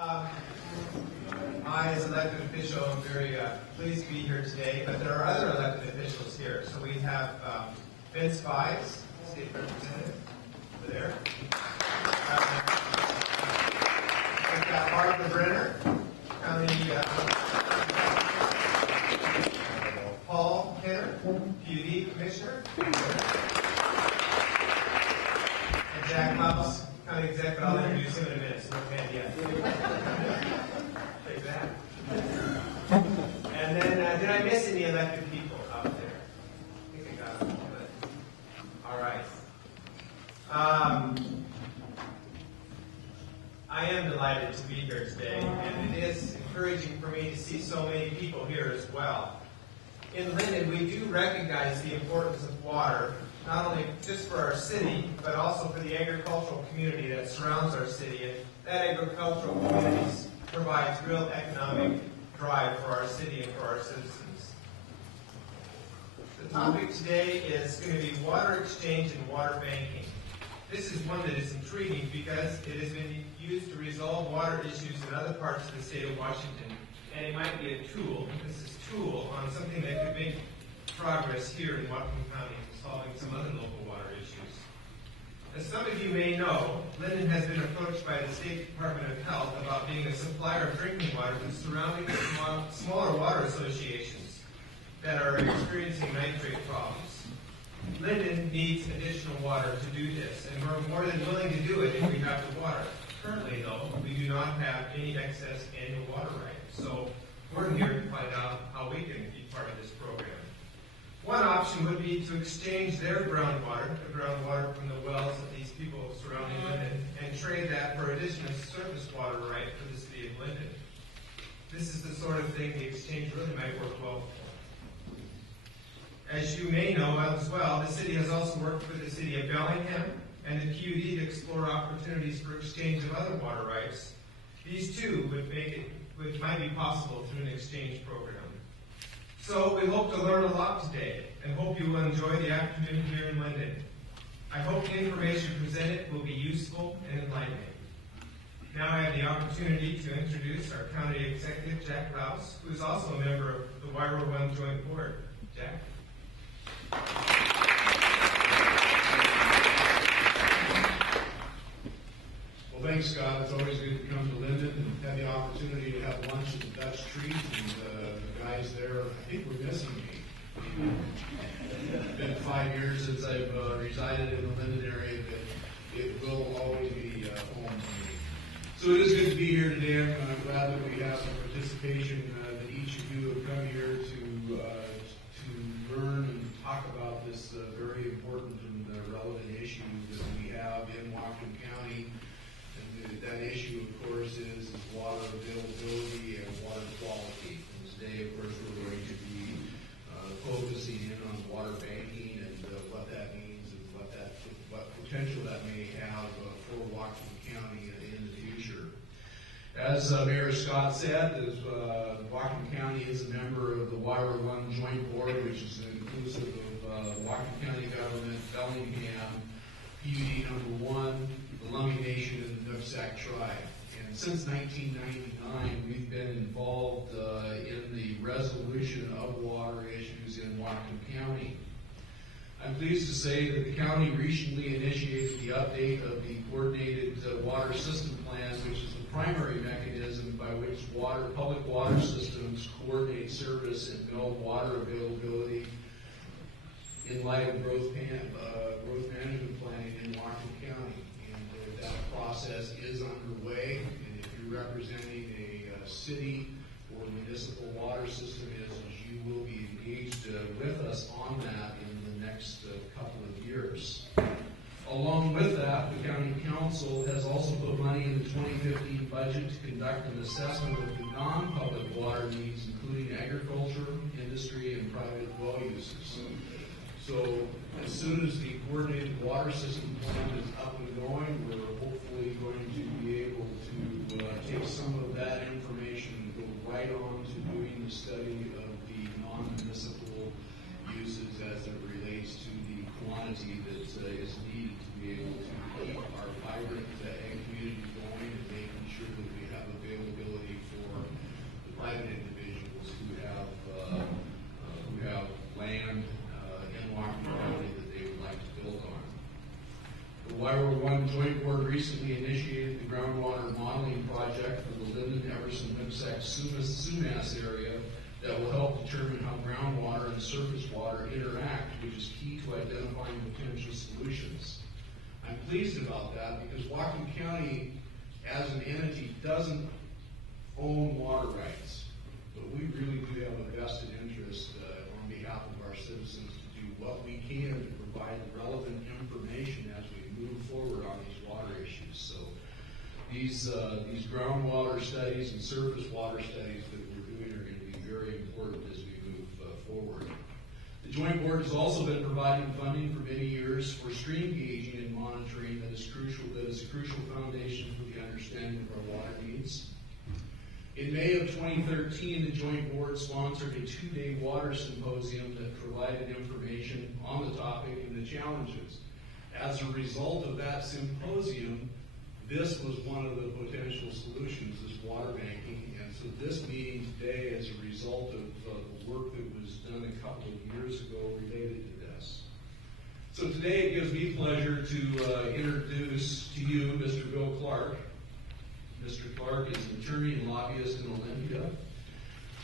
I, as elected official, am very pleased to be here today, but there are other elected officials here. So we have Vince Fies, State Representative, over there. We've got Martha Brenner, County Paul Kenner, PUD Commissioner, and Jack Klaus, County Executive. I'll introduce him in a minute, so no hand yet. Take that. And then, did I miss any elected people out there? I think I got them. All right. I am delighted to be here today, and it is encouraging for me to see so many people here as well. In Linden, we do recognize the importance of water, not only just for our city, but also for the agricultural community that surrounds our city. And that agricultural community provides real economic drive for our city and for our citizens. The topic today is going to be water exchange and water banking. This is one that is intriguing because it has been used to resolve water issues in other parts of the state of Washington, and it might be a tool, emphasis tool, on something that could make progress here in Whatcom County in solving some other local water issues. As some of you may know, Linden has been approached by the State Department of Health about being a supplier of drinking water to surrounding smaller water associations that are experiencing nitrate problems. Linden needs additional water to do this, and we're more than willing to do it if we have the water. Currently, though, we do not have any excess annual water rights, so we're here to find out how we can be part of this program. One option would be to exchange their groundwater, the groundwater from the wells of these people surrounding Linden, and trade that for additional surface water right for the city of Linden. This is the sort of thing the exchange really might work well for. As you may know as well, the city has also worked with the city of Bellingham and the PUD to explore opportunities for exchange of other water rights. These two might be possible through an exchange program. So we hope to learn a lot today and hope you will enjoy the afternoon here in Linden. I hope the information presented will be useful and enlightening. Now I have the opportunity to introduce our County Executive, Jack Klaus, who is also a member of the WIRO 1 Joint Board. Jack? Well, thanks, Scott. It's always good to come to Linden and have the opportunity to have lunch at the Dutch Treat. And the guys there, I think, were missing me. It's been 5 years since I've resided in the Linden area, but it will always be home to me. So it is good to be here today. I'm glad that we have some participation, that each of you have come here to learn and talk about this very important and relevant issue that we have in Whatcom County. And that issue, of course, is water availability and water quality. And today, of course, we're going to be focusing in on water banking and what that means and what potential that may have for Whatcom County in the future. As Mayor Scott said, Whatcom County is a member of the WIRO 1 Joint Board, which is inclusive of Whatcom County government, Bellingham, PUD number 1, the Lummi Nation, and the Nooksack Tribe. And since 1999, we've been involved in the resolution of water issues in Whatcom County. I'm pleased to say that the county recently initiated the update of the Coordinated Water System Plan, which is the primary mechanism by which public water systems coordinate service and build water availability in light of growth management planning in Whatcom County. And that process is underway, and if you're representing a city or municipal water system, you will be engaged with us on that in the next couple of years. Along with that, the County Council has also put money in the 2015 budget to conduct an assessment of the non-public water needs, including agriculture, industry, and private well uses. So as soon as the Coordinated Water System Plan is up and going, we're hopefully going to be able to take some of that information and go right on to doing the study of the non-municipal uses as it relates to the quantity that is needed to be able to keep our vibrant ag community going and making sure that we have available WIRO 1 Joint Board recently initiated the groundwater modeling project for the Linden, Everson, Middlesex, Sumas area that will help determine how groundwater and surface water interact, which is key to identifying potential solutions. I'm pleased about that because Whatcom County, as an entity, doesn't own water rights, but we really do have a vested interest on behalf of our citizens to do what we can to provide relevant information as we move forward on these water issues. So these groundwater studies and surface water studies that we're doing are going to be very important as we move forward. The Joint Board has also been providing funding for many years for stream gauging and monitoring that is a crucial foundation for the understanding of our water needs. In May of 2013, the Joint Board sponsored a 2-day water symposium that provided information on the topic and the challenges. As a result of that symposium, this was one of the potential solutions, this water banking, and so this meeting today is a result of the work that was done a couple of years ago related to this. So today it gives me pleasure to introduce to you Mr. Bill Clark. Mr. Clark is an attorney and lobbyist in Olympia,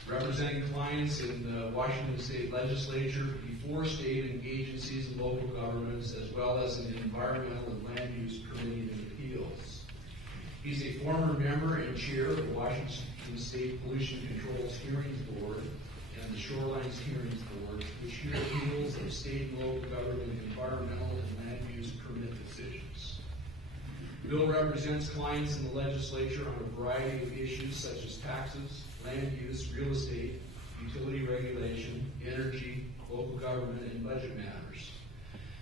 representing clients in the Washington State Legislature before state and agencies and local governments, as well as in environmental and land use permitting and appeals. He's a former member and chair of the Washington State Pollution Control Hearings Board and the Shorelines Hearings Board, which hear appeals of state and local government environmental and land use permit decisions. Bill represents clients in the legislature on a variety of issues such as taxes, land use, real estate, utility regulation, energy, local government, and budget matters.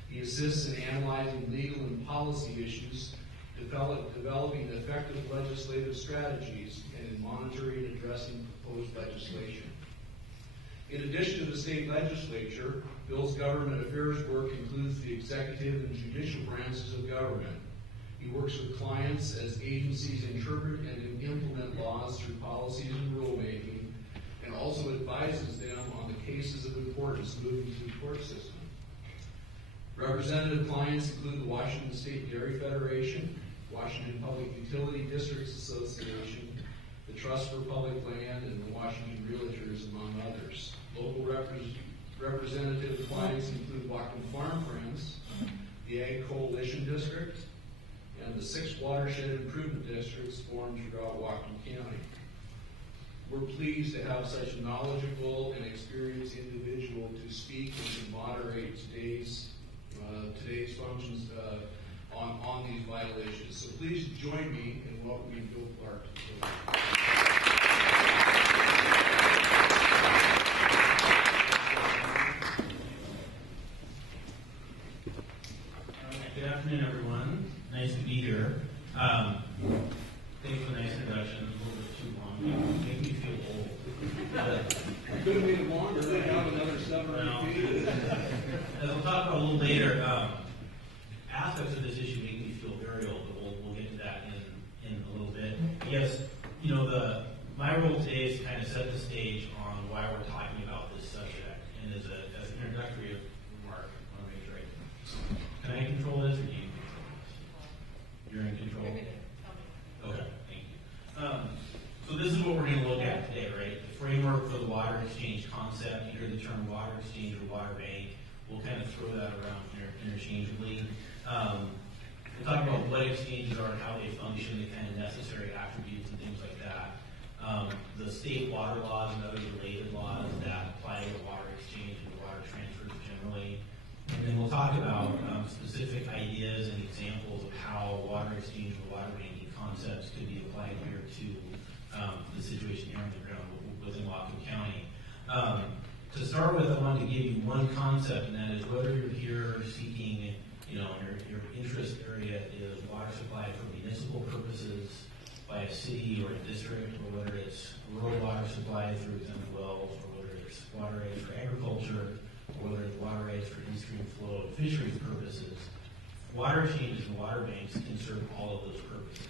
He assists in analyzing legal and policy issues, developing effective legislative strategies, and in monitoring and addressing proposed legislation. In addition to the state legislature, Bill's government affairs work includes the executive and judicial branches of government. He works with clients as agencies interpret and implement laws through policies and rulemaking, and also advises them on the cases of importance moving through the court system. Representative clients include the Washington State Dairy Federation, Washington Public Utility Districts Association, the Trust for Public Land, and the Washington Realtors, among others. Local representative clients include Whatcom Farm Friends, the Ag Coalition District, and the 6 watershed improvement districts formed throughout Whatcom County. We're pleased to have such a knowledgeable and experienced individual to speak and to moderate today's functions on these vital issues. So please join me in welcoming Bill Clark to the podium. Good afternoon, everyone. Nice to be here. Thanks for the nice introduction. A little bit too long. Make me feel old. Could have made it longer. They have another 7 feet. As we'll talk about a little later, aspects of this issue make me feel very old, but we'll get to that in a little bit. Yes, my role today is to kind of set the stage on why we're talking about this subject. And as an introductory remark, I want to make sure can I control this, or do you control this? You're in control? Okay, thank you. So this is what we're going to look at today, right? The framework for the water exchange concept. You hear the term water exchange or water bank. We'll kind of throw that around here interchangeably. We'll talk about what exchanges are and how they function, the kind of necessary attributes and things like that. The state water laws and other related laws that apply to water exchange and water transfers generally. And then we'll talk about specific ideas and examples of how water exchange and water banking concepts could be applied here to the situation here on the ground within Whatcom County. To start with, I wanted to give you one concept, and that is whether you're here seeking, your interest area is water supply for municipal purposes by a city or a district, or whether it's rural water supply through exempt wells, or whether it's water rights for agriculture, or whether it's water rights for in-stream flow and fisheries purposes. Water exchanges and water banks can serve all of those purposes.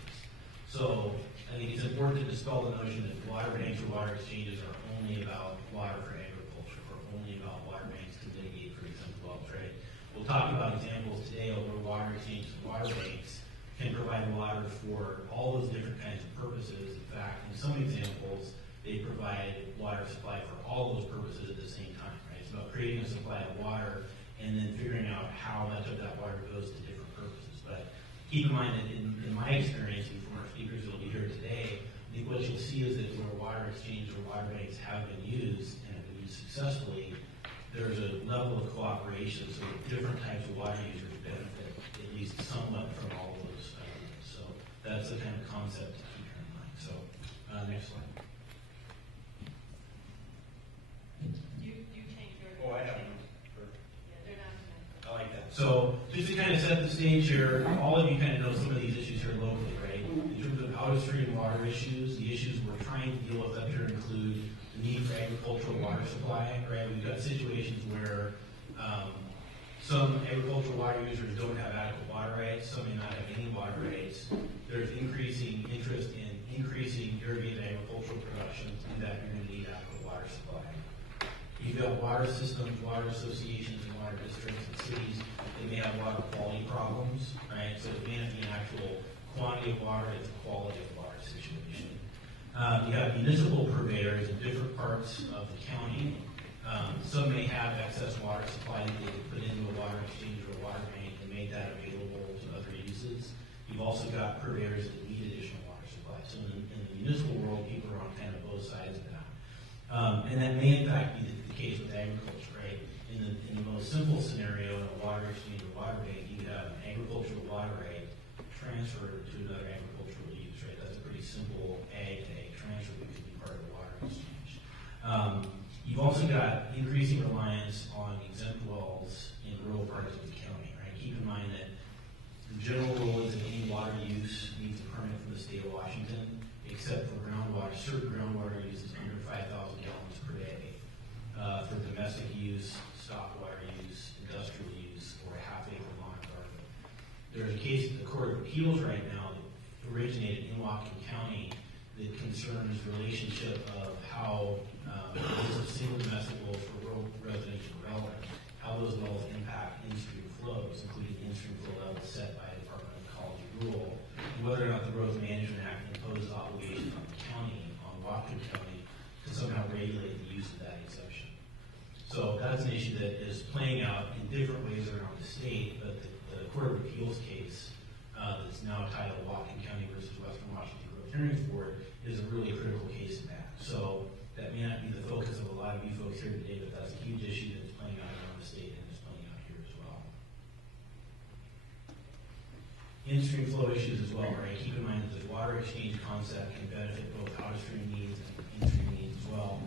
So I think it's important to dispel the notion that water banks or water exchanges are only about water for agriculture, or only about water banks to mitigate for exempt wells, right? We'll talk about examples today of where water exchanges and water water banks can provide water for all those different kinds of purposes. In fact, in some examples, they provide water supply for all those purposes at the same time, right? It's about creating a supply of water and then figuring out how much of that water goes to different purposes. But keep in mind that in my experience, and from our speakers that will be here today, I think what you'll see is that where water exchange or water banks have been used and have been used successfully, there's a level of cooperation, so different types of water users benefit at least somewhat from all of those elements. So that's the kind of concept to keep in mind. So next slide. You change your. Oh, I have Yeah, they're not connected. I like that. So just to kind of set the stage here, all of you kind of know some of these issues here locally, right? In terms of out-of-stream water issues, the issues we're trying to deal with up here include the need for agricultural water supply, right? We've got situations where some agricultural water users don't have adequate water rights, some may not have any water rights. There's increasing interest in increasing irrigated agricultural production, and that you're going to need adequate water supply. You've got water systems, water associations, and water districts and cities that may have water quality problems, right? So it may not be an actual quantity of water, it's a quality of water situation. You have municipal purveyors in different parts of the county. Some may have excess water supply that they could put into a water exchange or a water bank and make that available to other uses. You've also got purveyors that need additional water supply. So in the municipal world, people are on kind of both sides of that. And that may in fact be the case with agriculture, right? In the most simple scenario, in a water exchange or water bank, you could have an agricultural water right transferred to another agricultural use, right? That's a pretty simple ag to ag transfer that could be part of the water exchange. You've also got increasing reliance on exempt wells in rural parts of the county, right? Keep in mind that the general rule is that any water use needs a permit from the state of Washington, except for groundwater. Certain groundwater uses under 5,000 gallons per day. For domestic use, stock water use, industrial use, or a half-acre lawn garden. There's a case at the Court of Appeals right now that originated in Whatcom County that concerns the relationship of how the use of single domestic wells for rural residential development, how those wells impact in-stream flows, including in-stream flow levels set by Department of Ecology rule, and whether or not the Growth Management Act imposes obligations on the county, on Whatcom County, to somehow regulate the use of that exception. So that's an issue that is playing out in different ways around the state, but the Court of Appeals case that's now titled Whatcom County versus Western Washington Growth Hearings Board is a really critical case in that. So that may not be the focus of a lot of you folks here today, but that's a huge issue that's playing out around the state and is playing out here as well. In-stream flow issues as well, right? Keep in mind that the water exchange concept can benefit both out-of-stream needs and in-stream needs as well.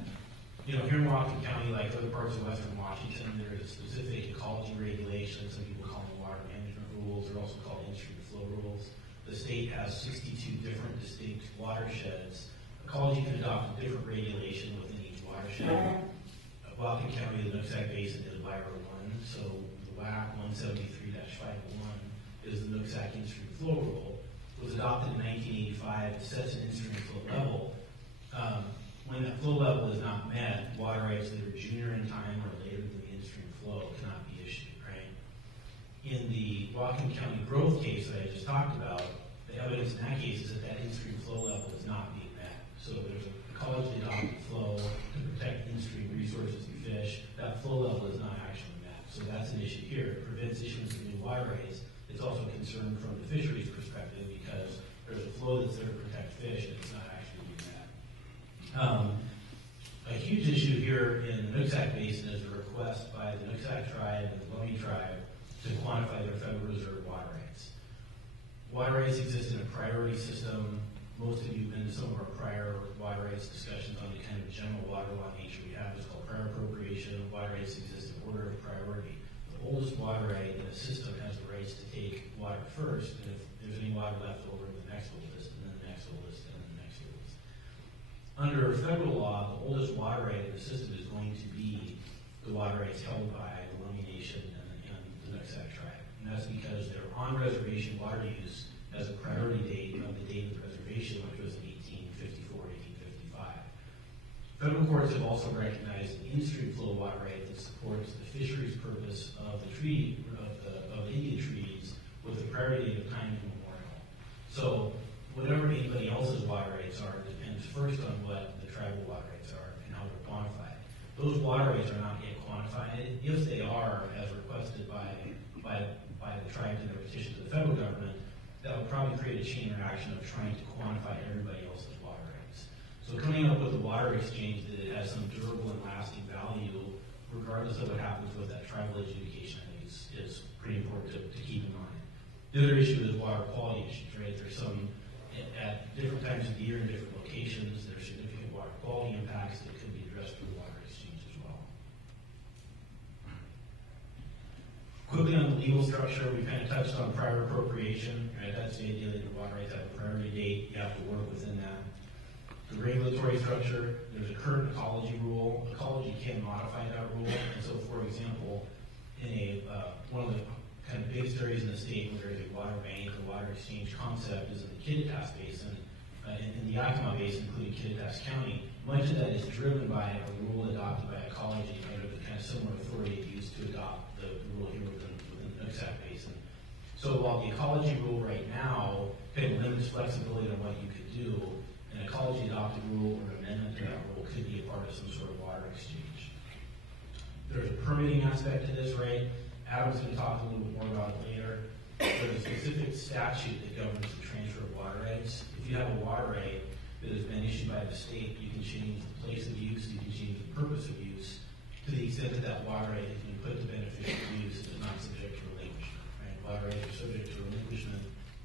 You know, here in Whatcom County, like other parts of Western Washington, there is a specific ecology regulation. Some people call them water management rules. They're also called in-stream flow rules. The state has 62 different distinct watersheds. Ecology can adopt a different regulation within each watershed. Whatcom County, the Nooksack Basin is WIRA 1, so the WAC 173-501 is the Nooksack in-stream flow rule. It was adopted in 1985. It sets an in-stream flow level. When that flow level is not met, water rights that are junior in time or later than the in-stream flow cannot be issued, right? In the Whatcom County growth case that I just talked about, the evidence in that case is that that in-stream flow level is not being met. So there's a ecologically adopted flow to protect in-stream resources and fish. That flow level is not actually met. So that's an issue here. It prevents issuance of new water rights. It's also a concern from the fisheries perspective because there's a flow that's there to protect fish and it's not actually being met. A huge issue here in the Nooksack Basin is a request by the Nooksack tribe and the Lummi tribe to quantify their federal reserve water rights. Water rights exist in a priority system. Most of you have been to some of our prior water rights discussions on the kind of general water law nature we have. It's called prior appropriation. Water rights exist in order of priority. The oldest water right in the system has the rights to take water first, and if there's any water left over, the next oldest, and then the next oldest, and then the next oldest. Under federal law, the oldest water right in the system is going to be the water rights held by the Lummi Nation and the Nooksack tribe. And that's because their on-reservation water use has a priority date of the date of the reservation, which was in 1854, 1855. Federal courts have also recognized an in-stream flow water right that supports the fisheries purpose of the treaty, of the Indian treaties with the priority date of time immemorial. So whatever anybody else's water rates are depends first on what the tribal water rates are and how they're quantified. Those water rates are not yet quantified. If they are, as requested by the tribes in their petition to the federal government, that would probably create a chain reaction of trying to quantify everybody else's water rates. So coming up with a water exchange that it has some durable and lasting value, regardless of what happens with that tribal adjudication, I think is pretty important to keep in mind. The other issue is water quality issues, right? There's some, at different times of the year in different locations, there's significant water quality impacts that could be addressed through water exchange as well. Quickly on the legal structure, we kind of touched on prior appropriation, right? That's the idea that your water rights have a priority date, you have to work within that. The regulatory structure, there's a current ecology rule. Ecology can modify that rule, and so for example, in one of the kind of biggest areas in the state where there's a water bank or water exchange concept is in the Kittitas Basin, in the Yakima Basin, including Kittitas County. Much of that is driven by a rule adopted by ecology under the kind of similar authority it used to adopt the rule here within the Nooksack Basin. So while the ecology rule right now kind of limits flexibility on what you could do, an ecology adopted rule or amendment to that rule could be a part of some sort of water exchange. There's a permitting aspect to this, right? Adam's going to talk a little bit more about it later. There's a specific statute that governs the transfer of water rights. If you have a water right that has been issued by the state, you can change the place of use, you can change the purpose of use, to the extent that that water right has been put to beneficial use and is not subject to relinquishment. Right? Water rights are subject to relinquishment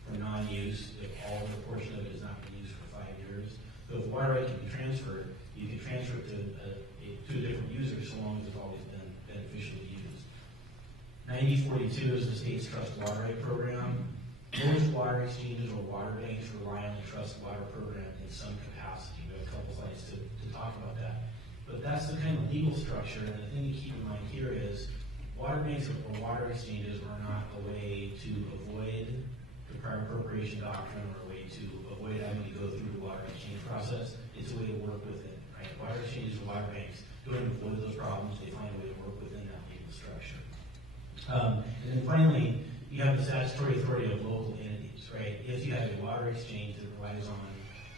for non-use if all or a portion of it has not been used for 5 years. So if water right can be transferred, you can transfer it to a different user so long as it's always been beneficially used. 9042 is the state's trust water right program. Most water exchanges or water banks rely on the trust water program in some capacity. We have a couple slides to talk about that. But that's the kind of legal structure, and the thing to keep in mind here is water banks or water exchanges are not a way to avoid the prior appropriation doctrine or a way to avoid having to go through the water exchange process. It's a way to work with it, right? Water exchanges and water banks don't avoid those problems, they find a way to work within that legal structure. And then finally, you have the statutory authority of local entities, right? If you have a water exchange that relies on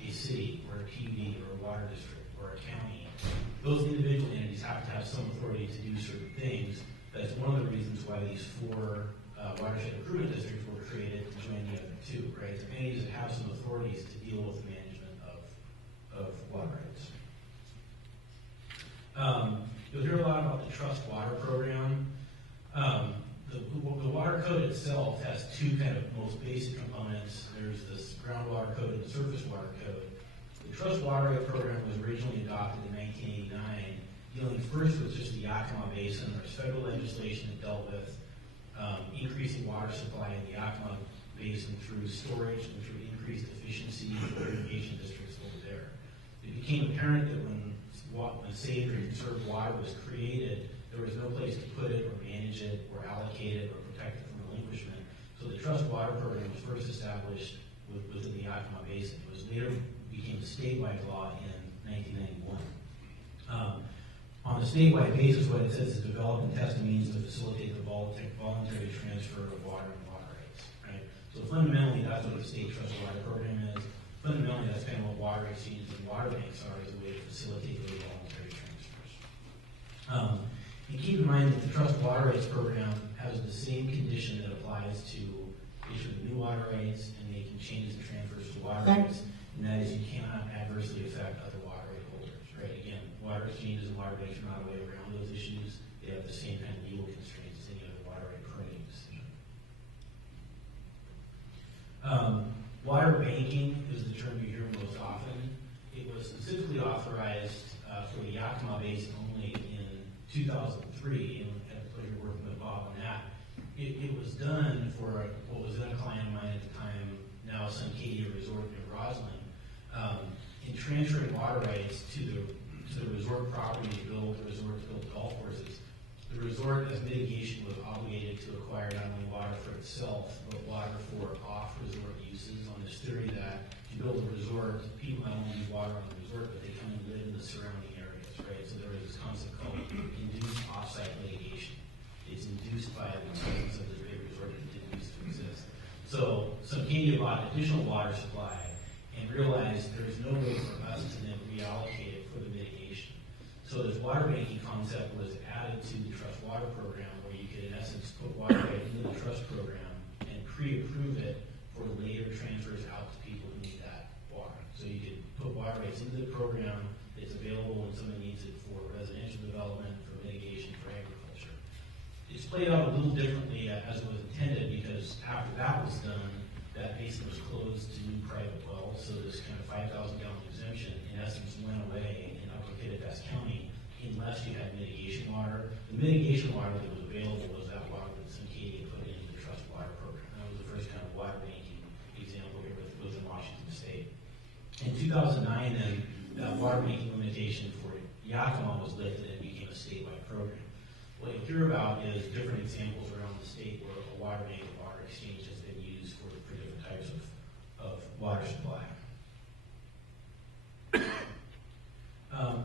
a city or a PUD or a water district or a county, those individual entities have to have some authority to do certain things. That's one of the reasons why these 4 watershed improvement districts were created to join the other 2, right? The entities that have some authorities to deal with the management of water rights. You'll hear a lot about the Trust Water Program. The water code itself has 2 kind of most basic components. There's this groundwater code and the surface water code. The Trust Water Right Program was originally adopted in 1989, dealing first with just the Yakima Basin. There's federal legislation that dealt with increasing water supply in the Yakima Basin through storage and through increased efficiency for irrigation districts over there. It became apparent that when saved or conserved water was created, there was no place to put it or manage it or allocate it or protect it from relinquishment. So the Trust Water Program was first established within the Yakima Basin. It was later became a statewide law in 1991. On a statewide basis, what it says is develop and test a means to facilitate the voluntary transfer of water and water rights. Right? So fundamentally, that's what the state Trust Water Program is. Fundamentally, that's kind of what water exchanges and water banks are, as a way to facilitate those voluntary transfers. And keep in mind that the Trust Water Rights Program has the same condition that applies to issuing new water rights and making changes and transfers to water rights, and that is you cannot adversely affect other water right holders. Right? Again, water exchanges and water banks are not a way around those issues. They have the same kind of legal constraints as any other water right permitting decision. Water banking is the term you hear most often. It was specifically authorized for the Yakima Basin only in 2003, and I had the pleasure of working with Bob on that. It was done for what was then a client of mine at the time, now Suncadia Resort in Roslyn, in transferring water rights to the resort property to build the resort to build golf courses. The resort, as mitigation, was obligated to acquire not only water for itself, but water for off-resort uses, on this theory that if you build a resort, people not only use water on the resort, but they come and live in the surrounding areas, right? So there was this concept called induced off-site litigation. It's induced by the existence of this big resort that continues to exist. Arcadia bought additional water supply and realized there's no way for us to then reallocate it for the mitigation. So this water banking concept was added to the trust water program, where you could in essence put water right into the trust program and pre-approve it for later transfers out to people who need that water. So you could put water rights into the program, it's available when someone needs it for residential development, for mitigation, for agriculture. It's played out a little differently as it was intended, because after that was done, that basin was closed to new private wells, so this kind of 5,000 gallon exemption in essence went away in Upper Kittitas County unless you had mitigation water. The mitigation water that was available was that water that Arcadia put into the trust water program. That was the first kind of water banking example here within Washington State. In 2009 then, that water banking limitation for Yakima was lifted and became a statewide program. What you'll hear about is different examples around the state where a water bank or water exchange has been used for different types of water supply.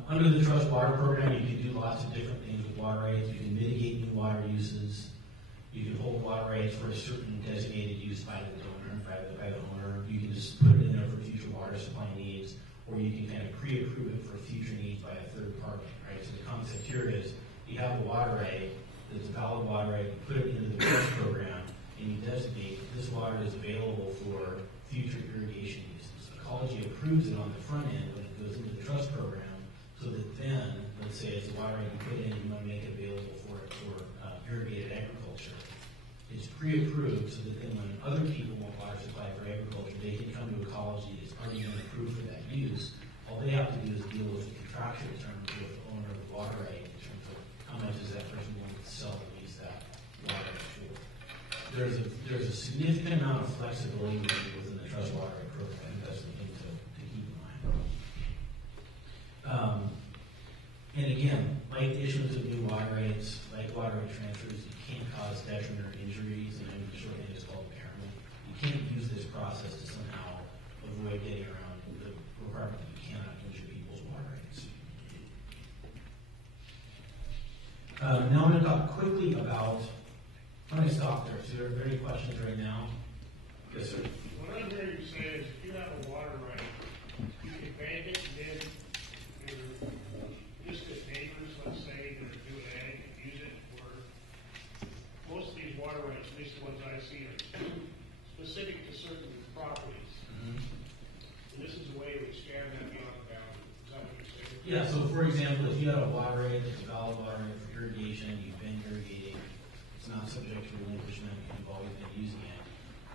Under the Trust Water Program, you can do lots of different things with water rights. You can mitigate new water uses. You can hold water rights for a certain designated use by the donor, by the owner. You can just put it in there for future water supply needs, or you can kind of pre-approve it for future needs by a third party, right? So the concept here is you have a water right, that's a valid water right, you put it into the trust program, and you designate this water is available for future irrigation uses. Ecology approves it on the front end when it goes into the trust program, so that then, let's say it's a water right you put in, you want to make it available for irrigated agriculture. It's pre-approved so that then when other people want water supply for agriculture, they can come to ecology that's already been approved for that use. All they have to do is deal with the contractual terms with the owner of the water right in terms of how much does that person want to sell and use that water right for. There's a significant amount of flexibility within the trust water right program. I think that's the thing to keep in mind. And again, like the issuance of new water rights, like water right transfers, you can't cause detriment or injuries, and the short hand is called impairment. You can't use this process to somehow avoid getting around the requirement that you cannot injure people's water rights. Now I'm going to talk quickly about, I'm going to stop there. So there are any questions right now? Yes, sir. What I'm hearing you say is if you have a water right, you can bank it, and then your distant neighbors, let's say, that are doing ag, can use it for, most of these water rights, at least the ones I see, are specific to certain properties. And this is a way to expand that beyond the boundary. Is that what you're saying? Yeah, so for example, if you have a water right that's a valid water right for irrigation, you've been irrigating, it's not subject to relinquishment, you've always been using it.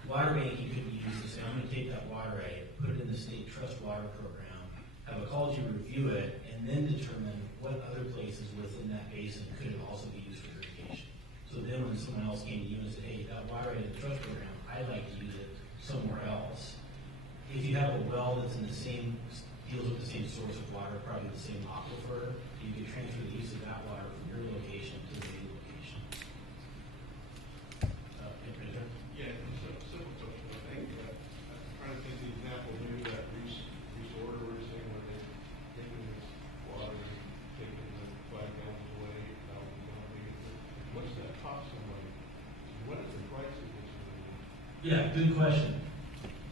Water banking could be used to say, I'm going to take that water right, put it in the state trust water program, have ecology review it, and then determine what other places within that basin could it also be used for irrigation. So then when someone else came to you and said, hey, that water right in the trust program, I'd like to use it somewhere else. If you have a well that's in the same, deals with the same source of water, probably the same aquifer, you could transfer the use of that water from your location to the new location. Yeah, so simple question. I think I'm trying to think of the example maybe that Reese Order was saying when they're taking this water and taking the 5 gallons away, 1,000 gallons. What's that cost somebody? What is the price of this? Yeah, good question.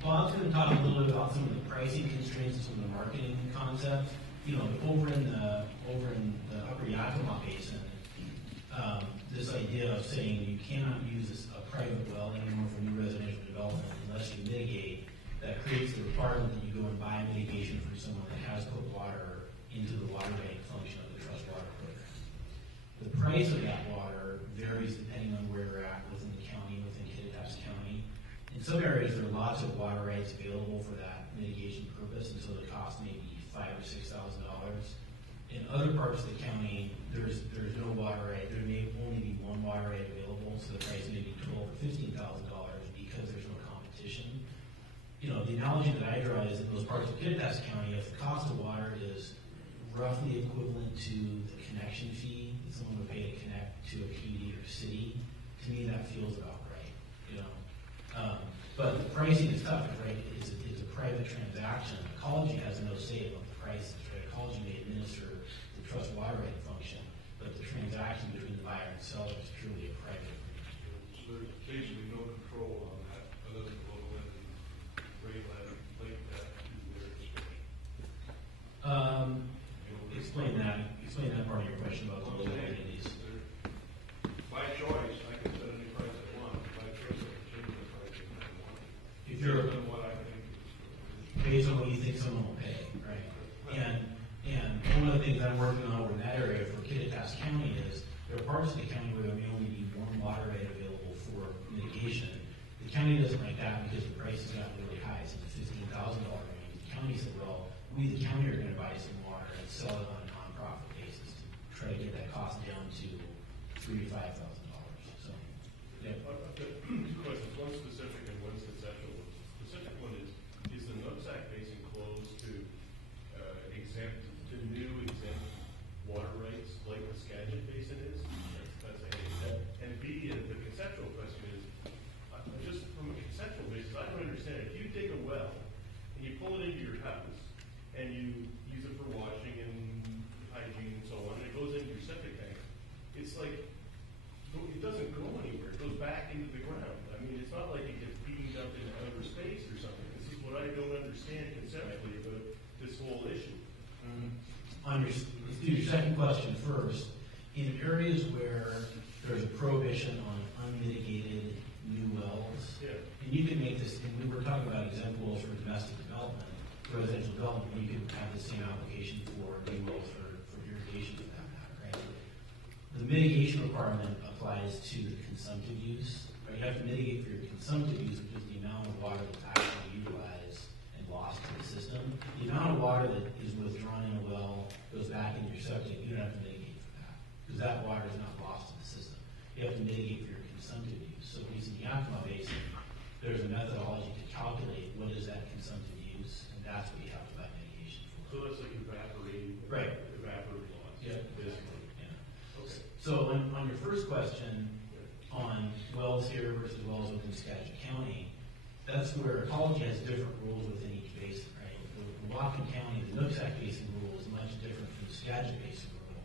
Bob's going to talk a little bit about some of the pricing constraints and some of the marketing concepts. You know, over in the Upper Yakima Basin, this idea of saying you cannot use a private well anymore for new residential development unless you mitigate, that creates the requirement that you go and buy mitigation from someone that has put water into the water bank function of the trust water program. The price of that water varies depending on where you're at within the county, within Kittitas County. In some areas, there are lots of water rights available for that mitigation purpose, and so the cost may be $5,000 or $6,000. In other parts of the county, there's no water right. There may only be one water right available, so the price may be $12,000 or $15,000 because there's no competition. You know, the analogy that I draw is in those parts of Kittitas County, if the cost of water is roughly equivalent to the connection fee that someone would pay to connect to a PUD or city, to me that feels about right. You know. But the pricing is tough, right? It's a private transaction. Ecology has no say about the prices, right? Ecology may administer the trust water right function, but the transaction between the buyer and seller is truly a private. So there's basically no control on that other than the local entity. don't pay, right? And one of the things I'm working on over in that area for Kittitas County is there are parts of the county where there may only be one water rate available for mitigation. The county doesn't like that because the prices got really high, it's in the $15,000 range. The county said, well, we the county are gonna buy some water and sell it on a non-profit basis to try to get that cost down to $3,000 to $5,000. So, yeah. I've got two questions, one specific and one conceptual. The specific one is the Nooksack Basin closed to new exempt water rights like the Skagit Basin is? That's A. And B, the conceptual question is, just from a conceptual basis, I don't understand. If you dig a well and you pull it into your house and you use it for washing and hygiene and so on, and it goes into your septic tank, it's like, it doesn't go anywhere. It goes back into the ground. I mean, it's not like it gets beamed up into outer space or something. This is what I don't understand conceptually about this whole issue. Let's do your second question first. In areas where there's a prohibition on unmitigated new wells, Yeah. and you can make this, and we were talking about example wells for domestic development, residential development, you can have the same application for new wells for irrigation for that matter, right? The mitigation requirement applies to the consumptive use, right? You have to mitigate for your consumptive use, which is the amount of water that's actually utilized and lost to the system. The amount of water that is withdrawn in a well goes back into your septic, you don't have to mitigate for that, because that water is not lost to the system. You have to mitigate for your consumptive use. So at least in the Yakima Basin, there's a methodology to calculate what is that consumptive use, and that's what you have to buy mitigation for. So that's like evaporating. Right. Evaporative loss. Yeah. Basically. Yeah. Okay. So on your first question, on wells here versus wells within Skagit County, that's where ecology has different rules within each basin, right? The Whatcom County, the Nooksack Basin rule is much different from the Skagit Basin rule.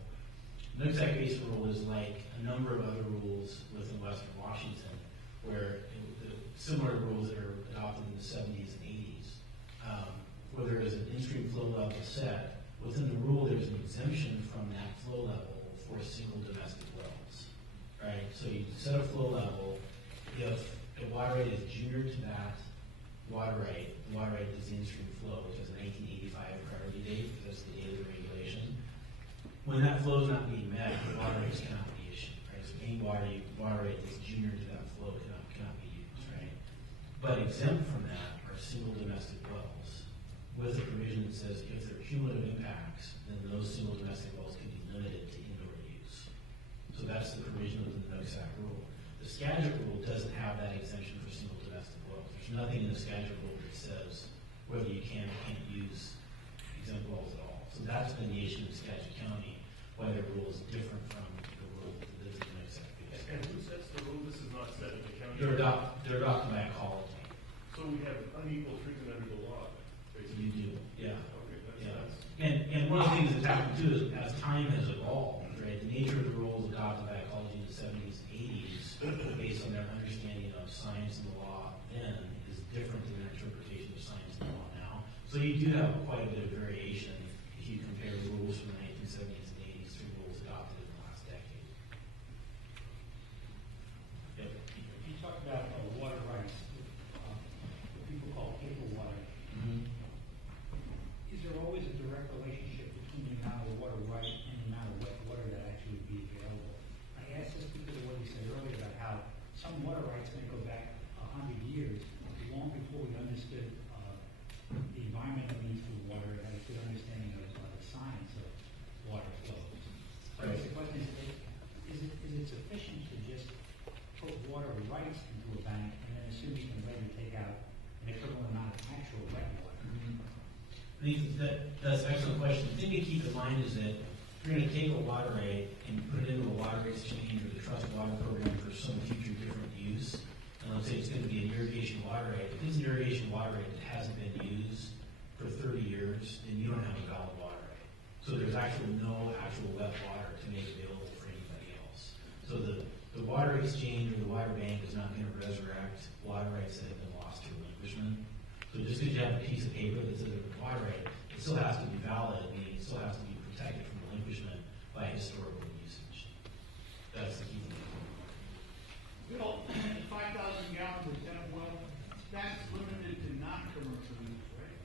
The Nooksack Basin rule is like a number of other rules within Western Washington, where the similar rules that are adopted in the 70s and 80s, where there is an in-stream flow level set. Within the rule, there's an exemption from that flow level for single domestic wells, right? So you set a flow level. If the water rate is junior to that water rate, the water rate is the in-stream flow, which is a 1985 priority date, because that's the date of the regulation. When that flow is not being met, the water rates cannot be issued, right? So any water rate that's junior to that flow cannot be used, right? But exempt from that are single domestic wells, with a provision that says if there are cumulative impacts, then those single domestic wells can be limited to indoor use. So that's the provision of the Nooksack rule. The Skagit rule doesn't have that exemption for single domestic wells. There's nothing in the Skagit rule that says whether you can or can't use exempt wells at all. So that's been the issue in Skagit County, why their rule is different from the rule that is in the Nooksack Basin. And who sets the rule? This is not set at the county. They're adopted by ecology. So we have unequal treatment under the law, basically. You do, yeah. Okay, Yeah, that's, and one of the things that's happened too is as time has evolved, right, the nature of the rules adopted by ecology in the 70s and 80s, based on their understanding of science and the law then, is different than their interpretation of science and the law now. So you do have quite a bit of variation if you compare the rules from the 1970s and 80s to rules adopted in the last decade. Yep. You talked about water rights, what people call paper water. Mhm. Is there always a direct relationship between the amount of water right and the amount of wet water that actually would be available? I ask this because of what you said earlier about how some water rights may go back 100 years, long before we understood the environmental needs for water, and had a good understanding of the science of water flows. So Right. the question is it sufficient to just put water rights into a bank and then assume you can later take out an equivalent amount of actual wet water? I think that's an excellent question. The thing to keep in mind is that you're going to take a water rate and put it into a water exchange or the trust water program for some future different use. And let's say it's going to be an irrigation water rate. If it's an irrigation water rate that hasn't been used for 30 years, then you don't have a valid water rate. So there's actually no actual wet water to make available for anybody else. So the water exchange or the water bank is not going to resurrect water rights that have been lost to relinquishment. So just because you have a piece of paper that says it's a water right, it still has to be valid, meaning it still has to be protected from relinquishment by historical usage. That's the key thing. Bill, 5,000 gallons of that well, that's limited to non-commercial use, right?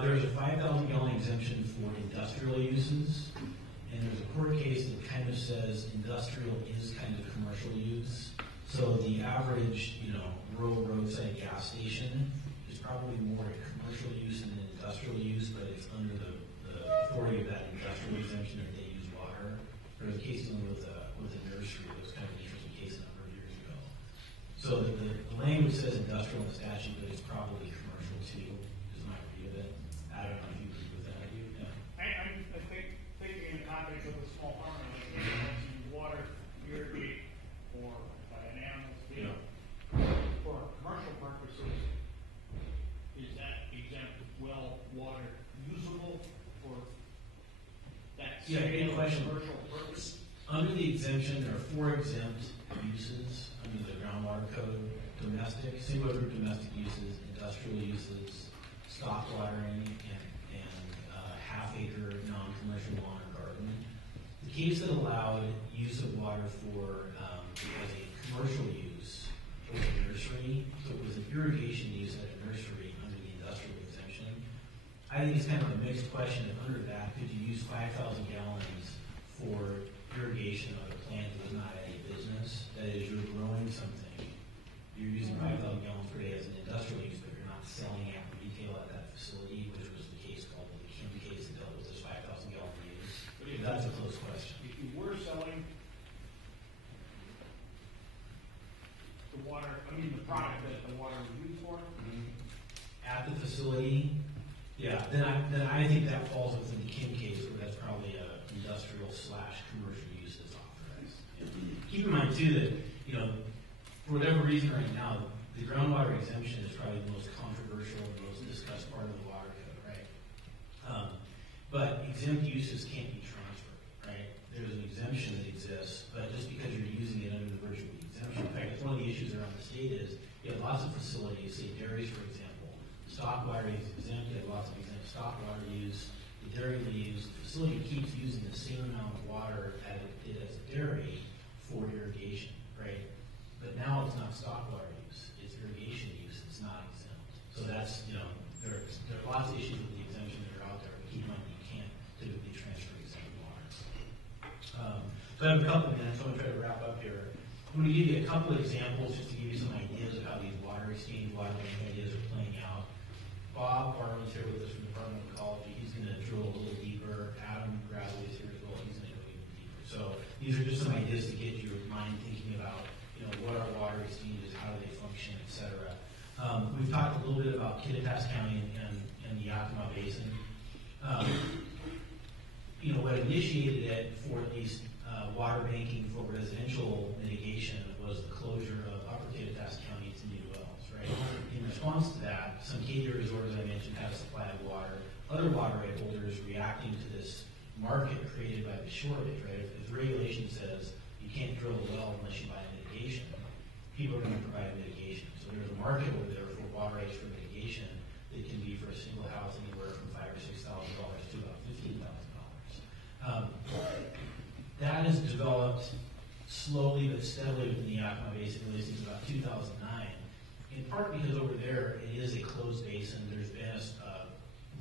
There's a 5,000 gallon exemption for industrial uses, and there's a court case that kind of says industrial is kind of commercial use. So the average, rural roadside gas station is probably more a commercial use than an industrial use, but it's under the authority of that industrial exemption if they use water. There was a case dealing with a nursery that was kind of an interesting case a number of years ago. So the language says industrial in the statute, but it's probably commercial too, is my view of it. I don't know if you agree with that. Yeah. I think, thinking in the context of a small farmer, like, they want to water, irrigate, or an animal's feed, for commercial purposes, is that exempt well water usable for that Yeah, good scale of question. commercial purpose? Under the exemption, there are 4 exempt uses under the groundwater code: domestic, single group domestic uses, industrial uses, stock watering, and half-acre non-commercial lawn or garden. The case that allowed use of water for as a commercial use was a nursery, so it was an irrigation use at a nursery under the industrial exemption. I think it's kind of a mixed question. If under that, could you use 5,000 gallons for irrigation of a plant that was not any business? That is, you're growing something. You're using 5,000 gallons per day as an industrial use, but you're not selling at retail at that facility, which was the case called the Kim case that dealt with this 5,000 gallon use. That's a close question. If you were selling the water, the product that the water was used for, At the facility, yeah, then I think that falls within the Kim case, where that's probably a industrial / commercial use that's authorized. Keep in mind too that, for whatever reason right now, the groundwater exemption is probably the most controversial and most discussed part of the water code, right? But exempt uses can't be transferred, right? There's an exemption that exists, but just because you're using it under the version of the exemption, in fact, it's one of the issues around the state is you have lots of facilities, say dairies, for example. Stock water is exempt, you have lots of exempt stock water use. The dairy leaves, the facility keeps using the same amount of water as it did as a dairy for irrigation, right? But now it's not stock water use, it's irrigation use, it's not exempt. So that's, there are lots of issues with the exemption that are out there, but keep in mind you can't typically transfer exempt water. So I have a couple of minutes, I'm going to try to wrap up here. I'm going to give you a couple of examples just to give you some ideas of how these water exchange, water bank ideas are playing out. Bob Barman's here with us from the Department of Ecology. He's going to drill a little deeper. Adam Bradley is here as well. He's going to go even deeper. So these are just some ideas to get your mind thinking about, what are water exchanges, how do they function, et cetera. We've talked a little bit about Kittitas County and the Yakima Basin. What initiated it for at least water banking for residential mitigation was the closure of Upper Kittitas County to new wells, right? In response to that, some KDR resorts, I mentioned, had a supply of water. Other water right holders reacting to this market created by the shortage, right? If the regulation says you can't drill a well unless you buy mitigation, people are going to provide mitigation. So there's a market over there for water rights for mitigation that can be for a single house anywhere from $5,000 or $6,000 to about $15,000. That has developed slowly but steadily within the Yakima Basin, really since about 2009. In part because over there it is a closed basin. There's been a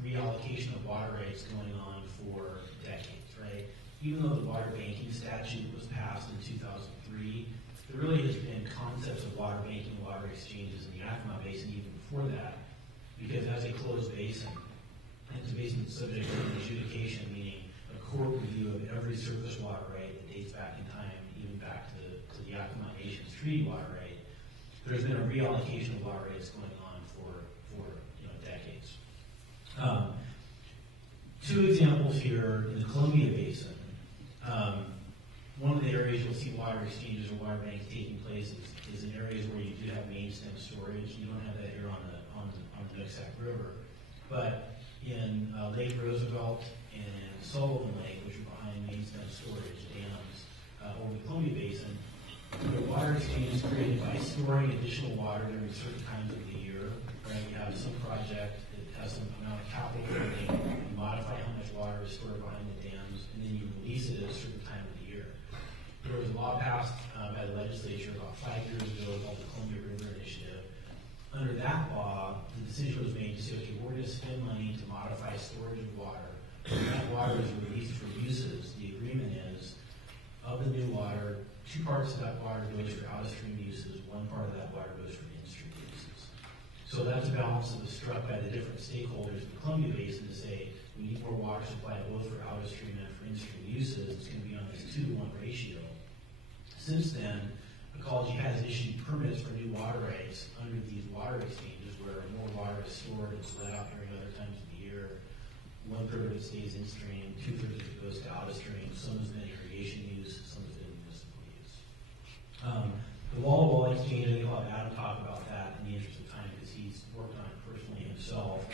reallocation of water rights going on for decades, right? Even though the water banking statute was passed in 2003, there really has been concepts of water banking, water exchanges in the Yakima Basin even before that, because as a closed basin, it's a basin that's subject to adjudication, meaning a court review of every surface water right that dates back in time, even back to the Yakima Nation's treaty water right. There's been a reallocation of water rights going on for decades. Two examples here in the Columbia Basin. One of the areas you'll see water exchanges or water banks taking place is in areas where you do have main stem storage. You don't have that here on the Nooksack River, but in Lake Roosevelt and Sullivan Lake, which are behind main stem storage dams over the Columbia Basin, the water exchange is created by storing additional water during certain times of the year. Right? You have some project that has some amount of capital funding, you modify how much water is stored behind the dams, and then you release it at a certain time of the year. There was a law passed by the legislature about 5 years ago called the Columbia River Initiative. Under that law, the the decision was made to say, okay, we're going to spend money to modify storage of water. When that water is released for uses, the agreement is, of the new water, 2 parts of that water goes for out-of-stream uses, 1 part of that water goes for in-stream uses. So that's a balance that was struck by the different stakeholders in the Columbia Basin to say, we need more water supply both for out-of-stream and for in-stream uses. It's going to be on this 2-to-1 ratio. Since then, Ecology has issued permits for new water rights under these water exchanges where more water is stored and let out during other times of the year. 1/3 of it stays in stream, 2/3 of it goes to out of stream. Some is in irrigation use, some is in municipal use. The wall-to-wall exchange, I think I'll have Adam talk about that in the interest of time because he's worked on it personally himself.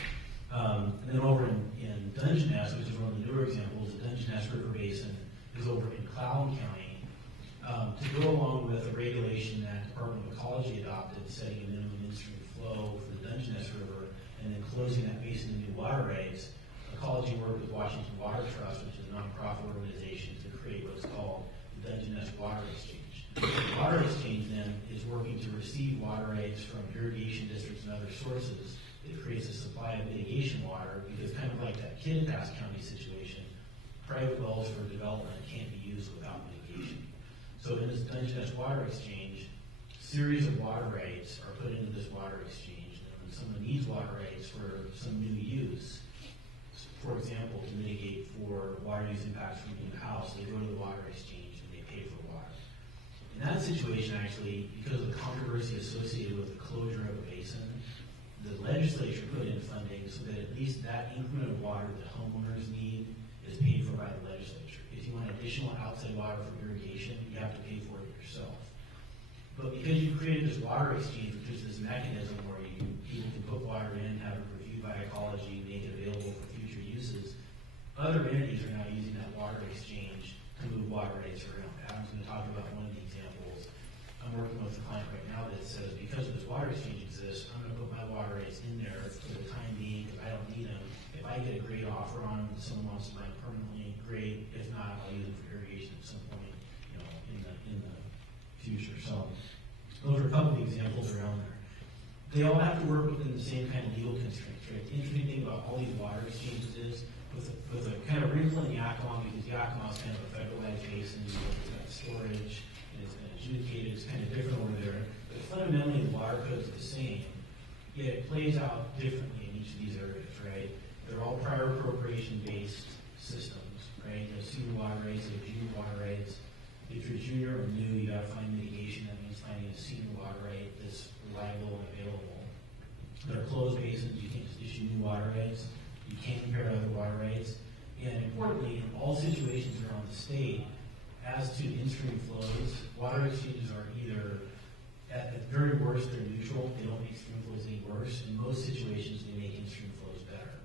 And then over in Dungeness, which is one of the newer examples, the Dungeness River Basin is over in Clallam County. To go along with a regulation that Department of Ecology adopted, setting a minimum in-stream flow for the Dungeness River, and then closing that basin to new water rights, Ecology worked with Washington Water Trust, which is a nonprofit organization, to create what's called the Dungeness Water Exchange. The water exchange then is working to receive water rights from irrigation districts and other sources. It creates a supply of mitigation water, because kind of like that Kittitas County situation, private wells for development can't be used without mitigation. So in this Dungeness Water Exchange, series of water rights are put into this water exchange. And when someone needs water rights for some new use, for example, to mitigate for water use impacts from a new house, they go to the water exchange and they pay for water. In that situation, actually, because of the controversy associated with the closure of a basin, the legislature put in funding so that at least that increment of water that homeowners need is paid for by the legislature. If you want additional outside water for irrigation, you have to pay for it yourself. But because you created this water exchange, which is this mechanism where people can put water in, have it reviewed by Ecology, make it available for future uses, other entities are now using that water exchange to move water rights around. Adam's going to talk about one of the examples. I'm working with a client right now that says, because of this water exchange exists, I'm going to put my water rights in there for the time being because I don't need them. If I get a great offer on them, someone wants to buy them permanently, great. If not, I'll use them for irrigation at some point, in the future. So those are a couple of examples around there. They all have to work within the same kind of legal constraints, right? The interesting thing about all these water exchanges is with a kind of wrinkle in Yakima, because Yakima is kind of a federalized basin, it's got storage, and it's been adjudicated, it's kind of different over there. But fundamentally, the water code is the same, yet it plays out differently in each of these areas, right? They're all prior appropriation-based systems, right? You have senior water rights, you have junior water rights. If you're junior or new, you gotta find mitigation. That means finding a senior water right that's reliable and available. There are closed basins, you can't just issue new water rights. You can't compare other water rights. And importantly, in all situations around the state, as to in-stream flows, water exchanges are either, at very worst, they're neutral. They don't make stream flows any worse. In most situations, they make in-stream flows better.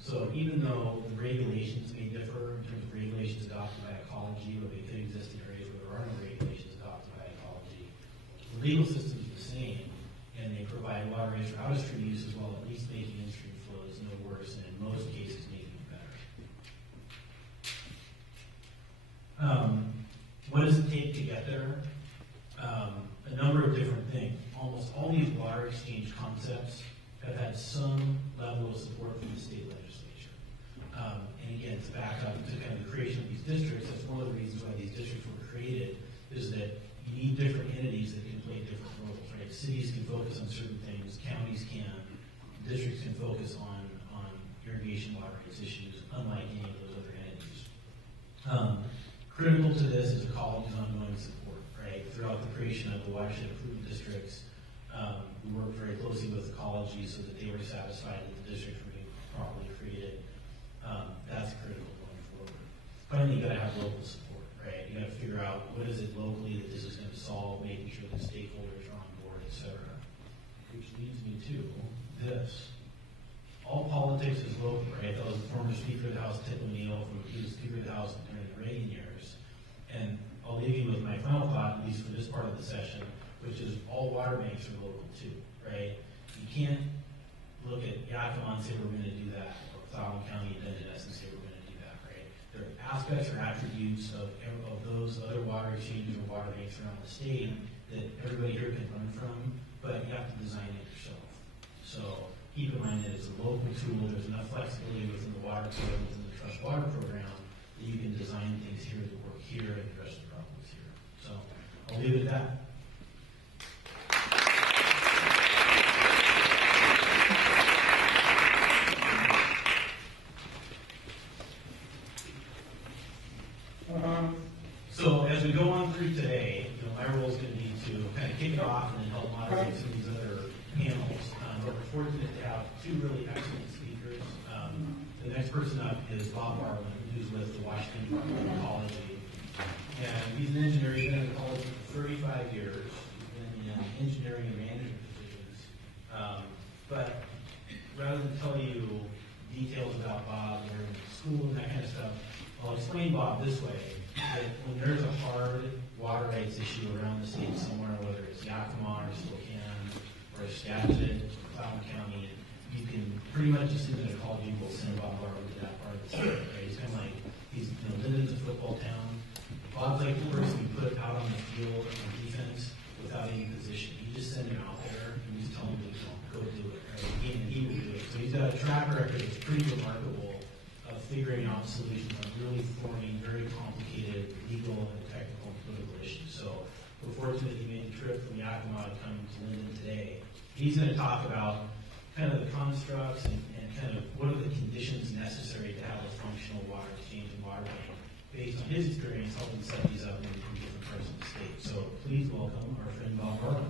So even though the regulations may differ in terms of regulations adopted by Ecology, or they could exist in areas where there are no regulations adopted by Ecology, the legal system is the same, and they provide water rights for out-of-stream uses while at least making in-stream flows no worse, and in most cases making it better. What does it take to get there? A number of different things. Almost all these water exchange concepts have had some level of support from the state legislature. And again, to back up to kind of the creation of these districts, that's one of the reasons why these districts were created, is that you need different entities that can play different roles, right? Cities can focus on certain things, counties can, districts can focus on irrigation water rights issues, unlike any of those other entities. Critical to this is Ecology's ongoing support, right? Throughout the creation of the watershed improvement districts, we worked very closely with Ecology so that they were satisfied that the districts were being properly created. That's critical going forward. Finally, you gotta have local support, right? You gotta figure out what is it locally that this is gonna solve, making sure that stakeholders are on board, et cetera. Which leads me to this. All politics is local, right? That was the former Speaker of the House, Tip O'Neill, he was Speaker of the House during the Reagan years. And I'll leave you with my final thought, at least for this part of the session, which is all water banks are local too, right? You can't look at Yakima and say we're going to do that, or Clallam County and Dungeness and say we're going to do that, right? There are aspects or attributes of those other water exchanges or water banks around the state that everybody here can learn from, but you have to design it yourself. So keep in mind that it's a local tool, there's enough flexibility within the water code, within the Trust Water program, that you can design things here that work here and address the problems here. So I'll leave it at that. So as we go on through today, my role is going to be to kind of kick it off and then help moderate some of these other panels. But we're fortunate to have two really excellent speakers. The next person up is Bob Barlin, who's with the Washington Department of Ecology. And he's an engineer. He's been in ecology for 35 years. He's been in engineering and management positions. But rather than tell you details about Bob or school and that kind of stuff, I'll explain Bob this way, that when there's a hard water rights issue around the state somewhere, whether it's Yakima or Spokane or Skagit, Cloud County, you can pretty much assume that ecology will send Bob Barber to that part of the state, right? He's kind of like, Linden's a football town. Bob's like the person you put out on the field on defense without any position. You just send him out there and you just tell him to go do it, right? And he will do it. So he's got a track record that's pretty remarkable of figuring out solutions on really thorny, very complicated legal and technical and political issues. So we're fortunate he made the trip from Yakima to come to Linden today. He's going to talk about kind of the constructs and kind of what are the conditions necessary to have a functional water exchange and water bank based on his experience helping set these up in different parts of the state. So please welcome our friend Bob Barlin.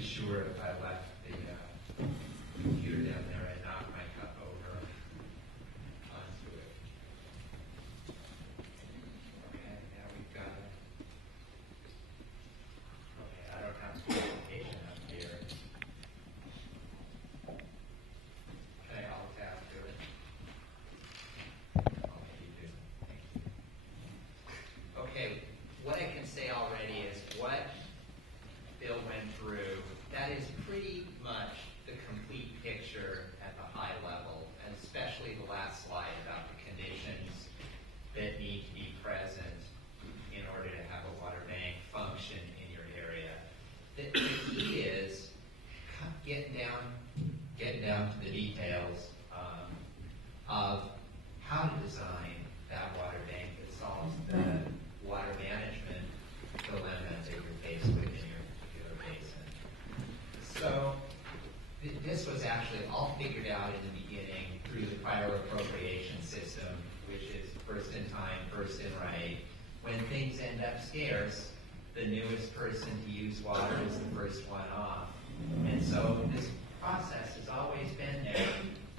Sure, if I left the computer down there, I knocked my cup over onto it. Okay, now we've got it. Okay, I don't have communication up here. Okay, I'll tab to it. I'll let you do it. Thank you. Okay, what I can say already is what Bill went through, that is pretty much the complete picture at the high level, and especially the last slide about the conditions that need to be present in order to have a water bank function in your area. The key is getting down to the details of how to design that water bank that solves the water management dilemmas that you're faced with in your particular basin. So this was actually all figured out in the beginning through the prior appropriation system, which is first in time, first in right. When things end up scarce, the newest person to use water is the first one off. And so this process has always been there,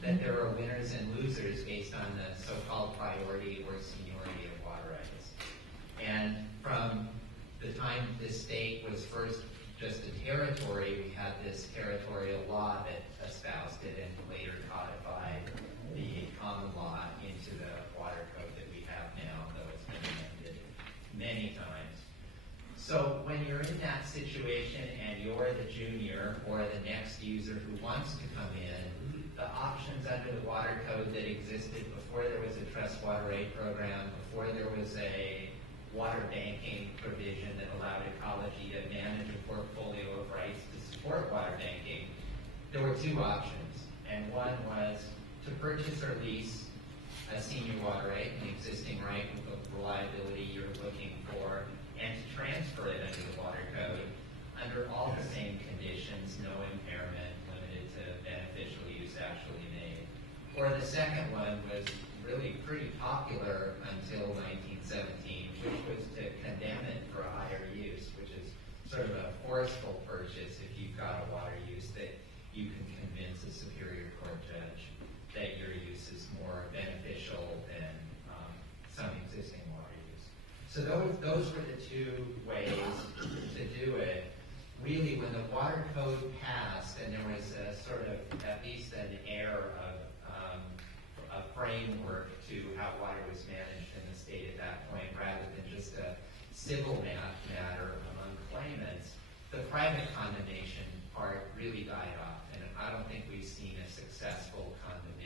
that there are winners and losers based on the so-called priority or seniority of water rights. And from the time this state was first just a territory, we had this territorial law that espoused it and later codified the common law into the water code that we have now, though it's been amended many times. So when you're in that situation and you're the junior or the next user who wants to come in, the options under the water code that existed before there was a Trust Water Aid program, before there was a water banking provision that allowed ecology to manage a portfolio of rights to support water banking, there were two options. And one was to purchase or lease a senior water right, an existing right with the reliability you're looking for, and to transfer it under the water code under all the same conditions, no impairment, limited to beneficial use actually made. Or the second one was really pretty popular until 1917, which was to condemn it for a higher use, which is sort of a forceful purchase if you've got a water use that you can convince a superior court judge that your use is more beneficial than some existing water use. So those were the two ways to do it. Really, when the water code passed, and there was a sort of at least an air of a framework to how water was managed in the state at that point, rather than just a civil matter among claimants, the private condemnation part really died off, and I don't think we've seen a successful condemnation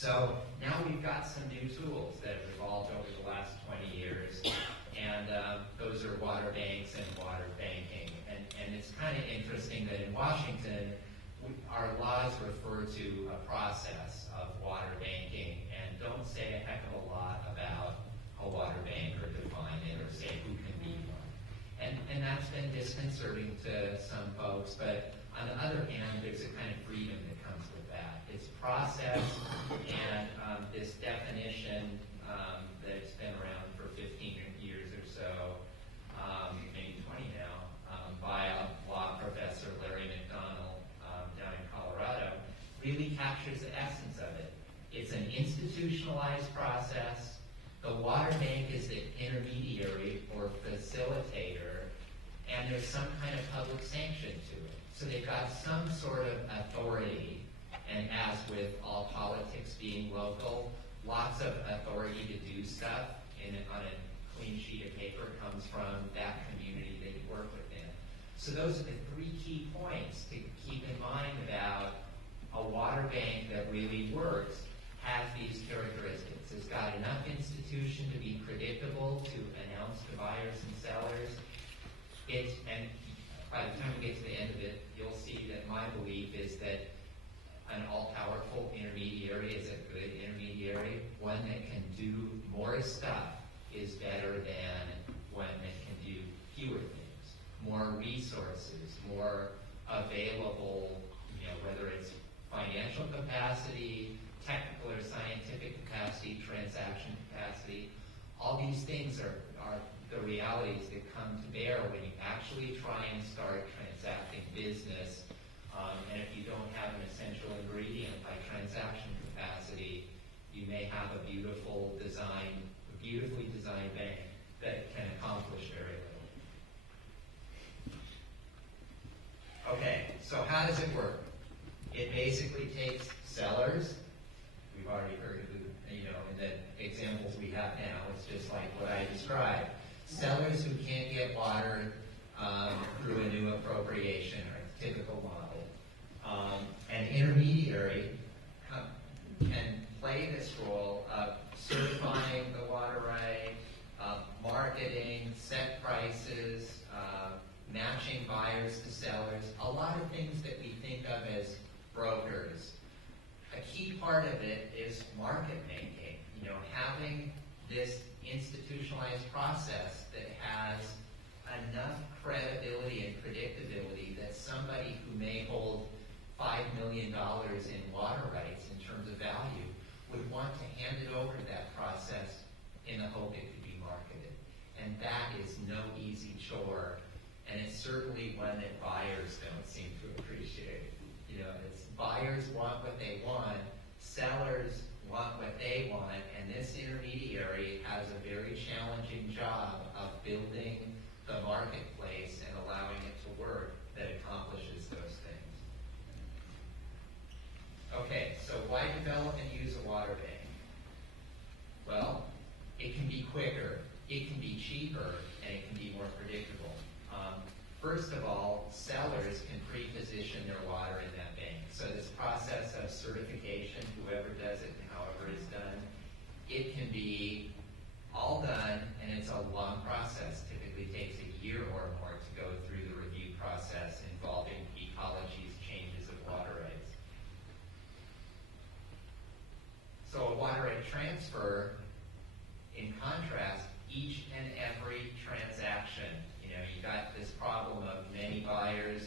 So now we've got some new tools that have evolved over the last 20 years, and those are water banks and water banking. And it's kind of interesting that in Washington, our laws refer to a process of water banking and don't say a heck of a lot about a water bank or define it or say who can be one. And that's been disconcerting to some folks, but on the other hand, there's a kind of freedom that comes with that. It's process and this definition that's been around for 15 years or so, maybe 20 now, by a law professor, Larry McDonald, down in Colorado, really captures the essence of it. It's an institutionalized process. The water bank is the intermediary or facilitator, and there's some kind of public sanction to it. So they've got some sort of authority, and as with all politics being local, lots of authority to do stuff on a clean sheet of paper comes from that community that you work within. So those are the three key points to keep in mind about a water bank that really works. Has these characteristics. It's got enough institution to be predictable, to announce to buyers and sellers. And by the time we get to the end of it, you'll see that my belief is that an all-powerful intermediary is a good intermediary. One that can do more stuff is better than one that can do fewer things. More resources, more available, whether it's financial capacity, technical or scientific capacity, transaction capacity. All these things are the realities that come to bear when you actually try and start transacting business. And if you don't have an essential ingredient like transaction capacity, you may have a beautifully designed bank that can accomplish very little. Okay, so how does it work? It basically takes sellers. We've already heard of in the examples we have now. It's just like what I described. Sellers who can't get water through a new appropriation or a typical model. An intermediary can play this role of certifying the water right, marketing, set prices, matching buyers to sellers, a lot of things that we think of as brokers. A key part of it is market making, having this institutionalized process that has enough credibility and predictability that somebody who may hold $5 million in water rights in terms of value would want to hand it over to that process in the hope it could be marketed. And that is no easy chore, and it's certainly one that buyers don't seem to appreciate. It's buyers want what they want, sellers want what they want, and this intermediary has a very challenging job of building the marketplace and allowing it to work that accomplishes those things. Okay, so why develop and use a water bank? Well, it can be quicker, it can be cheaper, and it can be more predictable. First of all, sellers can pre-position their water in that bank. So this process of certification, whoever does it and however it's done, it can be all done, and it's a long process. Typically takes a year or more to go through the review process involving ecologies, changes of water rights. So a water right transfer, in contrast, each and every transaction, you got this problem of many buyers,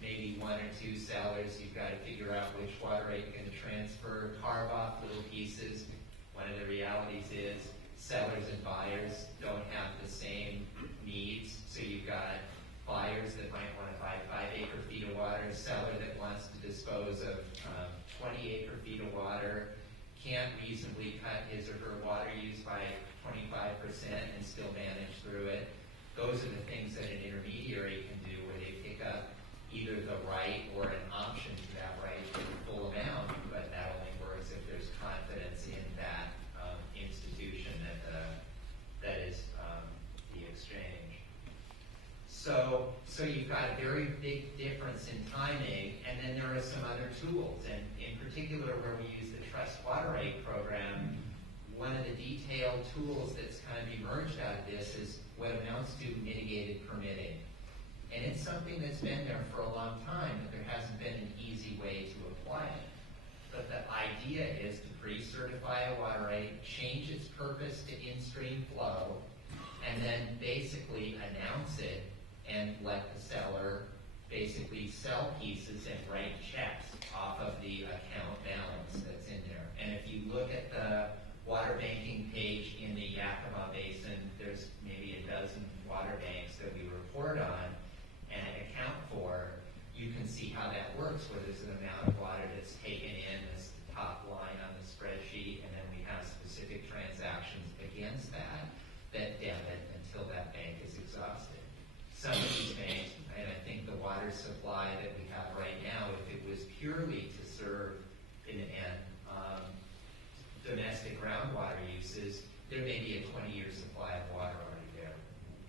maybe one or two sellers. You've got to figure out which water right you're going to transfer, carve off little pieces. One of the realities is sellers and buyers don't have the same needs. So you've got buyers that might want to buy 5 acre-feet of water, seller that wants to dispose of 20 acre-feet of water, can't reasonably cut his or her water use by 25% and still manage through it. Those are the things that an intermediary can do, where they pick up either the right or an option to that right for the full amount, but that only works if there's confidence in that institution that is the exchange. So you've got a very big difference in timing, and then there are some other tools, and in particular where we use the trust Southwest Water Rate Program, one of the detailed tools that's kind of emerged out of this is what amounts to mitigated permitting. And it's something that's been there for a long time, but there hasn't been an easy way to apply it. But the idea is to pre-certify a water right, change its purpose to in-stream flow, and then basically announce it and let the seller basically sell pieces and write checks off of the account balance that's in there. And if you look at the water banking page in the Yakima Basin, there's maybe a dozen water banks that we report on and account for. You can see how that works, where there's an amount of water that's taken in, this top line on the spreadsheet, and then we have specific transactions against that debit until that bank is exhausted. Some of these banks, and I think the water supply that we have right now, if it was purely to serve domestic groundwater uses, there may be a 20-year supply of water already there.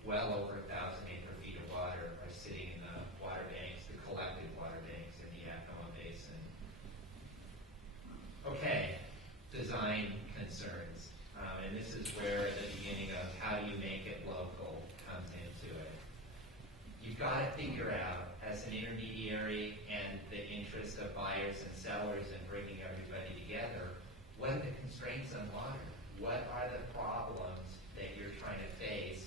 Well over 1,000 acre-feet of water are sitting in the water banks, the collected water banks in the Yakima Basin. Okay, design concerns. And this is where the beginning of how do you make it local comes into it. You've got to figure out, as an intermediary and the interest of buyers and sellers and bringing everybody together, what are the constraints on water? What are the problems that you're trying to face?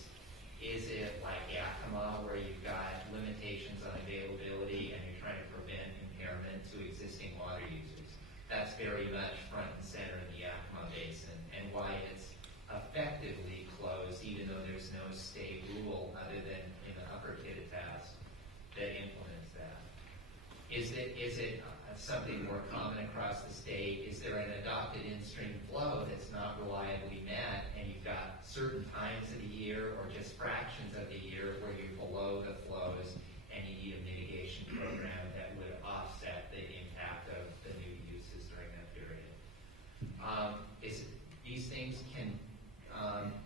Is it like Yakima, where you've got limitations on availability and you're trying to prevent impairment to existing water users? That's very much front and center in the Yakima Basin, and why it's effectively closed, even though there's no state rule other than in the Upper Kittitas that implements that. Is it something more common across the state? Is there an adopted in-stream flow that's not reliably met, and you've got certain times of the year or just fractions of the year where you're below the flows and you need a mitigation program that would offset the impact of the new uses during that period? These things can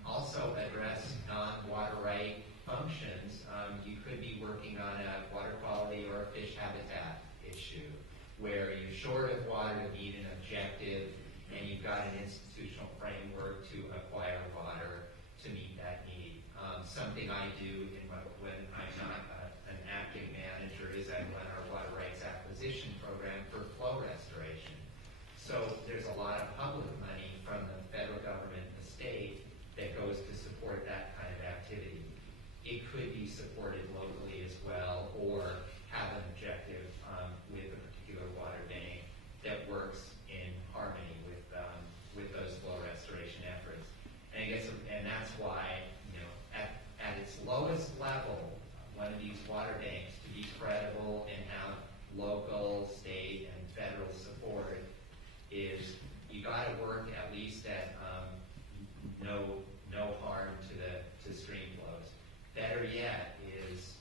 also address non-water right functions. You could be working on a water quality or a fish habitat issue, where you're short of water to meet an objective, and you've got an institutional framework to acquire water to meet that need. Something I do when I'm not an acting manager is I run our water rights acquisition program for flow restoration. So there's a lot of public money from the federal government and the state that goes to support that kind of activity. It could be supported locally as well, or have an objective with a particular water bank that works in harmony with those flow restoration efforts. And I guess, and that's why, at its lowest level, one of these water banks, to be credible and have local, state, and federal support, is you got to work at least at no harm to stream flows. Better yet is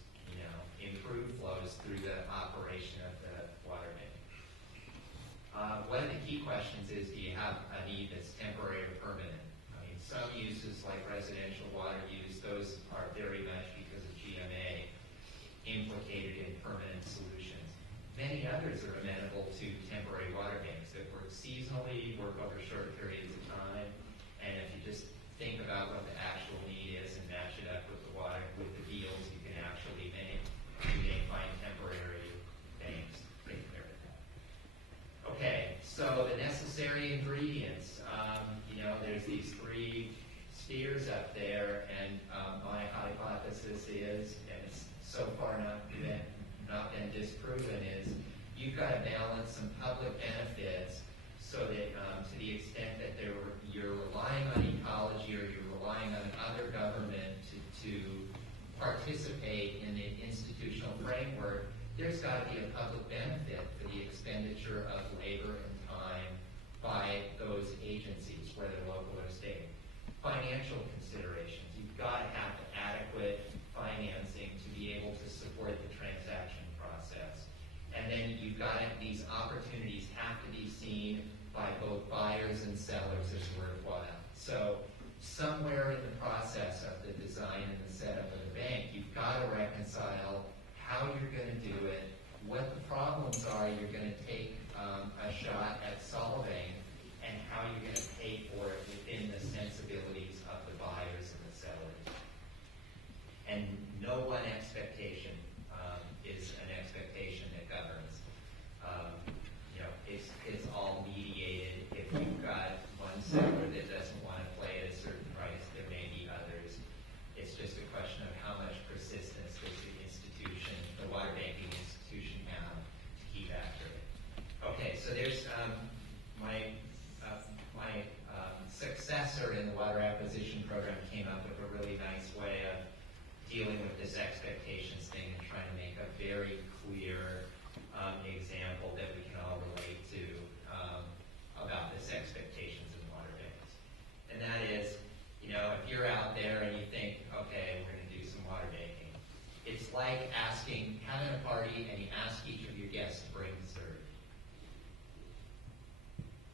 improve flows through the operation of the water bank. One of the key questions is, do you have a need that's temporary or permanent? I mean, some uses like residential water use, those are very much because of GMA implicated in permanent solutions. Many others are amenable to temporary water banks that work seasonally, work over short periods of time, and if you just think about what the actual need is and match it up with the water, with the deals you can actually make, you may find temporary banks take care of that. Okay, so the necessary ingredients. There's these three spheres up there, and my hypothesis is, and it's so far not been disproven, is you've got to balance some public benefits so that to the extent that you're relying on ecology or you're relying on other government to participate in the institutional framework, there's got to be a public benefit for the expenditure of labor and time by those agencies, whether local or state. Financial considerations. You've got to have adequate financing to be able to support the transaction process. And then you've got these opportunities have to be seen by both buyers and sellers as worthwhile. So somewhere in the process of the design and the setup of the bank, you've got to reconcile how you're going to do it, what the problems are you're going to take a shot at solving, seller that doesn't want to play at a certain price. There may be others. It's just a question of how much persistence does the institution, the water banking institution, have to keep after it. Okay, so there's my successor in the water acquisition program came up with a really nice way of dealing with this expectations thing and trying to make a very clear example that we can all relate to about this expectations in water banks. And that is, you know, if you're out there and you think, okay, we're going to do some water banking, it's like having a party and you ask each of your guests to bring dessert.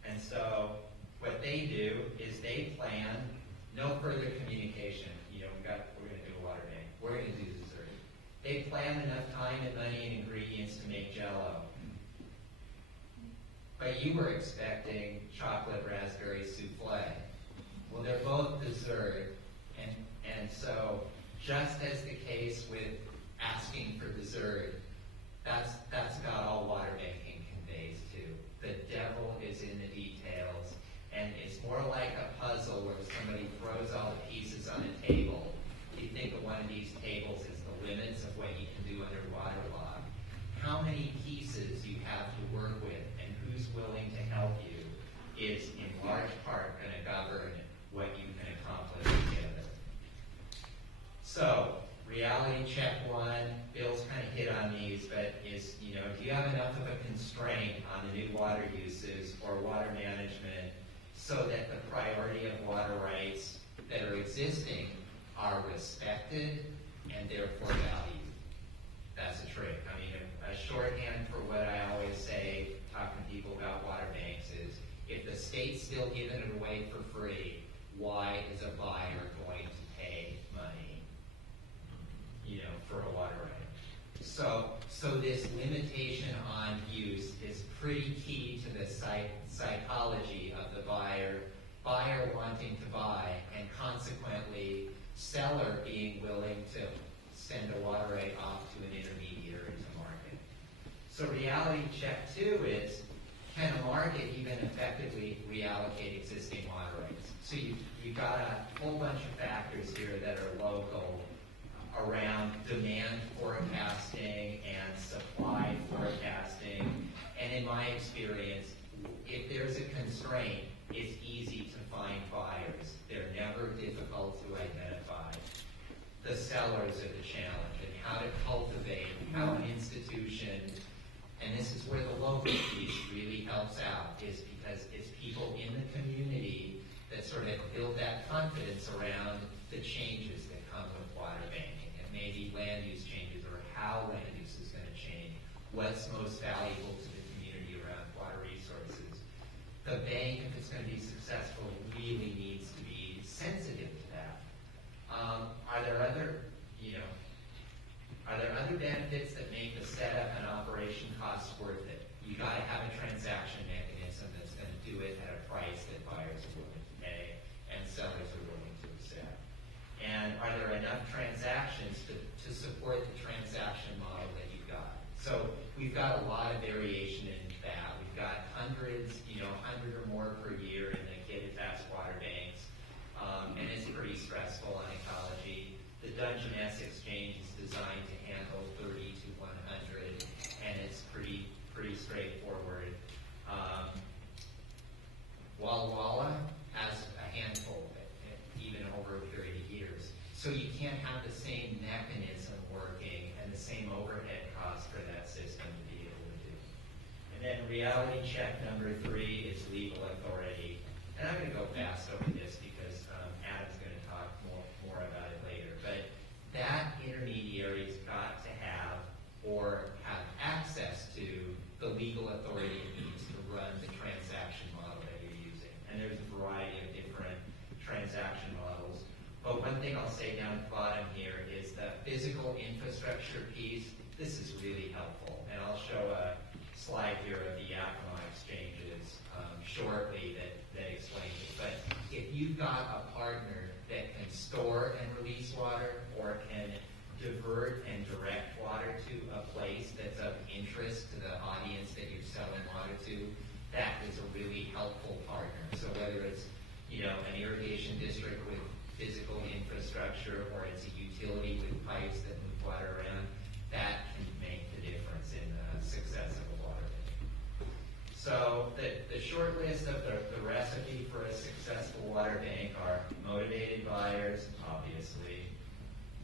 And so what they do is they plan no further communication. You know, we're going to do a water bank. We're going to do dessert. They plan enough time and money and ingredients to make Jell-O. But you were expecting chocolate raspberry souffle. Well, they're both dessert, and so just as the case with asking for dessert, that's about all water banking conveys too. The devil is in the details, and it's more like a puzzle where somebody throws all the pieces on a table. You think of one of these tables as the limits of what you can do under water law. How many pieces you have to work with and who's willing to help you is in large part going to govern what you can accomplish together. So, reality check one, Bill's kind of hit on these, but is, you know, do you have enough of a constraint on the new water uses or water management so that the priority of water rights that are existing are respected and therefore valued? That's a trick. I mean, a shorthand for what I always say, talking to people about water banks, is if the state's still giving it away for free, why is a buyer going to pay money, you know, for a water right? So this limitation on use is pretty key to the psychology of the buyer wanting to buy, and consequently seller being willing to send a water right off to an intermediary to market. So reality check two is, can a market even effectively reallocate existing water rights? So you've got a whole bunch of factors here that are local around demand forecasting and supply forecasting. And in my experience, if there's a constraint, it's easy to find buyers. They're never difficult to identify. The sellers are the challenge, and how to cultivate, how an institution, and this is where the local piece really helps out, is because it's people in the community that sort of build that confidence around the changes that come with water banking. It may be land use changes or how land use is going to change, what's most valuable to the community around water resources. The bank, if it's going to be successful, really needs to be sensitive to that. Are there other benefits that make the setup and operation costs worth it? You got to have a transaction mechanism that's going to do it at a price that buyers are willing to pay and sellers are willing to accept. And are there enough transactions to support the transaction model that you've got? So we've got a lot of variation in that. We've got hundreds, 100 or more per year in the Get It Fast water banks. And it's pretty stressful on ecology. The Dungeness exchange is designed to handle 30 to 100, and it's pretty straightforward. Walla Walla has a handful, even over a period of years. So you can't have the same mechanism working and the same overhead cost for that system to be able to do. And then reality check number 3 is legal authority. And I'm going to go fast over this because Adam's going to talk more about it later. But that intermediary's got to have or have access to the legal authority it needs to run the transaction model that you're using. And there's a variety of different transaction models. But one thing I'll say down at the bottom here is the physical infrastructure piece. This is really helpful. And I'll show a slide here of the Yakima exchanges shortly that explains it. But if you've got a partner that can store and release water or can divert and direct water to a place that's of interest to the audience that you're selling water to, that is a really helpful partner. So whether it's district with physical infrastructure, or it's a utility with pipes that move water around, that can make the difference in the success of a water bank. So the short list of the recipe for a successful water bank are motivated buyers, obviously,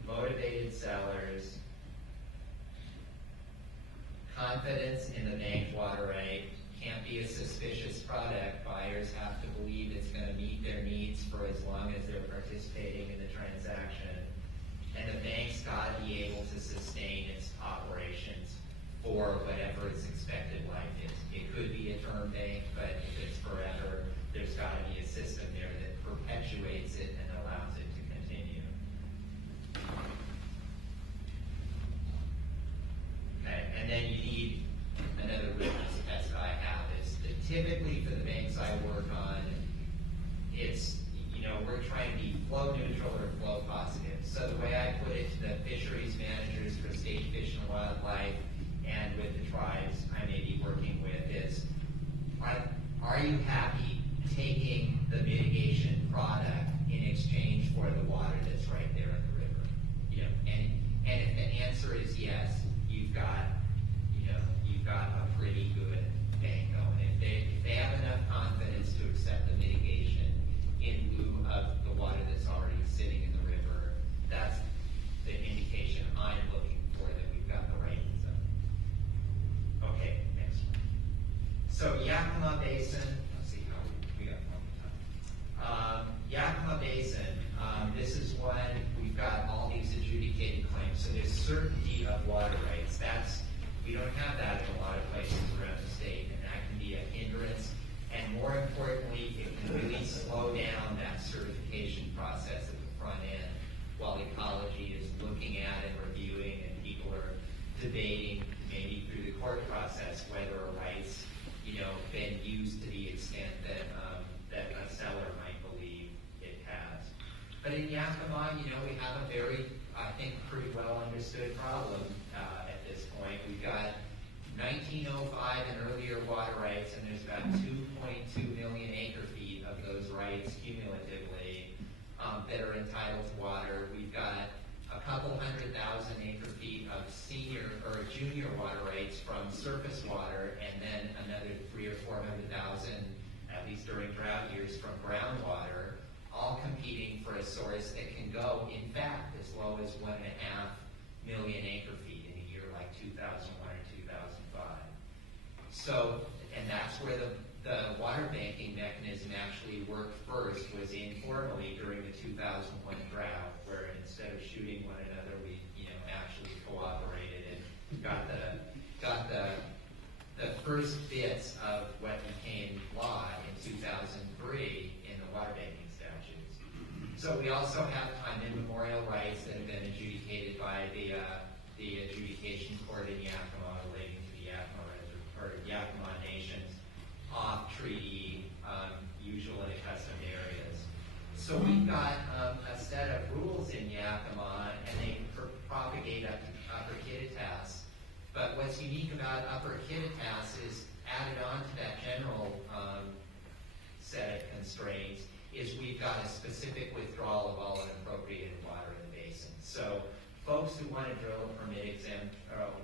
motivated sellers, confidence in the banked water right. Can't be a suspicious product. Buyers have to believe it's going to meet their needs for as long as they're participating in the transaction. And the bank's got to be able to sustain its operations for whatever its expected life is. It could be a term bank, but if it's forever, there's got to be a system there that perpetuates it and allows it to continue. Okay, and then you need another litmus test I have is that typically for the banks I work on, it's, we're trying to be flow neutral or flow positive. So the way I put it to the fisheries managers for state fish and wildlife and with the tribes I may be working with is, are you happy taking the mitigation product in exchange for the water that's right there in the river? And if the answer is yes, you've got a pretty good bank going. If they have enough confidence to accept the mitigation in lieu of the water that's already sitting in the river, that's the indication I'm looking for that we've got the right zone. Okay, next one. So Yakima Basin, let's see how we got one time. Yakima Basin, this is one, we've got all these adjudicated claims. So there's certainty of water rights. We don't have that in a lot of places around the state, and that can be a hindrance. And more importantly, it can really slow down that certification process at the front end while ecology is looking at and reviewing, and people are debating, maybe through the court process, whether a right's been used to the extent that that a seller might believe it has. But in Yakima, we have a very, I think, pretty well understood problem at this point. We've got 1905 and earlier water rights, and there's about 2.2 million acre feet of those rights cumulatively that are entitled to water. We've got a couple 100,000 acre feet of senior or junior water rights from surface water, and then another 300,000 or 400,000, at least during drought years, from groundwater, all competing for a source that can go, in fact, as low as 1.5 million acre feet in a year like 2001 or 2005. So, and that's where the water banking mechanism actually worked first, was informally during the 2001 drought, where instead of shooting one another, we actually cooperated and got the first bits of what became law in 2003 in the water banking statutes. So we also have time immemorial rights that have been adjudicated by the adjudication court in Yakima relating to the Yakima Nations off-treaty, usual and accustomed areas. So we've got a set of rules in Yakima, and they propagate up to Upper Kittitas. But what's unique about Upper Kittitas is added on to that general set of constraints is we've got a specific withdrawal of all unappropriated water in the basin. So folks who want to drill a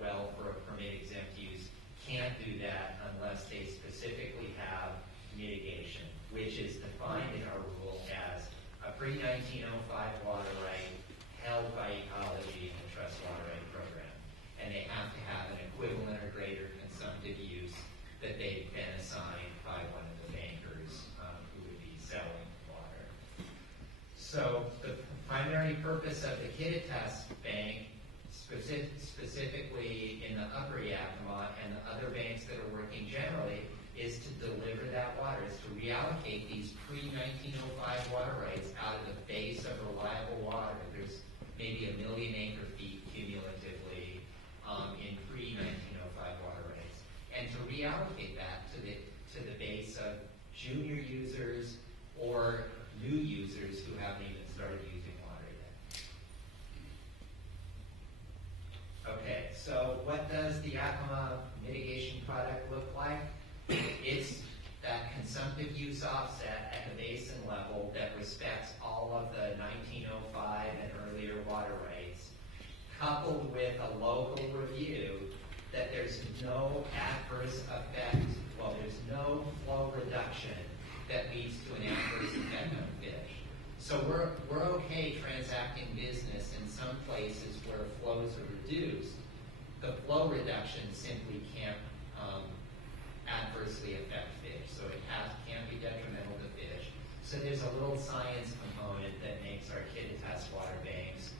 well for a permit exempt use can't do that unless they specifically have mitigation, which is defined in our rule as a pre-1905 water right held by ecology in the Trust Water Right Program. And they have to have an equivalent or greater consumptive use that they've been assigned by one of the bankers who would be selling water. So the primary purpose of the Kittitas Bank, specifically in the Upper Yakima and the other banks that are working generally, is to deliver that water, is to reallocate these pre-1905 water rights out of the base of reliable water. There's maybe 1 million acre feet cumulatively in pre-1905 water rights, and to reallocate that to the base of junior users or new users who haven't even started using water yet. Okay, so what does the Yakima mitigation product look like? It's that consumptive use offset at the basin level that respects all coupled with a local review, that there's no adverse effect, well, there's no flow reduction that leads to an adverse effect on fish. So we're okay transacting business in some places where flows are reduced. The flow reduction simply can't adversely affect fish, so it can't be detrimental to fish. So there's a little science component that makes our Kittitas water banks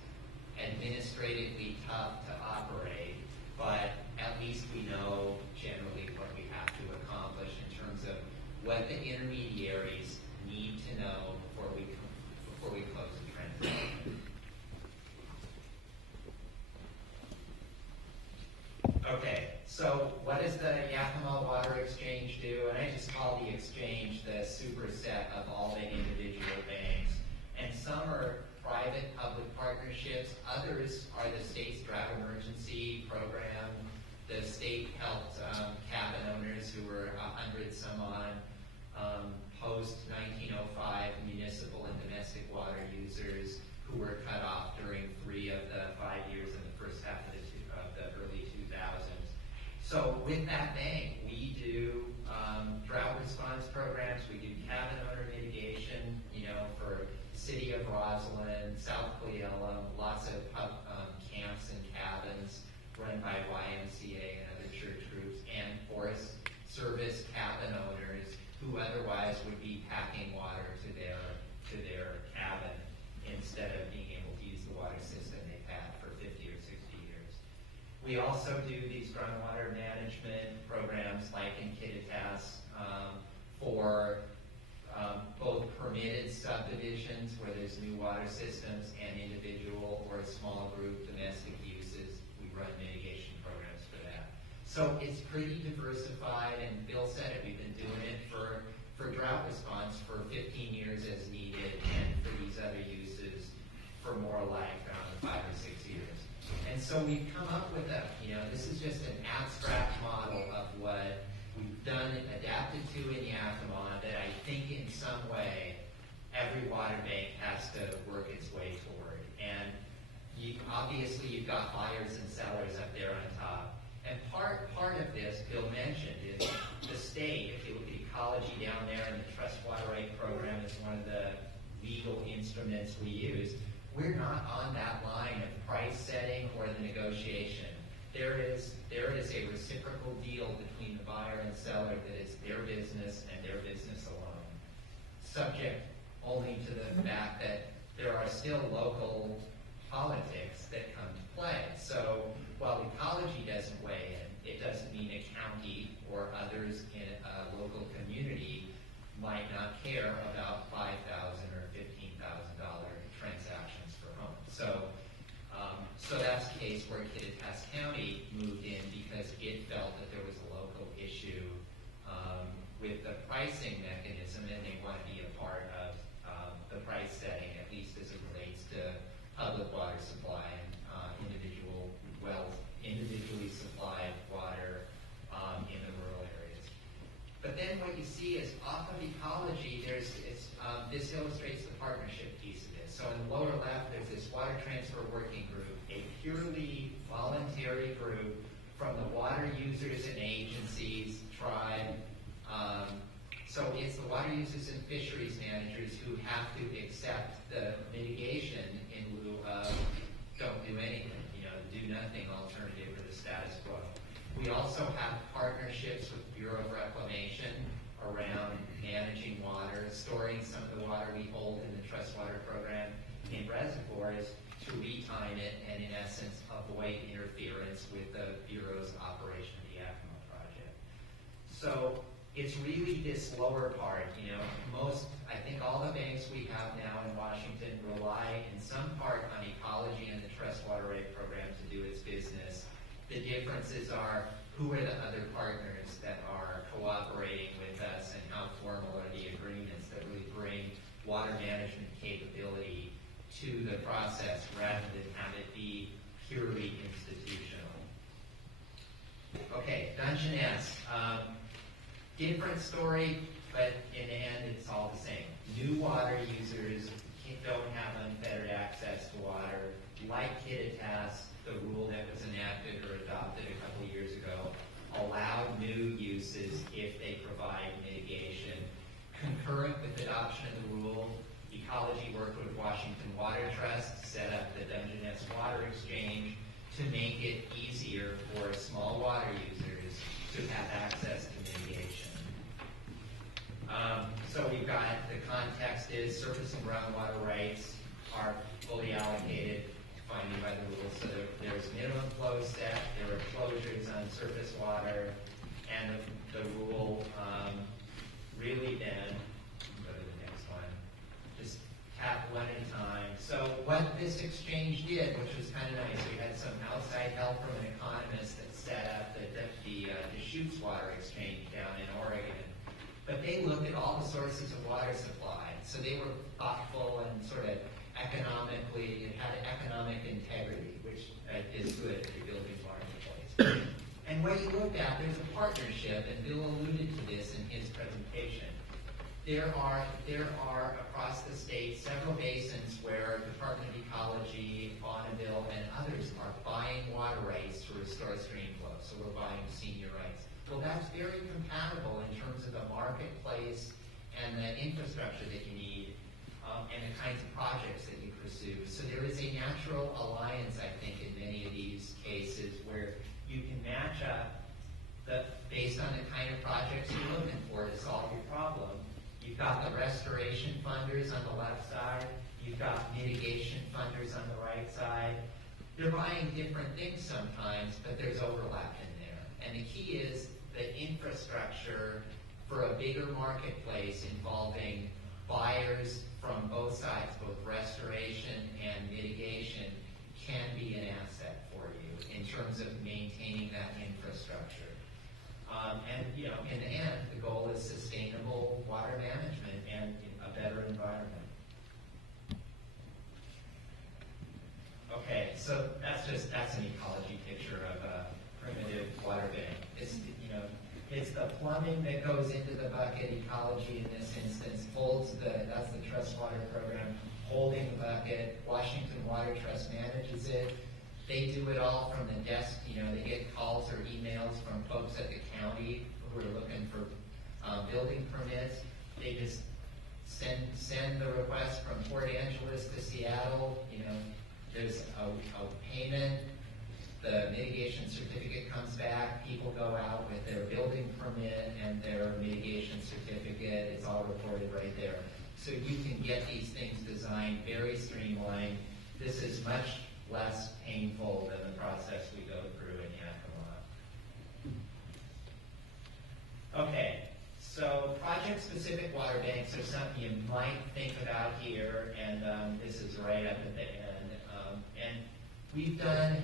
administratively tough to operate, but at least we know generally what we have to accomplish in terms of what the intermediaries need to know before we close the transaction. Okay, so what does the Yakima Water Exchange do? And I just call the exchange the superset of all the individual banks. And some are private-public partnerships. Others are the state's drought emergency program. The state helped cabin owners who were 100 some odd post-1905 municipal and domestic water users who were cut off during 3 of the 5 years in the first half of the early 2000s. So with that bank, we do drought response programs, we do cabin owner mitigation, for City of Roslyn, South Cleella, lots of camps and cabins run by YMCA and other church groups, and Forest Service cabin owners who otherwise would be packing water to their cabin instead of being able to use the water system they've had for 50 or 60 years. We also do these groundwater management programs like in Kittitas for both permitted subdivisions where there's new water systems and individual or small group domestic uses. We run mitigation programs for that. So it's pretty diversified, and Bill said it, we've been doing it for drought response for 15 years as needed, and for these other uses for more like 5 or 6 years. And so we've come up with this is just an abstract model of what we've done and adapted to in Yakima that I think in some way every water bank has to work its way toward. And obviously you've got buyers and sellers up there on top. And part of this, Bill mentioned, is the state, if you look at ecology down there, and the Trust Water Right program is one of the legal instruments we use. We're not on that line of price setting or the negotiation. There is a reciprocal deal between the buyer and seller that is their business and their business alone, subject only to the fact that there are still local politics that come to play. So while ecology doesn't weigh in, it doesn't mean a county or others in a local community might not care about $5,000 or $15,000 transactions for homes. So that's the case where Kittitas County moved in because it felt that there was a local issue with the pricing mechanism, and they want to be a part of the price setting, at least as it relates to public water supply and individually supplied water in the rural areas. But then what you see is off of ecology, this illustrates the partnership piece of this. So in the lower left, there's this water transfer working group, a purely voluntary group from the water users and agencies, tribe. So it's the water users and fisheries managers who have to accept the mitigation in lieu of don't do anything, do nothing alternative to the status quo. We also have partnerships with Bureau of Reclamation around managing water, storing some of the water we hold in the Trust Water program in reservoirs to retime it and in essence avoid interference with the Bureau's operation of the Yakima project. So it's really this lower part, I think all the banks we have now in Washington rely in some part on ecology and the Trust Water Right program to do its business. The differences are who are the other partners that are cooperating with us and how formal are the agreements that really bring water management capability to the process rather than have it be purely institutional. Okay, Dungeness. Different story, but in the end it's all the same. New water users don't have unfettered access to water. Like Kittitas, the rule that was enacted or adopted a couple of years ago, allowed new uses if they provide mitigation. Concurrent with adoption of the rule, Ecology worked with Washington Water Trust, set up the Dungeness Water Exchange to make it easier for small water users to have access to mitigation. So we've got, the context is surface and groundwater rights are fully allocated, defined by the rules. So there's minimum flow set, there are closures on surface water, and the rule really then, go to the next one, just tap one at a time. So what this exchange did, which was kind of nice, we had some outside help from an economist that set up the Deschutes Water Exchange down in Oregon. But they looked at all the sources of water supply. So they were thoughtful and sort of economically, it had economic integrity, which is good if you're building marketplace. And what he looked at, there's a partnership, and Bill alluded to this in his presentation. There are across the state several basins where Department of Ecology, Bonneville, and others are buying water rights to restore stream flow. So we're buying senior rights. Well, that's very compatible in terms of the marketplace and the infrastructure that you need, and the kinds of projects that you pursue. So there is a natural alliance, I think, in many of these cases where you can match up based on the kind of projects you're looking for to solve your problem. You've got the restoration funders on the left side. You've got mitigation funders on the right side. They're buying different things sometimes, but there's overlap in there. And the key is the infrastructure for a bigger marketplace involving buyers from both sides, both restoration and mitigation, can be an asset for you in terms of maintaining that infrastructure. And in the end, the goal is sustainable water management and a better environment. Okay, so that's an ecology picture of a primitive water bank. It's the plumbing that goes into the bucket. Ecology in this instance that's the Trust Water Program holding the bucket. Washington Water Trust manages it. They do it all from the desk. They get calls or emails from folks at the county who are looking for building permits. They just send the request from Port Angeles to Seattle. There's a payment. The mitigation certificate comes back. People go out with their building permit and their mitigation certificate. It's all reported right there. So you can get these things designed very streamlined. This is much less painful than the process we go through in Yakima. Okay, so project-specific water banks are something you might think about here, and this is right up at the end. And we've done,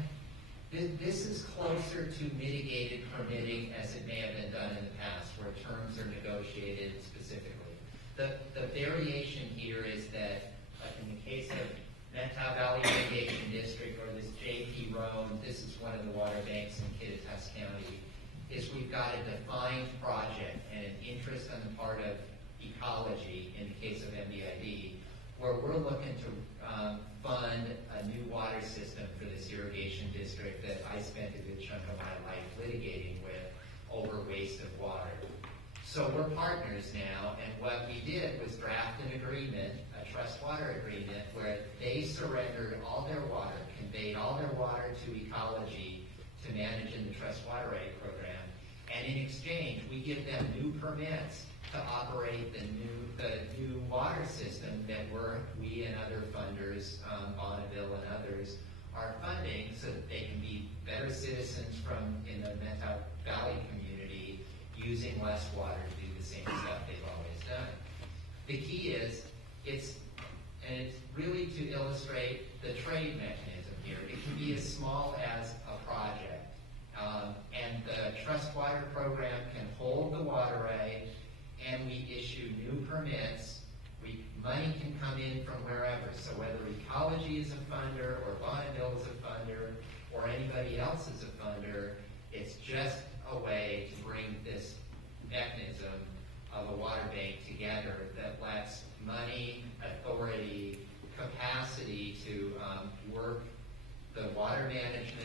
this is closer to mitigated permitting as it may have been done in the past, where terms are negotiated specifically. The variation here is that, like in the case of Methow Valley Irrigation District or this J.P. Roan, this is one of the water banks in Kittitas County, is we've got a defined project and an interest on the part of ecology, in the case of MBID, where we're looking to fund a new water system for this irrigation district that I spent a good chunk of my life litigating with over waste of water. So we're partners now, and what we did was draft an agreement, a trust water agreement, where they surrendered all their water, conveyed all their water to ecology to manage in the trust water right program. And in exchange, we give them new permits to operate the new water system that we and other funders, Bonneville and others, are funding so that they can be better citizens in the Methow Valley community, using less water to do the same stuff they've always done. The key is, it's really to illustrate the trade mechanism here. It can be as small as a project. And the Trust Water Program can hold the water right, and we issue new permits. Money can come in from wherever. So whether ecology is a funder, or Bonneville is a funder, or anybody else is a funder, it's just a way to bring this mechanism of a water bank together that lets money, authority, capacity to work the water management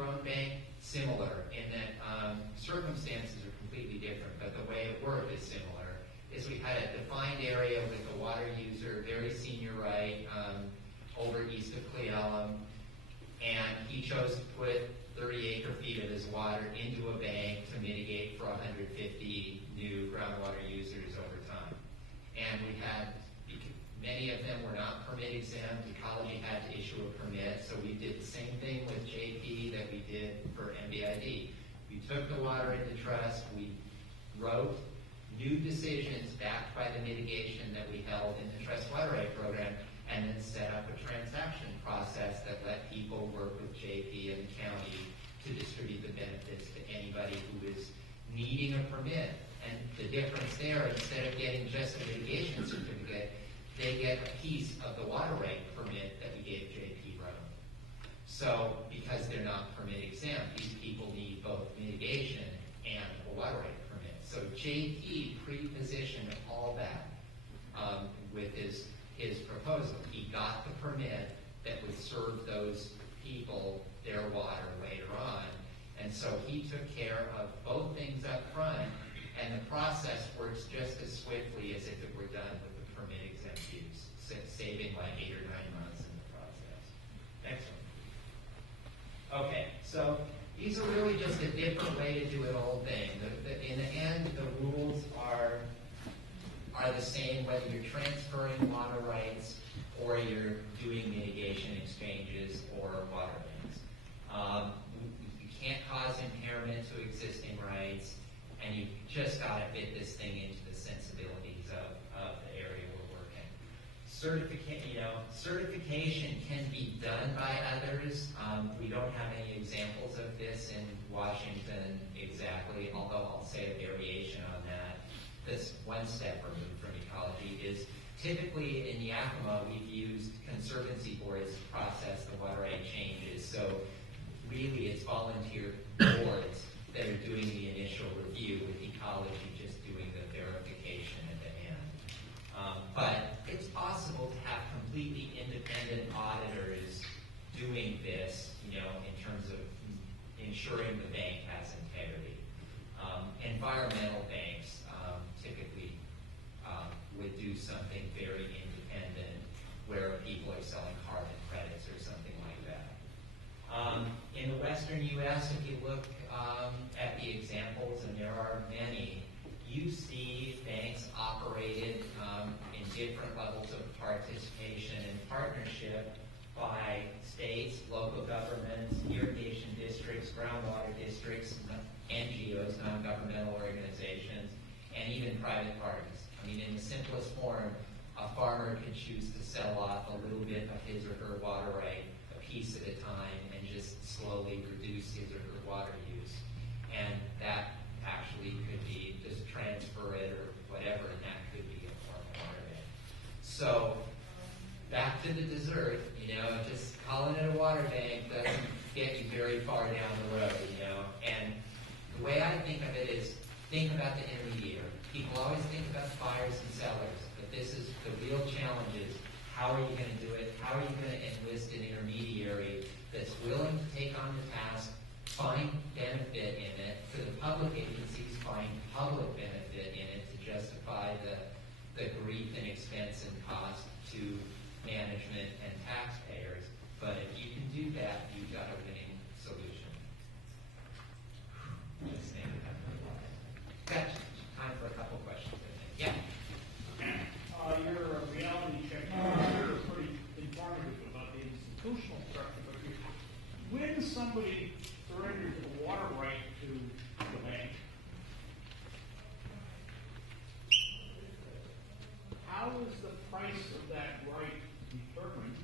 Roan Bank, similar in that circumstances are completely different, but the way it worked is similar. Is we had a defined area with a water user, very senior right, over east of Cleellum, and he chose to put 30 acre-feet of his water into a bank to mitigate for 150 new groundwater users over time. And we had, many of them were not permit exempt, Ecology had to issue a permit, so we did the same thing with JP that we did for MBID. We took the water into trust, we wrote new decisions backed by the mitigation that we held in the Trust Water Right program, and then set up a transaction process that let people work with JP and the county to distribute the benefits to anybody who is needing a permit. And the difference there, instead of getting just a mitigation certificate, they get a piece of the water right permit that we gave JP Roan. So, because they're not permit exempt, these people need both mitigation and a water right permit. So JP pre-positioned all that with his proposal. He got the permit that would serve those people their water later on. And so he took care of both things up front, and the process works just as swiftly as if it were done with the permit exempt use, saving like 8 or 9 months in the process. Next one. Okay, so these are really just a different way to do an old thing. In the end, the rules are the same whether you're transferring water rights or you're doing mitigation exchanges or water banks. You can't cause impairment to existing rights, and you just got to fit this thing into the sensibilities of the area we're working. Certification can be done by others. We don't have any examples of this in Washington exactly, although I'll say a variation on that. This one step removed from Ecology is typically in Yakima we've used conservancy boards to process the water right changes. So really it's volunteer boards that are doing the initial review, with Ecology just doing the verification at the end. But it's possible to have completely independent auditors doing this, in terms of ensuring the bank has integrity. Environmental banks typically would do something very independent, where people are selling carbon credits or something like that. In the Western U.S., if you look at the examples, and there are many, you see banks operated in different levels of participation and partnership by states, local governments, irrigation districts, groundwater districts, NGOs, non-governmental organizations, and even private parties. I mean, in the simplest form, a farmer could choose to sell off a little bit of his or her water right, a piece at a time, and just slowly reduce his or her water use. And that actually could be just transfer it or whatever, and that could be a form of water bank. So, back to the dessert, just calling it a water bank doesn't get you very far down the road, And the way I think of it is, think about the intermediary. People always think about the buyers and sellers, but this is the real challenge is, how are you going to do it? How are you going to enlist an intermediary that's willing to take on the task, find benefit in it, for the public agencies find public benefit in it to justify the grief and expense and cost to management and taxpayers. But if you can do that, you've got a winning solution. Just think about that. Got time for a couple questions, I think. Yeah. Your reality check is pretty informative about the institutional structure, but when somebody surrenders a water right to the bank, how is the price of that right determined?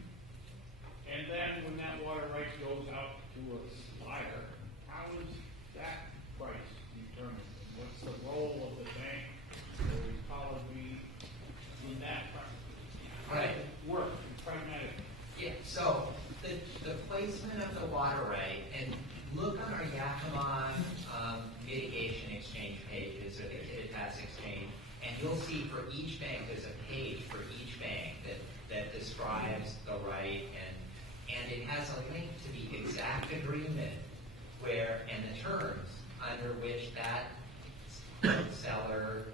And then when that water right goes out to a supplier, how is that price determined? What's the role of the bank or Ecology in that price? Right. Work pragmatic. Yeah, so the placement of the water right, and look on our Yakima mitigation exchange pages, or the Kittitas exchange, and you'll see for each bank, there's a page for each bank that describes the right, and it has a link to the exact agreement where, and the terms under which that seller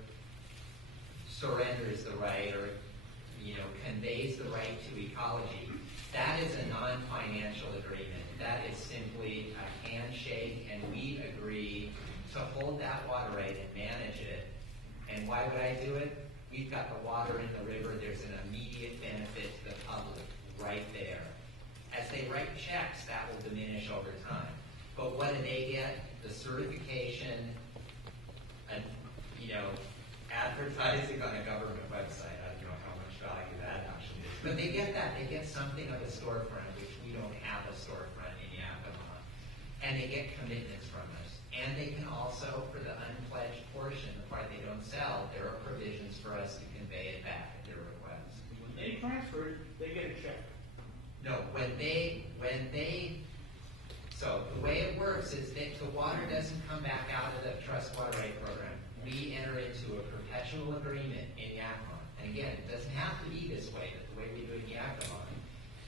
surrenders the right or, conveys the right to ecology, that is a non-financial agreement. That is simply a handshake, and we agree to hold that water right and manage it. And why would I do it? We've got the water in the river. There's an immediate benefit to the public right there. As they write checks, that will diminish over time. But what do they get? The certification, and, advertising on a government website. I don't know how much value that actually is. But they get that. They get something of a storefront, which we don't have a storefront in Yakima. And they get commitments from us. And they can also, for the unpledged portion, the part they don't sell, there are provisions for us to convey it back at their request. When they transfer it, they get a check. No, so the way it works is that the water doesn't come back out of the Trust Water Right program. We enter into a perpetual agreement in Yakima. And again, it doesn't have to be this way, but the way we do it in Yakima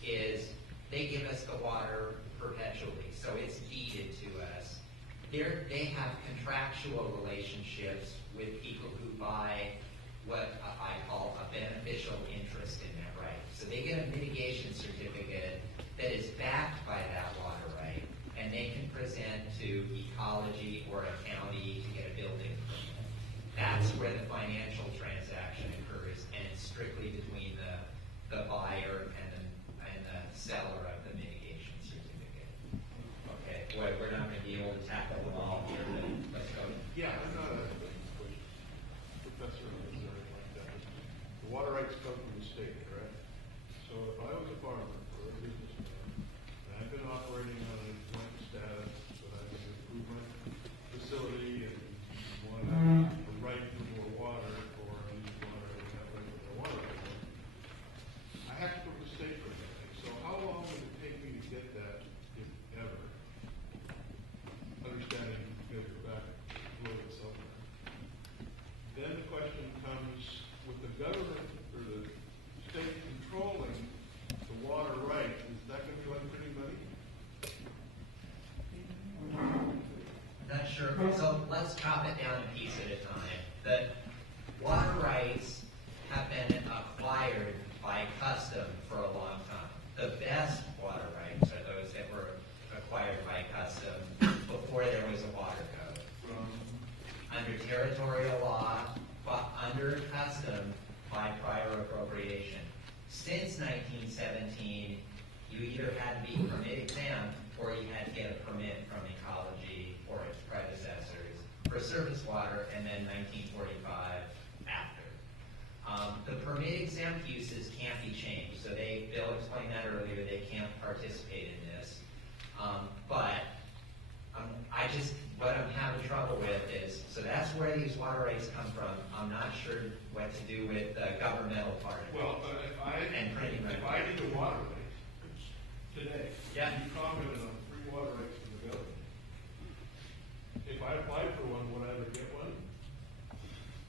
is they give us the water perpetually. So it's deeded to us. They have contractual relationships with people who buy what I call a beneficial interest in that right. So they get a mitigation certificate that is backed by that water right, and they can present to ecology or a county to get a building permit. That's where the financial transaction occurs, and it's strictly between the buyer and the seller of the mitigation certificate. Okay, boy, we're not going to be able to tackle them all here, but let's go. Yeah, I'm not a professor or anything like that. The water rights come from the state, correct? So if I was a farmer or a businessman, and I've been operating on a joint status, but I can improve my facility and want a right for more water, or I need water, I have right for more water, I have to go to the state for that. So how long would it take me to get that, if ever? Understanding you gotta go back and load it somewhere. Then the question comes, with the government or the state controlling the water right, is that going to be like pretty money? I'm not sure. So let's chop it down a piece at a time. The water rights have been acquired by custom for a long time. The best water rights are those that were acquired by custom before there was a water code. Under territorial law, but under custom by prior appropriation. Since 1917, you either had to be permit exempt or you had to get a permit from ecology or its predecessors for surface water, and then 1945 after. The permit exempt uses can't be changed, so Bill explained that earlier, they can't participate in this. What I'm having trouble with is, so that's where these water rights come from. I'm not sure what to do with the governmental part of it. Well, if I need a water right today, Yeah. you commented on free water rights from the government. If I applied for one, would I ever get one?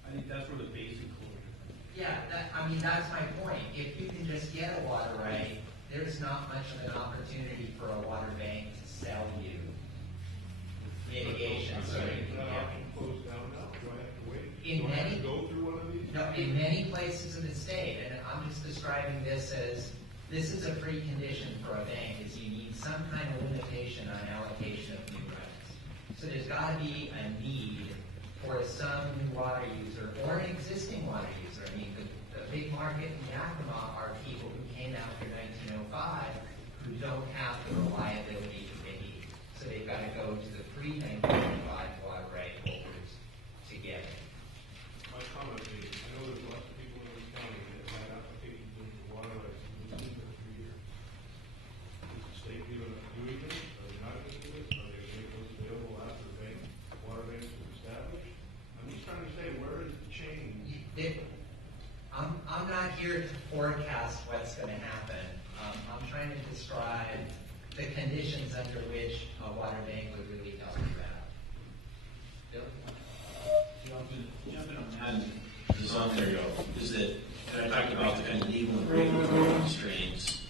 I think that's where the basic closure. Yeah, that's my point. If you can just get a water right, there's not much of an opportunity for a water bank to sell you mitigation. So you can That get. option closed down now? Do I have to wait? In Do I have many- to go through one of these? No, in many places in the state, and I'm just describing this as, this is a precondition for a bank, is you need some kind of limitation on allocation of new rights. So there's gotta be a need for some new water user or an existing water user. I mean, the big market in Yakima are people who came after 1905 who don't have the reliability that they need. So they've gotta go to the pre-1905 water right holders to get it. My comment is, I know there's lots of people in this county that have applications in for water rights in the 3 years. Is the state doing it? Are they not going to do it? Are they going to make those available after water banks are established? I'm just trying to say, where is the change? I'm not here to forecast what's going to happen. I'm trying to describe the conditions under which a water bank would really help you out. Bill? Jumping on that, is on there, is that, and I talked about the kind of legal and regulatory constraints.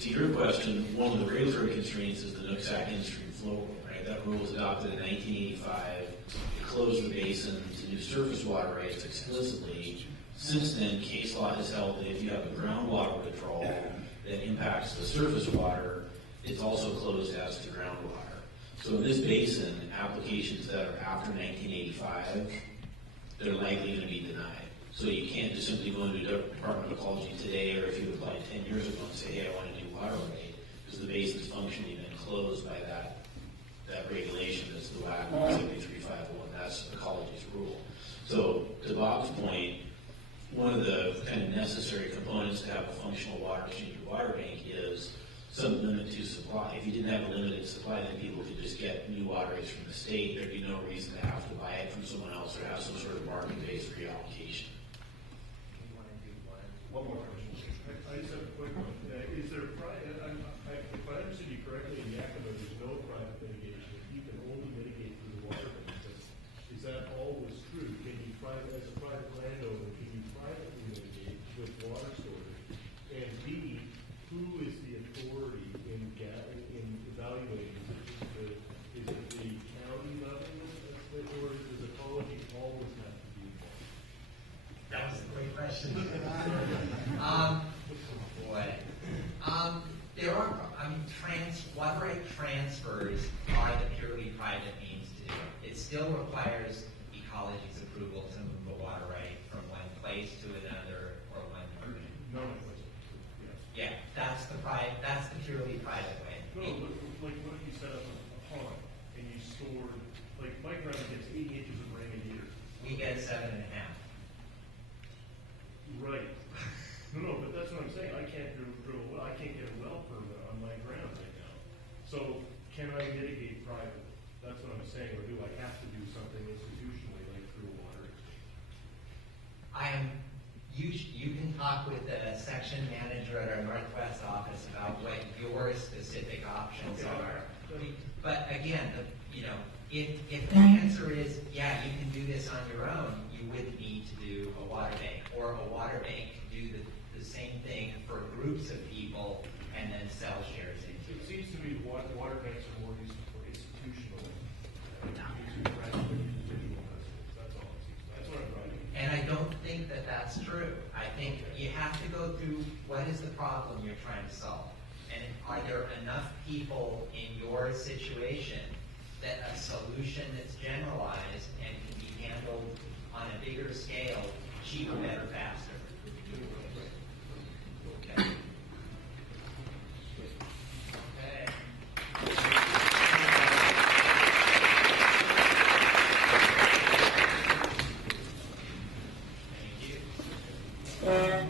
To your question, one of the regulatory constraints is the Nooksack in-stream flow rule, right? right? That rule was adopted in 1985. It closed the basin to new surface water rights explicitly. Since then, case law has held that if you have a groundwater withdrawal that impacts the surface water, it's also closed as to groundwater. So in this basin, applications that are after 1985, they're likely going to be denied. So you can't just simply go into the Department of Ecology today, or if you applied 10 years ago and say, hey, I want to do water right, because the basin's functionally been closed by that regulation. That's the WAC 7351. That's ecology's rule. So to Bob's point, one of the kind of necessary components to have a functional water exchange or water bank is some limit to supply. If you didn't have a limited supply, then people could just get new water rights from the state. There'd be no reason to have to buy it from someone else or have some sort of market-based reallocation. You want to do One more question. I just have a quick one. Is there, if I understood you correctly, in Yakima, there's no private mitigation. You can only mitigate through the water bank. Is that always true? Can you as a private landowner, can you privately mitigate with water storage? And B, who is the authority in evaluating? Is it the county level, or does ecology always have to be involved? That was a great question. Boy. There are, water right transfers are the purely private means to do it. It still requires ecology's approval to move a water right from one place to another or one person. No, Yeah, that's the purely private way. no, like what if you set up a pond and you stored, like my ground gets 80 inches of rain a year. We get 7.5. Right. No, but that's what I'm saying. I can't drill a well. I can't get a well permit on my ground right now. So can I mitigate privately? That's what I'm saying. Or do I have to do something institutionally, like through a water exchange? You can talk with the section manager at our Northwest office about what your specific options are. But again, if the answer is, yeah, you can do this on your own, you wouldn't need to do a water bank. Or a water bank can do the same thing for groups of people and then sell shares into It it. seems to me water banks are more useful for institutional. That's all. That's what I'm writing. And I don't think that that's true. I think you have to go through what is the problem you're trying to solve. And are there enough people in your situation that a solution that's generalized and can be handled on a bigger scale, cheaper, better, faster? Okay. Okay.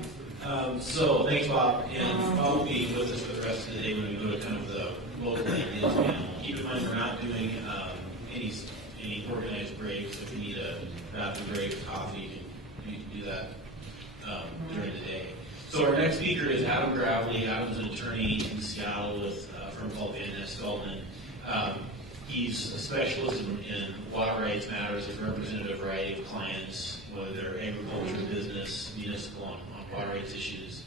So thanks, Bob, and Bob will be with us for the rest of the day when we go to kind of the local ideas panel. Keep in mind, we're not doing any organized breaks. If you need a bathroom break, coffee, you can do that during the day. So our next speaker is Adam Gravely. Adam's an attorney in Seattle with a firm called Van Ness Feldman. He's a specialist in water rights matters, has represented a variety of clients, whether they're agriculture, business, municipal, on water rights issues.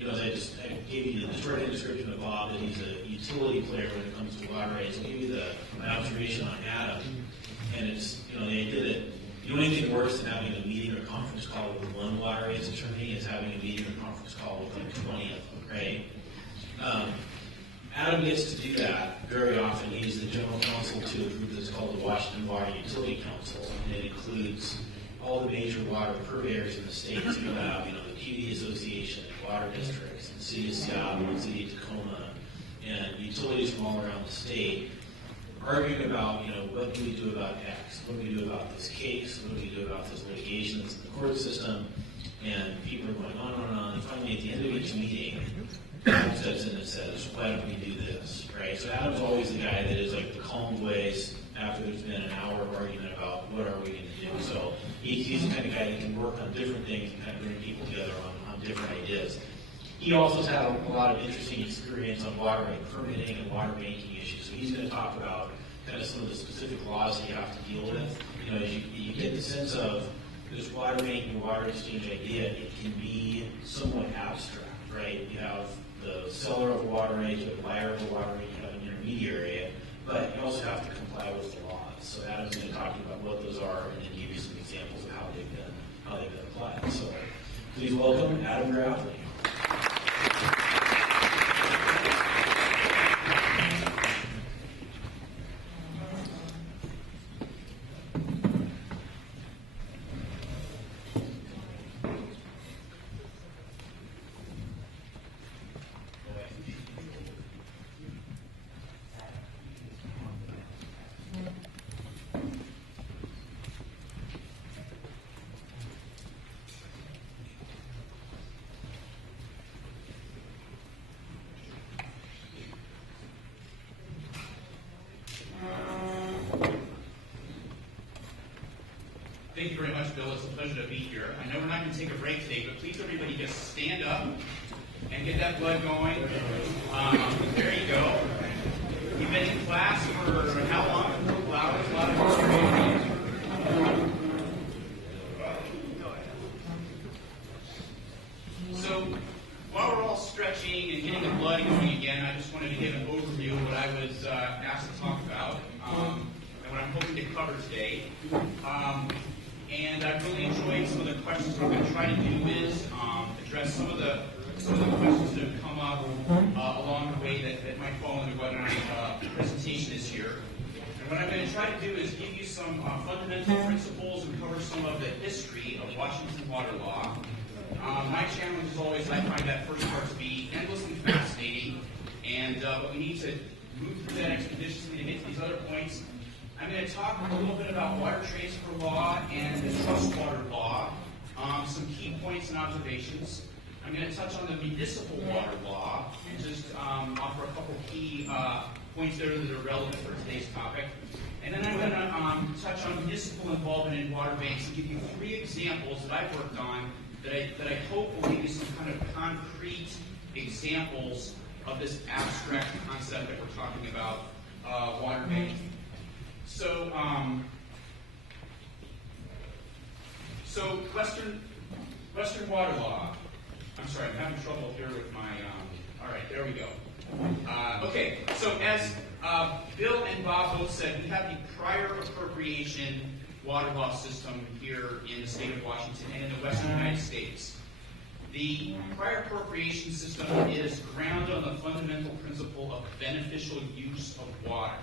As I gave you the shorthand description of Bob, that he's a utility player when it comes to water rights. I'll give you my observation on Adam, and it's, the idea that the only thing worse than having a meeting or conference call with one water rights attorney is having a meeting or conference call with like 20 of them, right? Adam gets to do that very often. He's the general counsel to a group that's called the Washington Water Utility Council, and it includes all the major water purveyors in the state. So you have, the PUD Association, water districts, the city of Seattle, the city of Tacoma, and utilities from all around the state, arguing about, what do we do about X? What do we do about this case? What do we do about this litigation that's in the court system? And people are going on and on. And finally, at the end of each meeting, Adam steps in and says, why don't we do this, right? So Adam's always the guy that is like the calm voice after there's been an hour of argument about what are we going to do. So he's the kind of guy that can work on different things and kind of bring people together on different ideas. He also has had a lot of interesting experience on water right permitting and water banking issues. So he's going to talk about kind of some of the specific laws that you have to deal with. As you get the sense of this water banking, water exchange idea, it can be somewhat abstract, right? You have the seller of a water right, you have the buyer of a water right, you have an intermediary, but you also have to with the laws. So Adam's going to talk to you about what those are and then give you some examples of how they've been applied. So please welcome Adam Grafley. Thank you very much, Bill. It's a pleasure to be here. I know we're not going to take a break today, but please everybody just stand up and get that blood going. There you go. You've been in class for how long? A couple hours? A lot of experience. So while we're all stretching and getting the blood going again, I just wanted to give an overview of what I was asked to talk about and what I'm hoping to cover today. And I've really enjoyed some of the questions. What I'm going to try to do is address some of the questions that have come up along the way that might fall into what my presentation is here. And what I'm going to try to do is give you some fundamental principles and cover some of the history of Washington water law. My challenge is always, I find that first part to be endlessly fascinating, and but we need to move through that expeditiously to get to these other points. I'm going to talk a little bit about water transfer law and the trust water law, some key points and observations. I'm going to touch on the municipal water law and just offer a couple key points there that are relevant for today's topic. And then I'm going to touch on municipal involvement in water banks and give you 3 examples that I've worked on that I hope will give you some kind of concrete examples of this abstract concept that we're talking about, water banking. So, Western water law. I'm sorry, I'm having trouble here with my. All right, there we go. Okay, so as Bill and Bob both said, we have the prior appropriation water law system here in the state of Washington and in the Western United States. The prior appropriation system is grounded on the fundamental principle of beneficial use of water.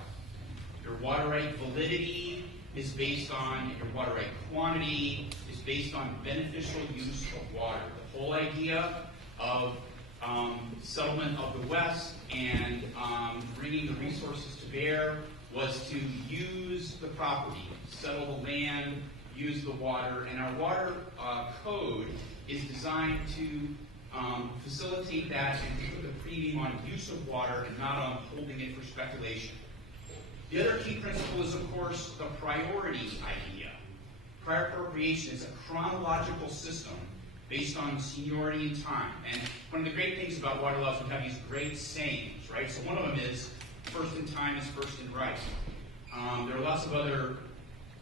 Your water right validity is based on, your water right quantity is based on beneficial use of water. The whole idea of settlement of the West and bringing the resources to bear was to use the property, settle the land, use the water, and our water code is designed to facilitate that and to put the premium on use of water and not on holding it for speculation. The other key principle is, of course, the priority idea. Prior appropriation is a chronological system based on seniority and time. And one of the great things about water laws, we have these great sayings, right? So one of them is, first in time is first in right. There are lots of other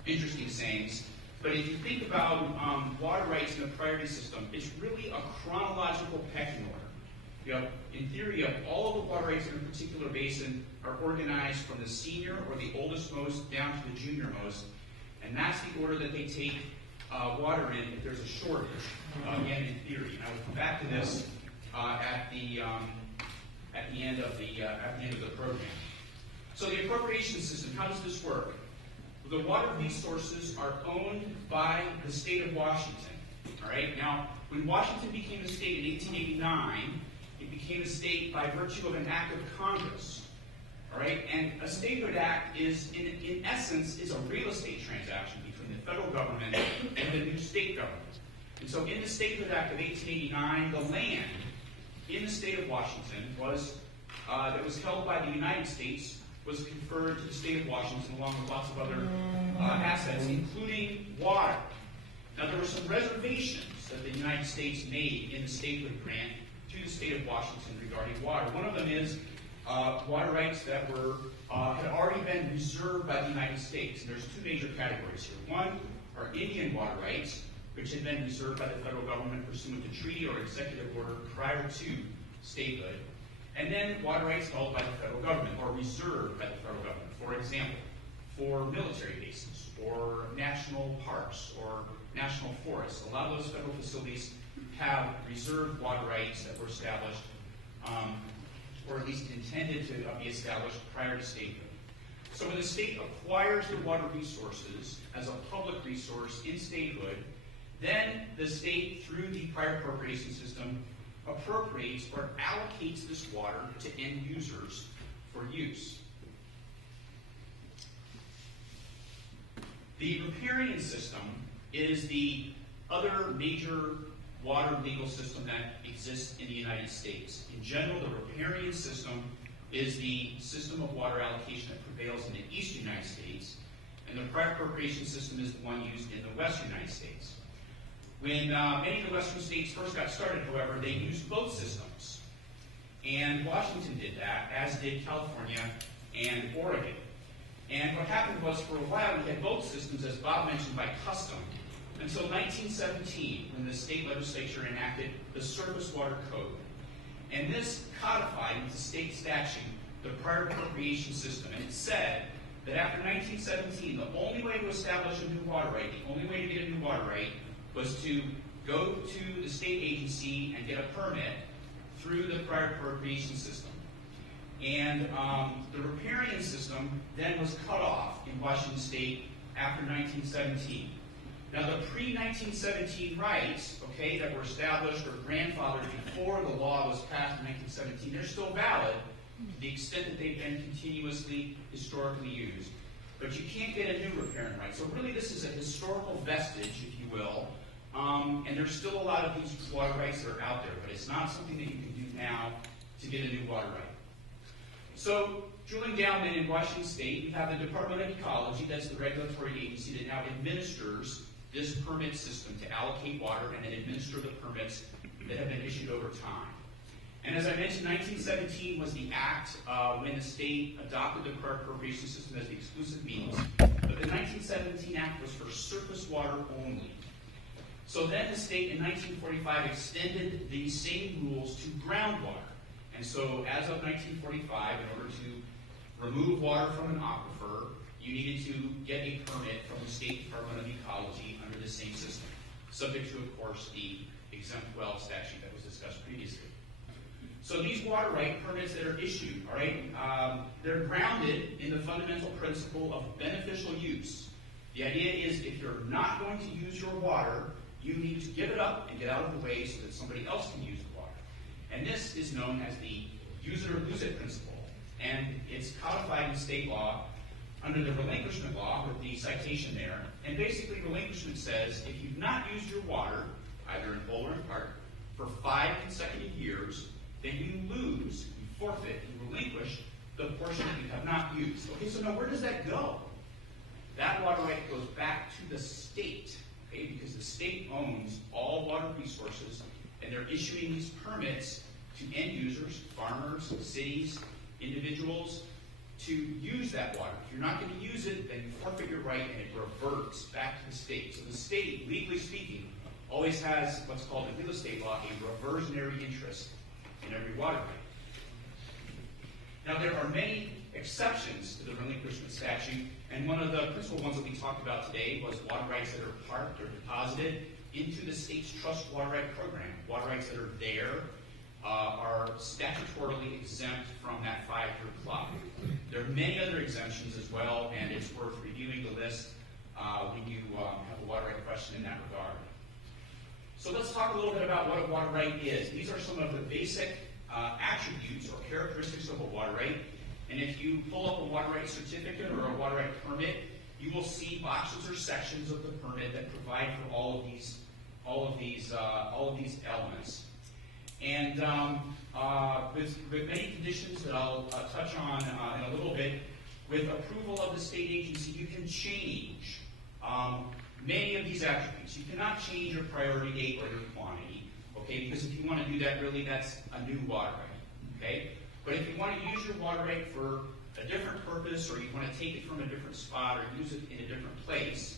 interesting sayings. But if you think about water rights in the priority system, it's really a chronological pecking order. You know, in theory, all of the water rights in a particular basin are organized from the senior or the oldest most down to the junior most, and that's the order that they take water in if there's a shortage. Again, in theory, and I will come back to this at the end of the program. So the appropriation system, how does this work? The water resources are owned by the state of Washington. All right. Now, when Washington became a state in 1889. It became a state by virtue of an act of Congress, all right? And a statehood act is, in essence, is a real estate transaction between the federal government and the new state government. And so in the Statehood Act of 1889, the land in the state of Washington was, that was held by the United States was conferred to the state of Washington along with lots of other assets, including water. Now, there were some reservations that the United States made in the statehood grant to the state of Washington regarding water. One of them is water rights that were had already been reserved by the United States. And there's 2 major categories here. One are Indian water rights, which had been reserved by the federal government pursuant to treaty or executive order prior to statehood. And then water rights held by the federal government or reserved by the federal government. For example, for military bases or national parks or national forests. A lot of those federal facilities have reserved water rights that were established, or at least intended to be established prior to statehood. So when the state acquires the water resources as a public resource in statehood, then the state, through the prior appropriation system, appropriates or allocates this water to end users for use. The riparian system is the other major water legal system that exists in the United States. In general, the riparian system is the system of water allocation that prevails in the eastern United States, and the prior appropriation system is the one used in the western United States. When many of the western states first got started, however, they used both systems. And Washington did that, as did California and Oregon. And what happened was, for a while, we had both systems, as Bob mentioned, by custom, until 1917, when the state legislature enacted the Surface Water Code. And this codified into state statute the prior appropriation system. And it said that after 1917, the only way to establish a new water right, the only way to get a new water right, was to go to the state agency and get a permit through the prior appropriation system. And the riparian system then was cut off in Washington State after 1917. Now, the pre-1917 rights, okay, that were established or grandfathered before the law was passed in 1917, they're still valid to the extent that they've been continuously, historically used. But you can't get a new riparian right. So really, this is a historical vestige, if you will, and there's still a lot of these water rights that are out there, but it's not something that you can do now to get a new water right. So, drilling down then in Washington State, we have the Department of Ecology, that's the regulatory agency that now administers this permit system to allocate water and then administer the permits that have been issued over time. And as I mentioned, 1917 was the act when the state adopted the prior appropriation system as the exclusive means. But the 1917 act was for surface water only. So then the state in 1945 extended these same rules to groundwater. And so as of 1945, in order to remove water from an aquifer, you needed to get a permit from the State Department of Ecology under the same system, subject to, of course, the exempt well statute that was discussed previously. So these water right permits that are issued, all right, they're grounded in the fundamental principle of beneficial use. The idea is if you're not going to use your water, you need to give it up and get out of the way so that somebody else can use the water. And this is known as the use it or lose it principle. And it's codified in state law under the relinquishment law with the citation there. And basically relinquishment says if you've not used your water, either in whole or in part, for 5 consecutive years, then you lose, you forfeit, you relinquish the portion that you have not used. Okay, so now where does that go? That water right goes back to the state, okay, because the state owns all water resources, and they're issuing these permits to end users, farmers, cities, individuals, to use that water. If you're not going to use it, then you forfeit your right, and it reverts back to the state. So the state, legally speaking, always has what's called in real estate law a reversionary interest in every water right. Now, there are many exceptions to the relinquishment statute, and one of the principal ones that we talked about today was water rights that are parked or deposited into the state's trust water right program. Water rights that are there are statutorily exempt from that 5-year clock. There are many other exemptions as well, and it's worth reviewing the list when you have a water right question in that regard. So let's talk a little bit about what a water right is. These are some of the basic attributes or characteristics of a water right. And if you pull up a water right certificate or a water right permit, you will see boxes or sections of the permit that provide for all of these elements. And with many conditions that I'll touch on in a little bit, with approval of the state agency, you can change many of these attributes. You cannot change your priority date or your quantity, okay? Because if you want to do that, really, that's a new water right, okay? But if you want to use your water right for a different purpose, or you want to take it from a different spot or use it in a different place,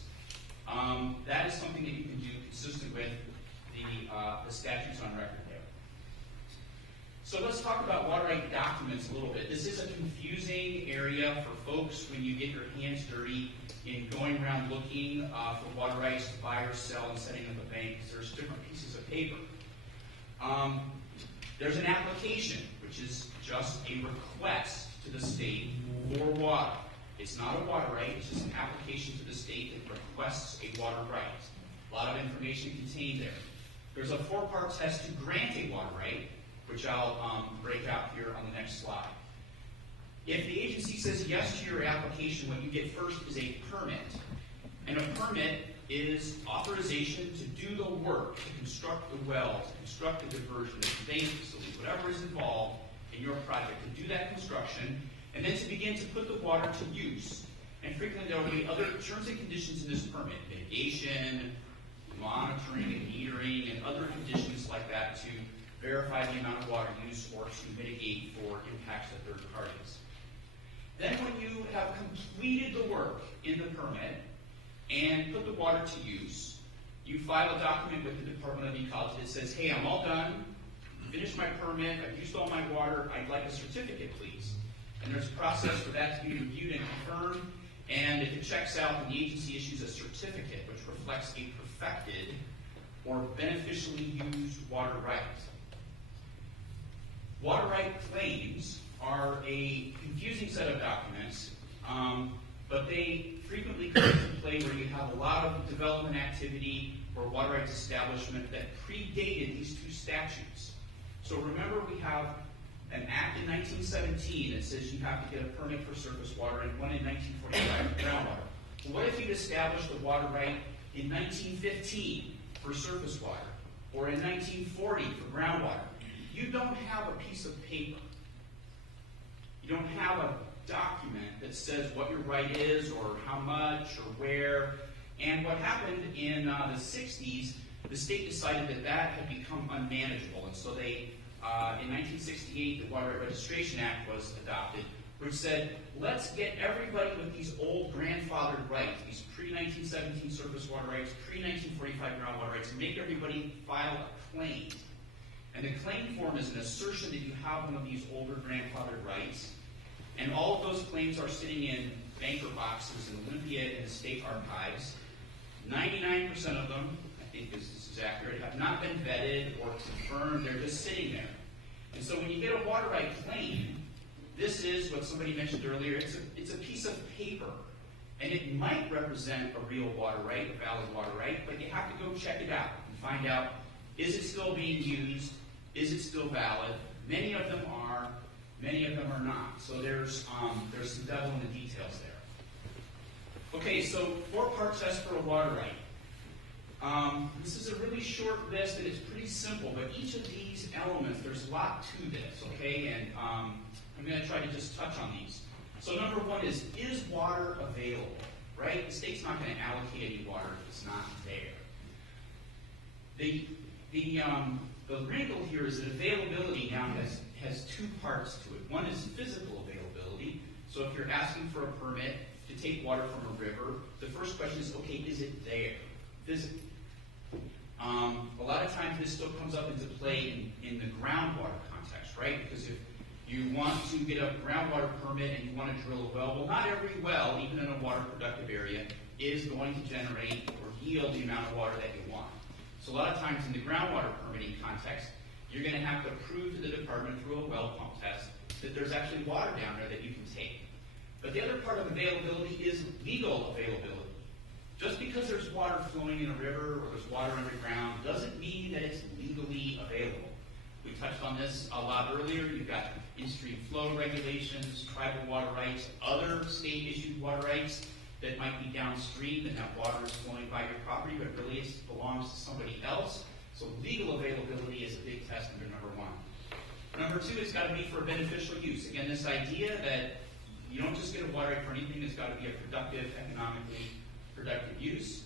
that is something that you can do consistent with the statutes on record there. So let's talk about water right documents a little bit. This is a confusing area for folks when you get your hands dirty in going around looking for water rights to buy or sell and setting up a bank, because there's different pieces of paper. There's an application, which is just a request to the state for water. It's not a water right, it's just an application to the state that requests a water right. A lot of information contained there. There's a 4-part test to grant a water right, which I'll break out here on the next slide. If the agency says yes to your application, what you get first is a permit. And a permit is authorization to do the work, to construct the well, to construct the diversion, the conveyance facility, whatever is involved in your project, to do that construction, and then to begin to put the water to use. And frequently there will be other terms and conditions in this permit, mitigation, monitoring and metering, and other conditions like that to verify the amount of water used or to mitigate for impacts to third parties. Then when you have completed the work in the permit and put the water to use, you file a document with the Department of Ecology that says, hey, I'm all done, finished my permit, I've used all my water, I'd like a certificate, please. And there's a process for that to be reviewed and confirmed, and if it checks out, then the agency issues a certificate which reflects a perfected or beneficially used water right. Water right claims are a confusing set of documents, but they frequently come into play where you have a lot of development activity or water rights establishment that predated these two statutes. So remember, we have an act in 1917 that says you have to get a permit for surface water, and one in 1945 for groundwater. Well, what if you'd established a water right in 1915 for surface water, or in 1940 for groundwater? You don't have a piece of paper. You don't have a document that says what your right is, or how much, or where. And what happened in the 60s, the state decided that that had become unmanageable. And so they, in 1968, the Water Right Registration Act was adopted, which said, let's get everybody with these old grandfathered rights, these pre-1917 surface water rights, pre-1945 groundwater rights, and make everybody file a claim. And the claim form is an assertion that you have one of these older grandfathered rights. And all of those claims are sitting in banker boxes in Olympia and the state archives. 99% of them, I think this is accurate, have not been vetted or confirmed. They're just sitting there. And so when you get a water right claim, this is what somebody mentioned earlier. It's a piece of paper. And it might represent a real water right, a valid water right, but you have to go check it out and find out, is it still being used? Is it still valid? Many of them are, many of them are not. So there's some devil in the details there. Okay, so 4-part test for a water right. This is a really short list and it's pretty simple, but each of these elements, there's a lot to this, okay? And I'm going to try to just touch on these. So number one is water available, right? The state's not going to allocate any water if it's not there. The wrinkle here is that availability now has 2 parts to it. One is physical availability. So if you're asking for a permit to take water from a river, the first question is, okay, is it there physically? A lot of times this still comes up into play in the groundwater context, right? Because if you want to get a groundwater permit and you want to drill a well, well, not every well, even in a water productive area, is going to generate or yield the amount of water that you want. So a lot of times in the groundwater permitting context, you're going to have to prove to the department through a well pump test that there's actually water down there that you can take. But the other part of availability is legal availability. Just because there's water flowing in a river or there's water underground doesn't mean that it's legally available. We touched on this a lot earlier. You've got in-stream flow regulations, tribal water rights, other state-issued water rights that might be downstream and that water is flowing by your property, but really it belongs to somebody else. So legal availability is a big test under number 1. Number 2, it's got to be for beneficial use. Again, this idea that you don't just get a water right for anything, it's got to be a productive, economically productive use,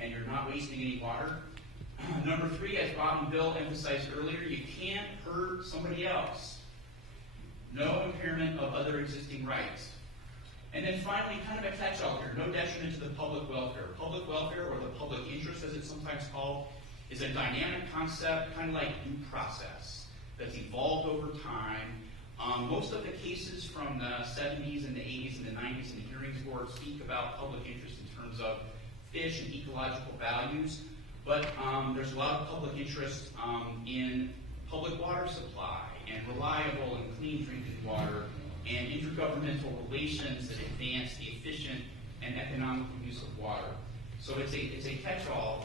and you're not wasting any water. Number 3, as Bob and Bill emphasized earlier, you can't hurt somebody else. No impairment of other existing rights. And then finally, kind of a catch-all here, no detriment to the public welfare. Public welfare, or the public interest as it's sometimes called, is a dynamic concept, kind of like due process. that's evolved over time. Most of the cases from the 70s and the 80s and the 90s in the hearings board speak about public interest in terms of fish and ecological values, but there's a lot of public interest in public water supply and reliable and clean drinking water and intergovernmental relations that advance the efficient and economical use of water. So it's a catch-all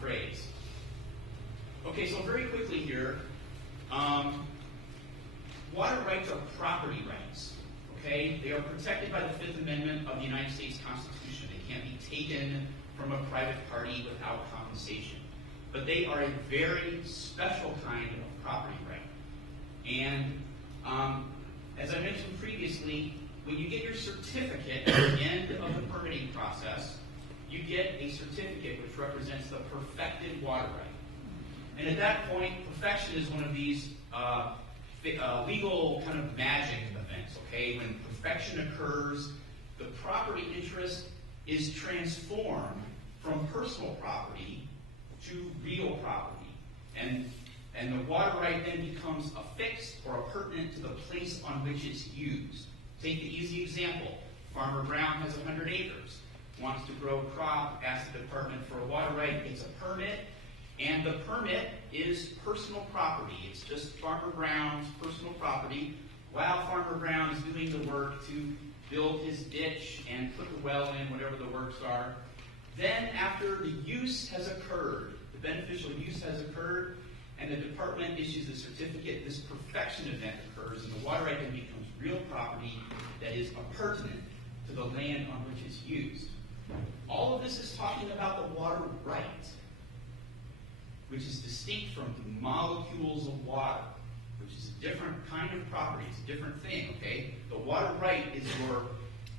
phrase. Okay, so very quickly here, water rights are property rights. Okay, they are protected by the Fifth Amendment of the United States Constitution. They can't be taken from a private party without compensation. But they are a very special kind of property right. And as I mentioned previously, when you get your certificate at the end of the permitting process, you get a certificate which represents the perfected water right. And at that point, perfection is one of these legal kind of magic events, okay? When perfection occurs, the property interest is transformed from personal property to real property. And the water right then becomes affixed or appurtenant to the place on which it's used. Take the easy example. Farmer Brown has 100 acres, wants to grow a crop, asks the department for a water right, gets a permit, and the permit is personal property. It's just Farmer Brown's personal property while Farmer Brown is doing the work to build his ditch and put the well in, whatever the works are. Then after the use has occurred, the beneficial use has occurred, and the department issues the certificate, this perfection event occurs, and the water right then becomes real property that is appurtenant to the land on which it's used. All of this is talking about the water right, which is distinct from the molecules of water, which is a different kind of property. It's a different thing, okay? The water right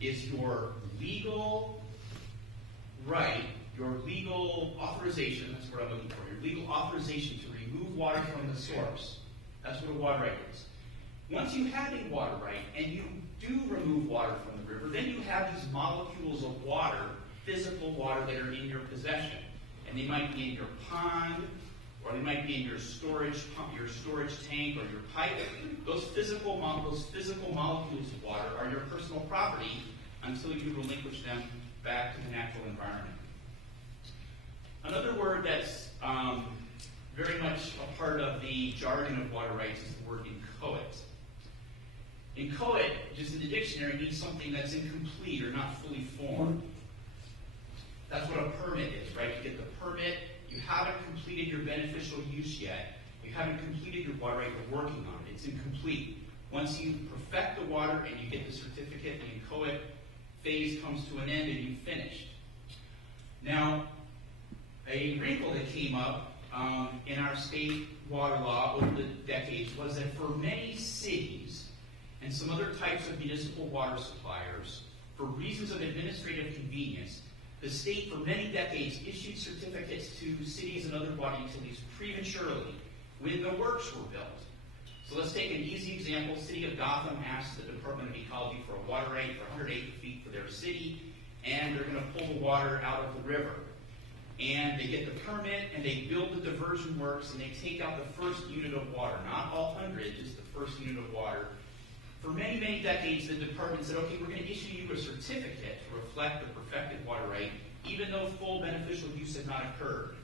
is your legal right, your legal authorization, that's what I'm looking for, your legal authorization to remove water from the source. That's what a water right is. Once you have a water right and you do remove water from the river, then you have these molecules of water, physical water, that are in your possession. And they might be in your pond, or they might be in your storage tank, or your pipe. Those physical molecules of water are your personal property until you relinquish them back to the natural environment. Another word that's very much a part of the jargon of water rights is the word inchoate. Inchoate, just in the dictionary, means something that's incomplete or not fully formed. That's what a permit is, right? You get the permit, you haven't completed your beneficial use yet, you haven't completed your water right, you're working on it, it's incomplete. Once you perfect the water and you get the certificate, the inchoate phase comes to an end and you've finished. Now, a wrinkle that came up in our state water law over the decades was that for many cities and some other types of municipal water suppliers, for reasons of administrative convenience, the state for many decades issued certificates to cities and other water utilities prematurely when the works were built. So let's take an easy example. City of Gotham asked the Department of Ecology for a water right for 100 acre-feet for their city, and they're going to pull the water out of the river. And they get the permit, and they build the diversion works, and they take out the first unit of water. Not all 100, just the first unit of water. For many, many decades, the department said, okay, we're going to issue you a certificate to reflect the perfected water right, even though full beneficial use had not occurred.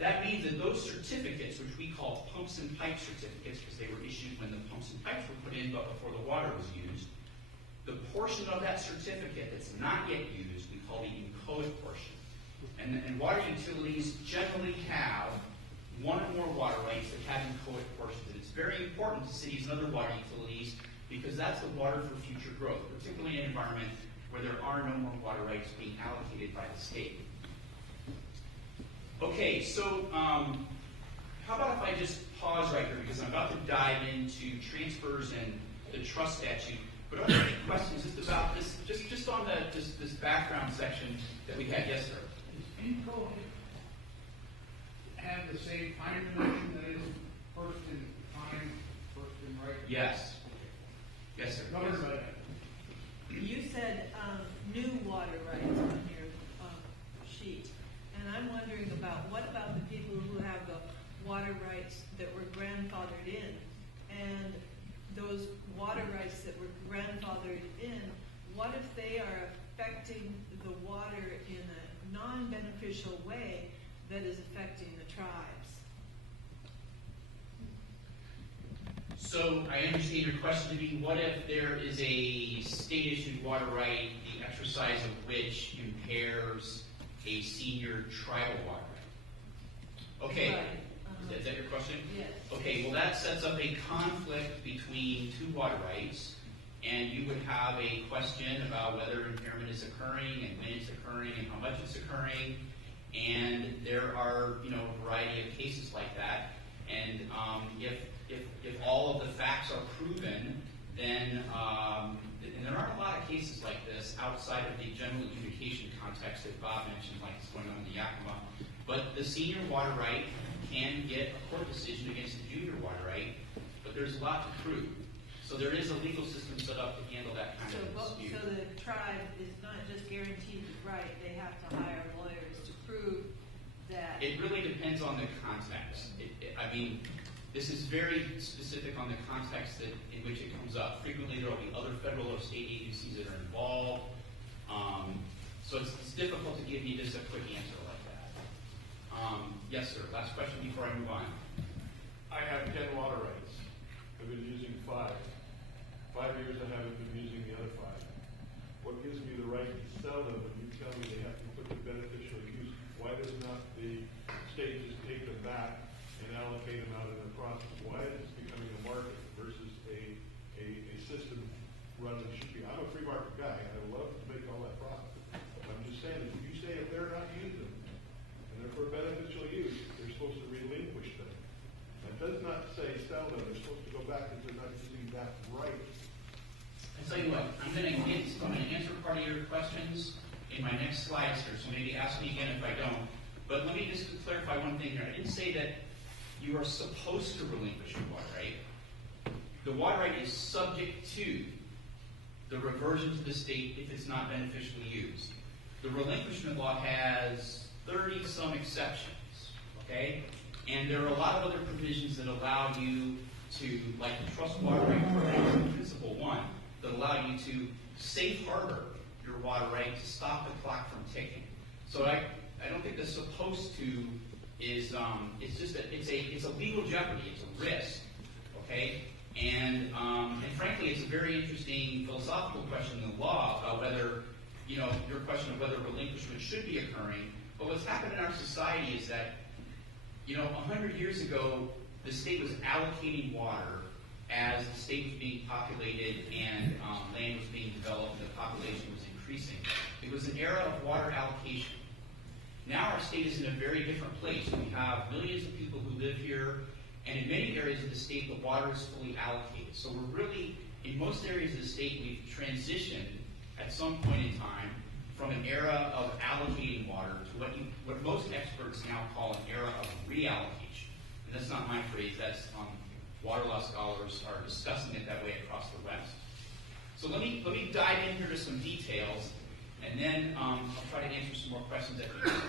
That means that those certificates, which we call pumps and pipe certificates, because they were issued when the pumps and pipes were put in, but before the water was used, the portion of that certificate that's not yet used, we call the inchoate portion. And water utilities generally have one or more water rights that have inchoate portions. And it's very important to cities and other water utilities because that's the water for future growth, particularly in an environment where there are no more water rights being allocated by the state. Okay, so how about if I just pause right here because I'm about to dive into transfers and the trust statute. But are there any questions just about this, just on this background section that we had? Yes, sir. Does Inco have the same time dimension that is first in time, first in right? Yes. Yes, sir. Covered Yes. by that. You said new water rights on your sheet, and I'm wondering what about the people who have the water rights that were granted grandfathered in, what if they are affecting the water in a non-beneficial way that is affecting the tribes? So I understand your question to be, what if there is a state-issued water right, the exercise of which impairs a senior tribal water right? Okay, Right. is that your question? Yes. Okay, well that sets up a conflict between two water rights, and you would have a question about whether impairment is occurring and when it's occurring and how much it's occurring, and there are, a variety of cases like that, and if all of the facts are proven, then, and there aren't a lot of cases like this outside of the general adjudication context that Bob mentioned, like it's going on in the Yakima, but the senior water right can get a court decision against the junior water right, but there's a lot to prove. So there is a legal system set up to handle that kind of dispute. So the tribe is not just guaranteed the right, they have to hire lawyers to prove that. It really depends on the context. This is very specific on the context in which it comes up. Frequently there will be other federal or state agencies that are involved. So it's difficult to give you just a quick answer like that. Yes, sir. Last question before I move on. I have 10 water rights. I've been using 5. 5 years I haven't been using the other 5. What gives me the right to sell them when you tell me they have to put to beneficial use? Why does not the state just take them back and allocate them out in the process? Why is this becoming a market versus a system run that should be? I'm a free market guy. I love to make all that profit. I'm just saying, if you say if they're not using them and they're for beneficial use, they're supposed to relinquish them. It does not say sell them. They're supposed to go back if they're not using that right. I'll tell you what, I'm going to answer part of your questions in my next slide, sir, so maybe ask me again if I don't. But let me just clarify one thing here. I didn't say that you are supposed to relinquish your water right. The water right is subject to the reversion to the state if it's not beneficially used. The relinquishment law has 30-some exceptions, okay? And there are a lot of other provisions that allow you to, like the trust water right program, principle 1, that allow you to safe harbor your water right to stop the clock from ticking. So I don't think the supposed to is, it's just it's a legal jeopardy, it's a risk, okay? And frankly, it's a very interesting philosophical question in the law about whether, your question of whether relinquishment should be occurring. But what's happened in our society is that, 100 years ago, the state was allocating water as the state was being populated and land was being developed and the population was increasing. It was an era of water allocation. Now our state is in a very different place. We have millions of people who live here, and in many areas of the state, the water is fully allocated. So we're really, in most areas of the state, we've transitioned at some point in time from an era of allocating water to what most experts now call an era of reallocation. And that's not my phrase, that's water law scholars are discussing it that way across the West. So let me dive in here to some details, and then I'll try to answer some more questions at the end.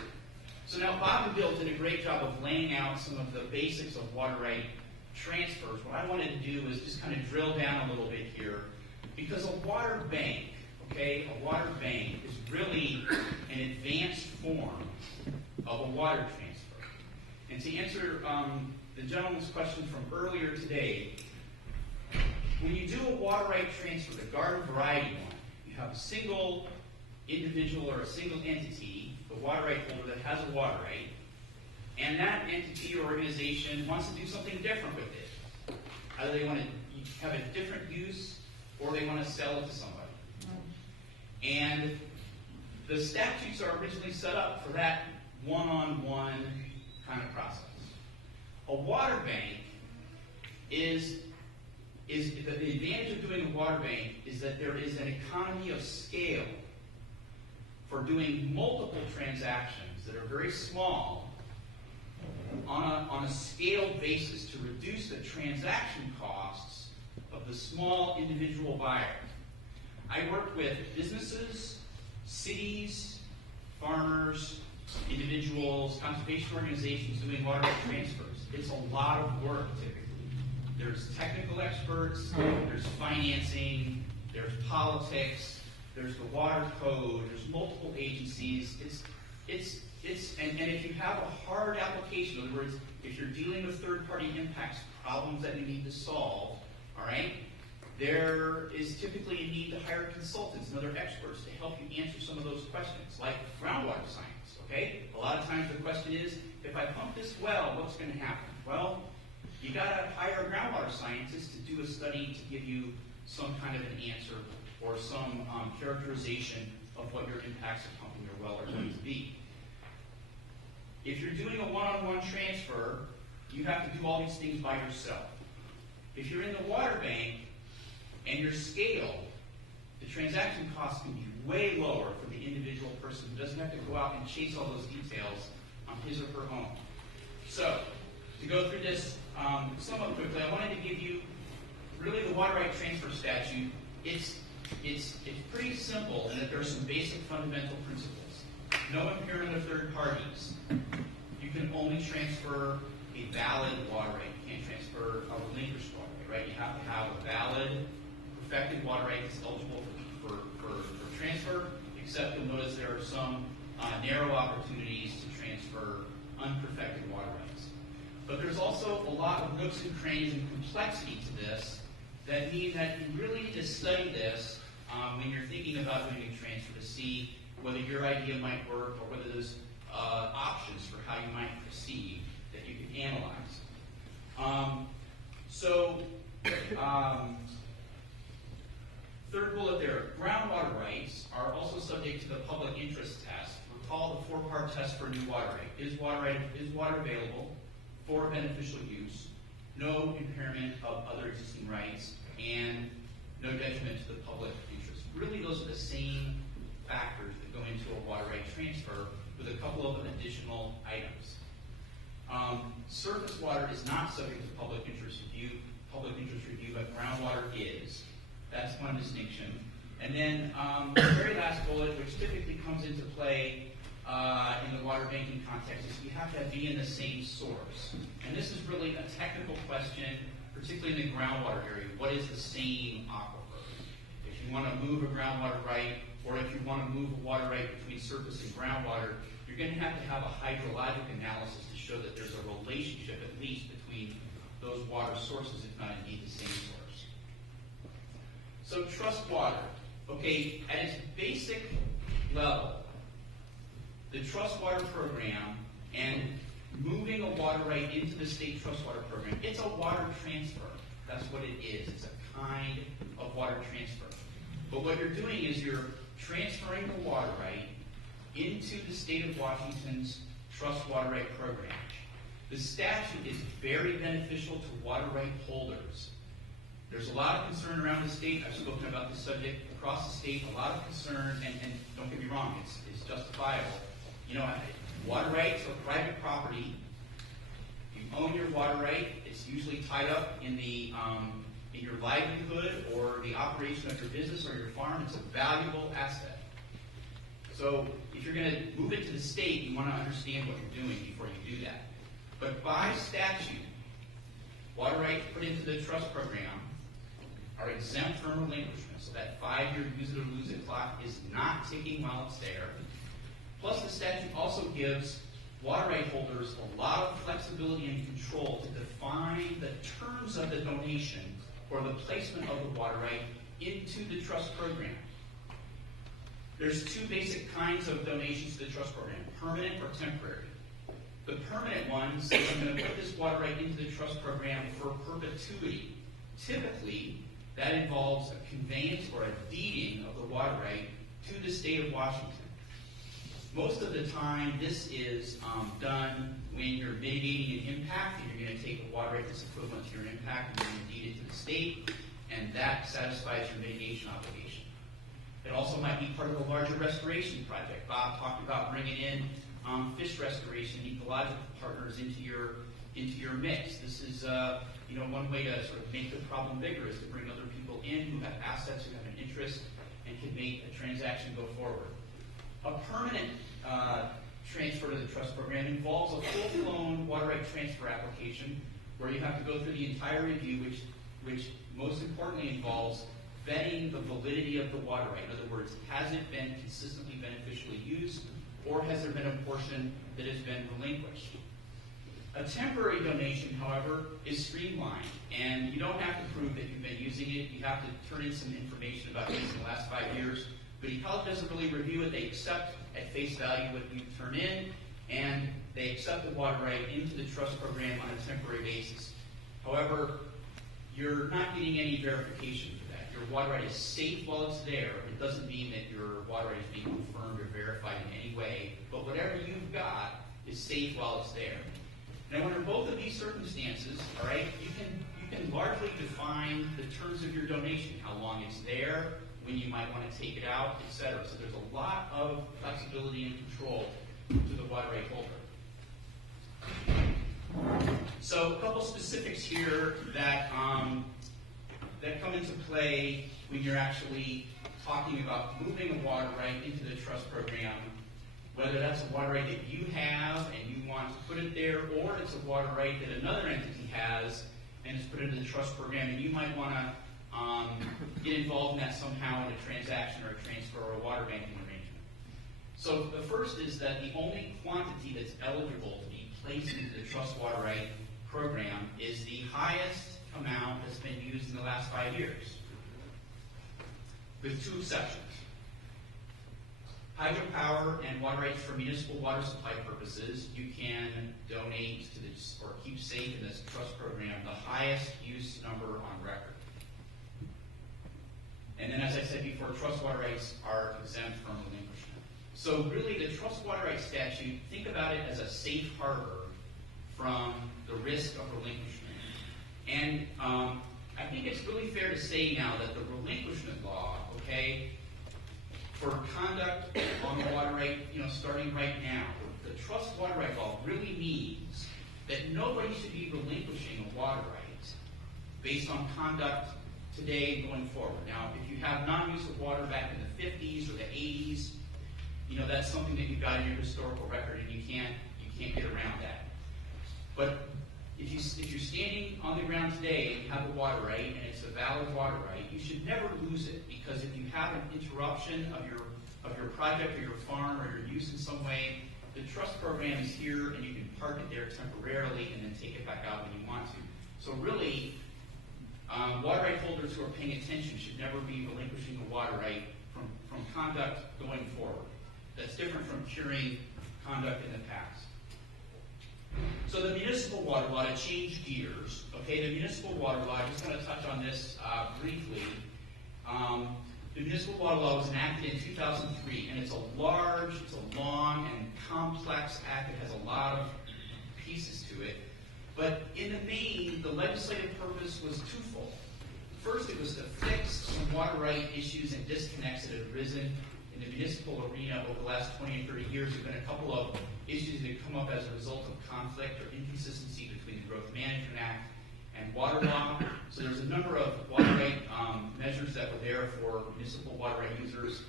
So now Bob and Bill did a great job of laying out some of the basics of water right transfers. What I wanted to do is just kind of drill down a little bit here, because a water bank, a water bank is really an advanced form of a water transfer. And to answer the gentleman's question from earlier today, when you do a water right transfer, the garden variety one, you have a single individual or a single entity, the water right holder that has a water right, and that entity or organization wants to do something different with it. Either they want to have a different use or they want to sell it to somebody. And the statutes are originally set up for that one-on-one kind of process. A water bank is the advantage of doing a water bank is that there is an economy of scale for doing multiple transactions that are very small on a scaled basis to reduce the transaction costs of the small individual buyer. I work with businesses, cities, farmers, individuals, conservation organizations doing water right transfers. It's a lot of work typically. There's technical experts, there's financing, there's politics, there's the water code, there's multiple agencies. And if you have a hard application, in other words, if you're dealing with third-party impacts, problems that you need to solve, all right, there is typically a need to hire consultants and other experts to help you answer some of those questions, like groundwater science, okay? A lot of times the question is, if I pump this well, what's going to happen? Well, you got to hire a groundwater scientist to do a study to give you some kind of an answer or some characterization of what your impacts of pumping your well are going to be. If you're doing a one-on-one transfer, you have to do all these things by yourself. If you're in the water bank and you're scaled, the transaction costs can be way lower for the individual person who doesn't have to go out and chase all those details on his or her own. So, to go through this somewhat quickly, I wanted to give you really the water right transfer statute. It's pretty simple in that there are some basic fundamental principles. No impairment of third parties. You can only transfer a valid water right. You can't transfer a relinquished water right, right? You have to have a valid, perfected water right that's eligible for transfer, except you'll notice there are some narrow opportunities to transfer unperfected water rights. But there's also a lot of nooks and crannies and complexity to this that mean that you really need to study this when you're thinking about doing a transfer to see whether your idea might work or whether there's options for how you might proceed that you can analyze. Third bullet there, groundwater rights are also subject to the public interest test. Recall the four-part test for a new water right. Is water available for beneficial use? No impairment of other existing rights, and no detriment to the public interest. Really, those are the same factors that go into a water right transfer with a couple of additional items. Surface water is not subject to public interest review, but groundwater is. That's one distinction. And then the very last bullet, which typically comes into play in the water banking context, is you have to be in the same source. And this is really a technical question, particularly in the groundwater area. What is the same aquifer? If you want to move a groundwater right, or if you want to move a water right between surface and groundwater, you're going to have a hydrologic analysis to show that there's a relationship, at least, between those water sources, if not indeed the same source. So trust water. Okay, at its basic level, the Trust Water Program and moving a water right into the state Trust Water Program, it's a water transfer. That's what it is. It's a kind of water transfer. But what you're doing is you're transferring the water right into the state of Washington's Trust Water Right Program. The statute is very beneficial to water right holders. There's a lot of concern around the state. I've spoken about this subject across the state. A lot of concern, and don't get me wrong, it's justifiable. You know, water rights are private property. You own your water right. It's usually tied up in the in your livelihood or the operation of your business or your farm. It's a valuable asset. So if you're going to move it to the state, you want to understand what you're doing before you do that. But by statute, water rights put into the trust program are exempt from relinquishment. So that 5-year use it or lose it clock is not ticking while it's there. Plus, the statute also gives water right holders a lot of flexibility and control to define the terms of the donation or the placement of the water right into the trust program. There's two basic kinds of donations to the trust program, permanent or temporary. The permanent one says I'm going to put this water right into the trust program for perpetuity. Typically, that involves a conveyance or a deeding of the water right to the state of Washington. Most of the time, this is done when you're mitigating an impact, and you're going to take a water right that's equivalent to your impact, and you're going to deed it to the state, and that satisfies your mitigation obligation. It also might be part of a larger restoration project. Bob talked about bringing in fish restoration, ecological partners into your mix. This is one way to sort of make the problem bigger is to bring other people in who have assets, who have an interest, and can make a transaction go forward. A permanent transfer to the trust program involves a full-blown water right transfer application where you have to go through the entire review, which most importantly involves vetting the validity of the water right. In other words, has it been consistently beneficially used, or has there been a portion that has been relinquished? A temporary donation, however, is streamlined, and you don't have to prove that you've been using it. You have to turn in some information about use in the last 5 years, but ecology doesn't really review it. They accept at face value what you turn in, and they accept the water right into the trust program on a temporary basis. However, you're not getting any verification for that. Your water right is safe while it's there. It doesn't mean that your water right is being confirmed or verified in any way, but whatever you've got is safe while it's there. And under both of these circumstances, all right, you can largely define the terms of your donation, how long it's there, when you might want to take it out, etc. So there's a lot of flexibility and control to the water right holder. So a couple specifics here that that come into play when you're actually talking about moving a water right into the trust program, whether that's a water right that you have and you want to put it there, or it's a water right that another entity has and is put into the trust program, and you might want to get involved in that somehow in a transaction or a transfer or a water banking arrangement. So the first is that the only quantity that's eligible to be placed into the trust water right program is the highest amount that's been used in the last 5 years, with 2 exceptions. Hydropower and water rights for municipal water supply purposes, you can donate to this or keep safe in this trust program the highest use number on record. And then, as I said before, trust water rights are exempt from relinquishment. So really, the trust water rights statute, think about it as a safe harbor from the risk of relinquishment. And I think it's really fair to say now that the relinquishment law, okay, for conduct on the water right, starting right now, the trust water right law really means that nobody should be relinquishing a water right based on conduct today and going forward. Now, if you have non-use of water back in the 50s or the 80s, that's something that you've got in your historical record, and you can't get around that. But if you're standing on the ground today and you have a water right, and it's a valid water right, you should never lose it, because if you have an interruption of your project or your farm or your use in some way, the trust program is here, and you can park it there temporarily and then take it back out when you want to. So really, water right holders who are paying attention should never be relinquishing a water right from conduct going forward. That's different from curing conduct in the past. So the municipal water law, to change gears, okay, the municipal water law, I just want to touch on this briefly. The municipal water law was enacted in 2003, and it's a long and complex act. It has a lot of pieces to it. But in the main, the legislative purpose was twofold. First, it was to fix some water right issues and disconnects that had arisen in the municipal arena over the last 20 and 30 years. There have been a couple of issues that have come up as a result of conflict or inconsistency between the Growth Management Act and water law. So there's a number of water right measures that were there for municipal water right users.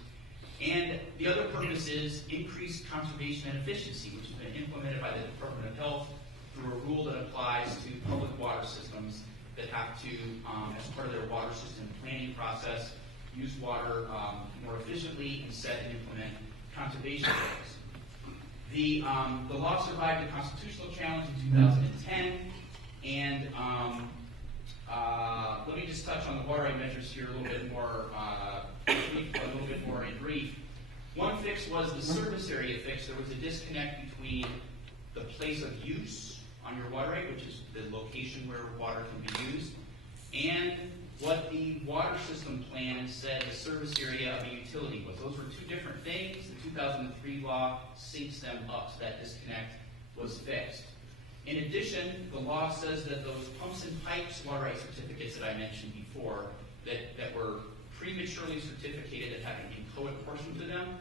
And the other purpose is increased conservation and efficiency, which has been implemented by the Department of Health through a rule that applies to public water systems that have to, as part of their water system planning process, use water more efficiently and set and implement conservation goals. The law survived a constitutional challenge in 2010, and let me just touch on the water right measures here a little bit more, in brief. One fix was the service area fix. There was a disconnect between the place of use on your water right, which is the location where water can be used, and what the water system plan said the service area of a utility was. Those were two different things. The 2003 law syncs them up, so that disconnect was fixed. In addition, the law says that those pumps and pipes water right certificates that I mentioned before, that were prematurely certificated that have an inchoate portion to them,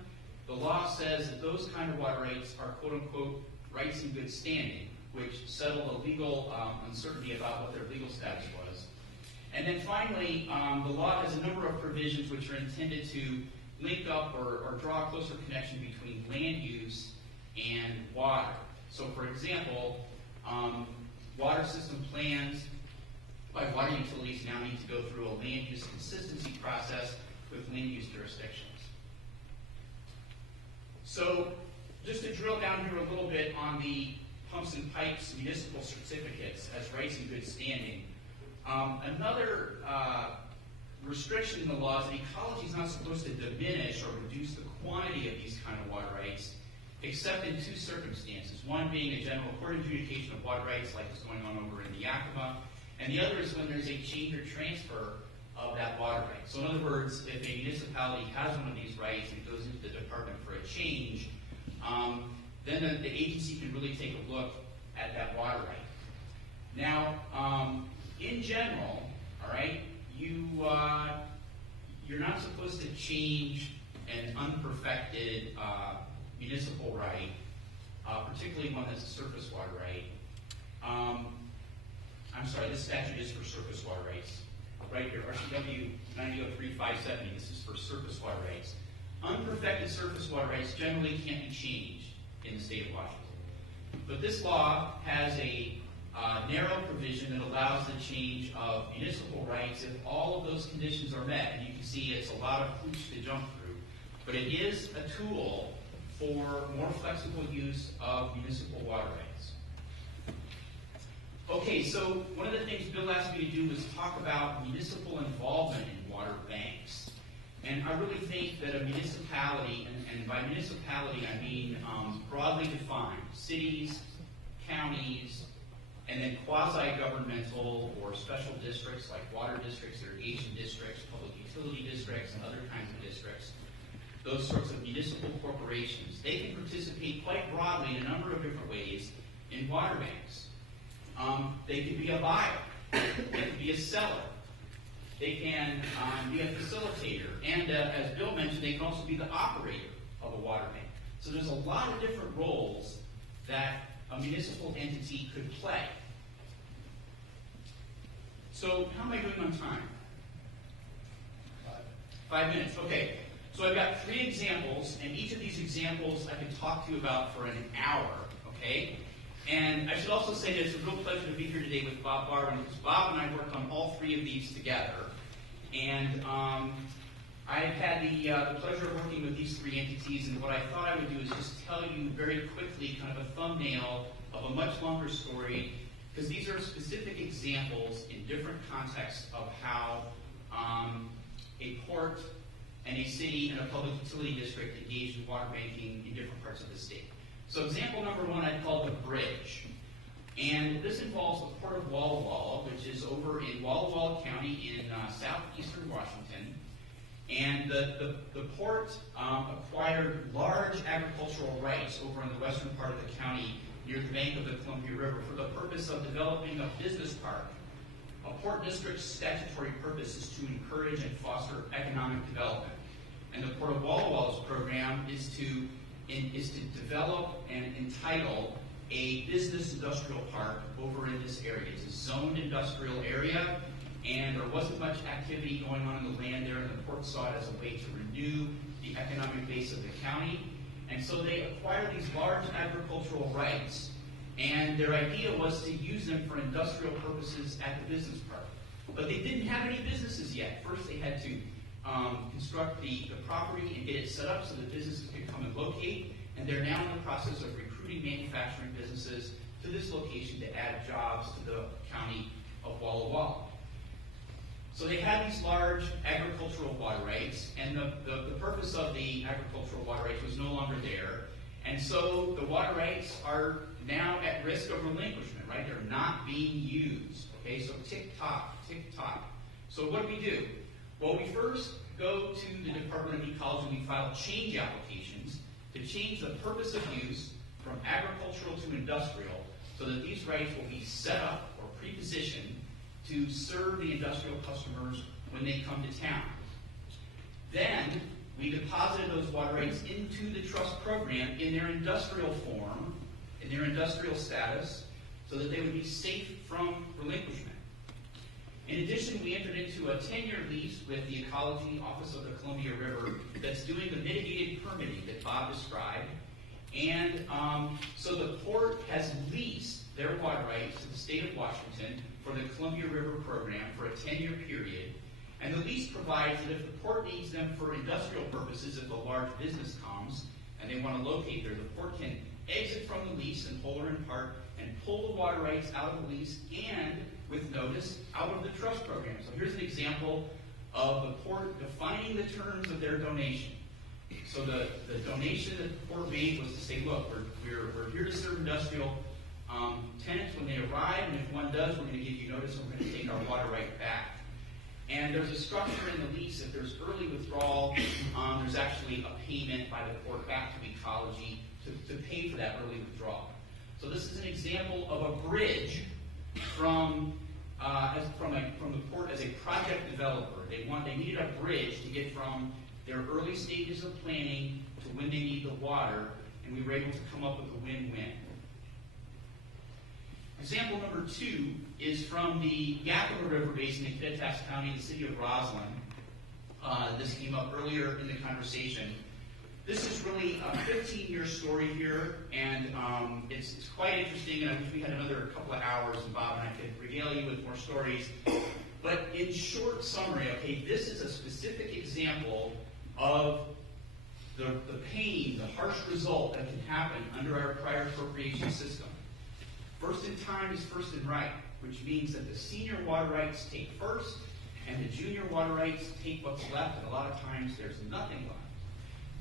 the law says that those kind of water rights are quote-unquote rights in good standing, which settle the legal uncertainty about what their legal status was. And then finally, the law has a number of provisions which are intended to link up or draw a closer connection between land use and water. So for example, water system plans, by water utilities now need to go through a land use consistency process with land use jurisdictions. So, just to drill down here a little bit on the pumps and pipes municipal certificates as rights in good standing. Another restriction in the law is that ecology is not supposed to diminish or reduce the quantity of these kind of water rights, except in two circumstances. One being a general court adjudication of water rights, like is going on over in the Yakima, and the other is when there's a change or transfer of that water right. So in other words, if a municipality has one of these rights and it goes into the department for a change, then the agency can really take a look at that water right. Now, in general, all right, you're not supposed to change an unperfected municipal right, particularly one that's a surface water right. I'm sorry, this statute is for surface water rights. Right here, RCW 9003-570, this is for surface water rights. Unperfected surface water rights generally can't be changed in the state of Washington. But this law has a narrow provision that allows the change of municipal rights if all of those conditions are met. And you can see it's a lot of hoops to jump through. But it is a tool for more flexible use of municipal water rights. Okay, so one of the things Bill asked me to do was talk about municipal involvement in water banks. And I really think that a municipality, and by municipality I mean broadly defined, cities, counties, and then quasi-governmental or special districts like water districts, irrigation districts, public utility districts, and other kinds of districts, those sorts of municipal corporations, they can participate quite broadly in a number of different ways in water banks. They could be a buyer, they could be a seller, they can be a facilitator, and as Bill mentioned, they can also be the operator of a water bank. So there's a lot of different roles that a municipal entity could play. So how am I doing on time? 5 minutes, okay. So I've got 3 examples, and each of these examples I could talk to you about for an hour, okay? And I should also say that it's a real pleasure to be here today with Bob Barwin, because Bob and I worked on all 3 of these together. And I've had the pleasure of working with these 3 entities, and what I thought I would do is just tell you very quickly kind of a thumbnail of a much longer story, because these are specific examples in different contexts of how a port and a city and a public utility district engaged in water banking in different parts of the state. So example number 1 I'd call the bridge. And this involves the Port of Walla Walla, which is over in Walla Walla County in southeastern Washington. And the port acquired large agricultural rights over in the western part of the county near the bank of the Columbia River for the purpose of developing a business park. A port district's statutory purpose is to encourage and foster economic development. And the Port of Walla Walla's program is to develop and entitle a business industrial park over in this area. It's a zoned industrial area, and there wasn't much activity going on in the land there, and the port saw it as a way to renew the economic base of the county. And so they acquired these large agricultural rights, and their idea was to use them for industrial purposes at the business park. But they didn't have any businesses yet. First they had to construct the property and get it set up so that businesses could come and locate, and they're now in the process of recruiting manufacturing businesses to this location to add jobs to the county of Walla Walla. So they had these large agricultural water rights, and the purpose of the agricultural water rights was no longer there. And so the water rights are now at risk of relinquishment, right? They're not being used. Okay, so tick-tock, tick-tock. So what do? Well, we first go to the Department of Ecology and we file change applications to change the purpose of use from agricultural to industrial so that these rights will be set up or pre-positioned to serve the industrial customers when they come to town. Then we deposited those water rights into the trust program in their industrial form, in their industrial status, so that they would be safe from relinquishment. In addition, we entered into a 10-year lease with the Ecology Office of the Columbia River that's doing the mitigated permitting that Bob described. And so the port has leased their water rights to the state of Washington for the Columbia River program for a 10-year period. And the lease provides that if the port needs them for industrial purposes, if a large business comes and they want to locate there, the port can exit from the lease in whole or in part and pull the water rights out of the lease and, with notice, out of the trust program. So here's an example of the port defining the terms of their donation. So the donation that the port made was to say, look, we're here to serve industrial tenants when they arrive, and if one does, we're going to give you notice and we're going to take our water right back. And there's a structure in the lease. If there's early withdrawal, there's actually a payment by the port back to Ecology to pay for that early withdrawal. So this is an example of a bridge from the port as a project developer. They needed a bridge to get from their early stages of planning to when they need the water, and we were able to come up with a win-win. Example number 2 is from the Yakima River Basin in Kittitas County, the city of Roslyn. This came up earlier in the conversation. This is really a 15-year story here, and it's quite interesting, and I wish we had another couple of hours, and Bob and I could regale you with more stories. But in short summary, okay, this is a specific example of the pain, the harsh result that can happen under our prior appropriation system. First in time is first in right, which means that the senior water rights take first, and the junior water rights take what's left, and a lot of times there's nothing left.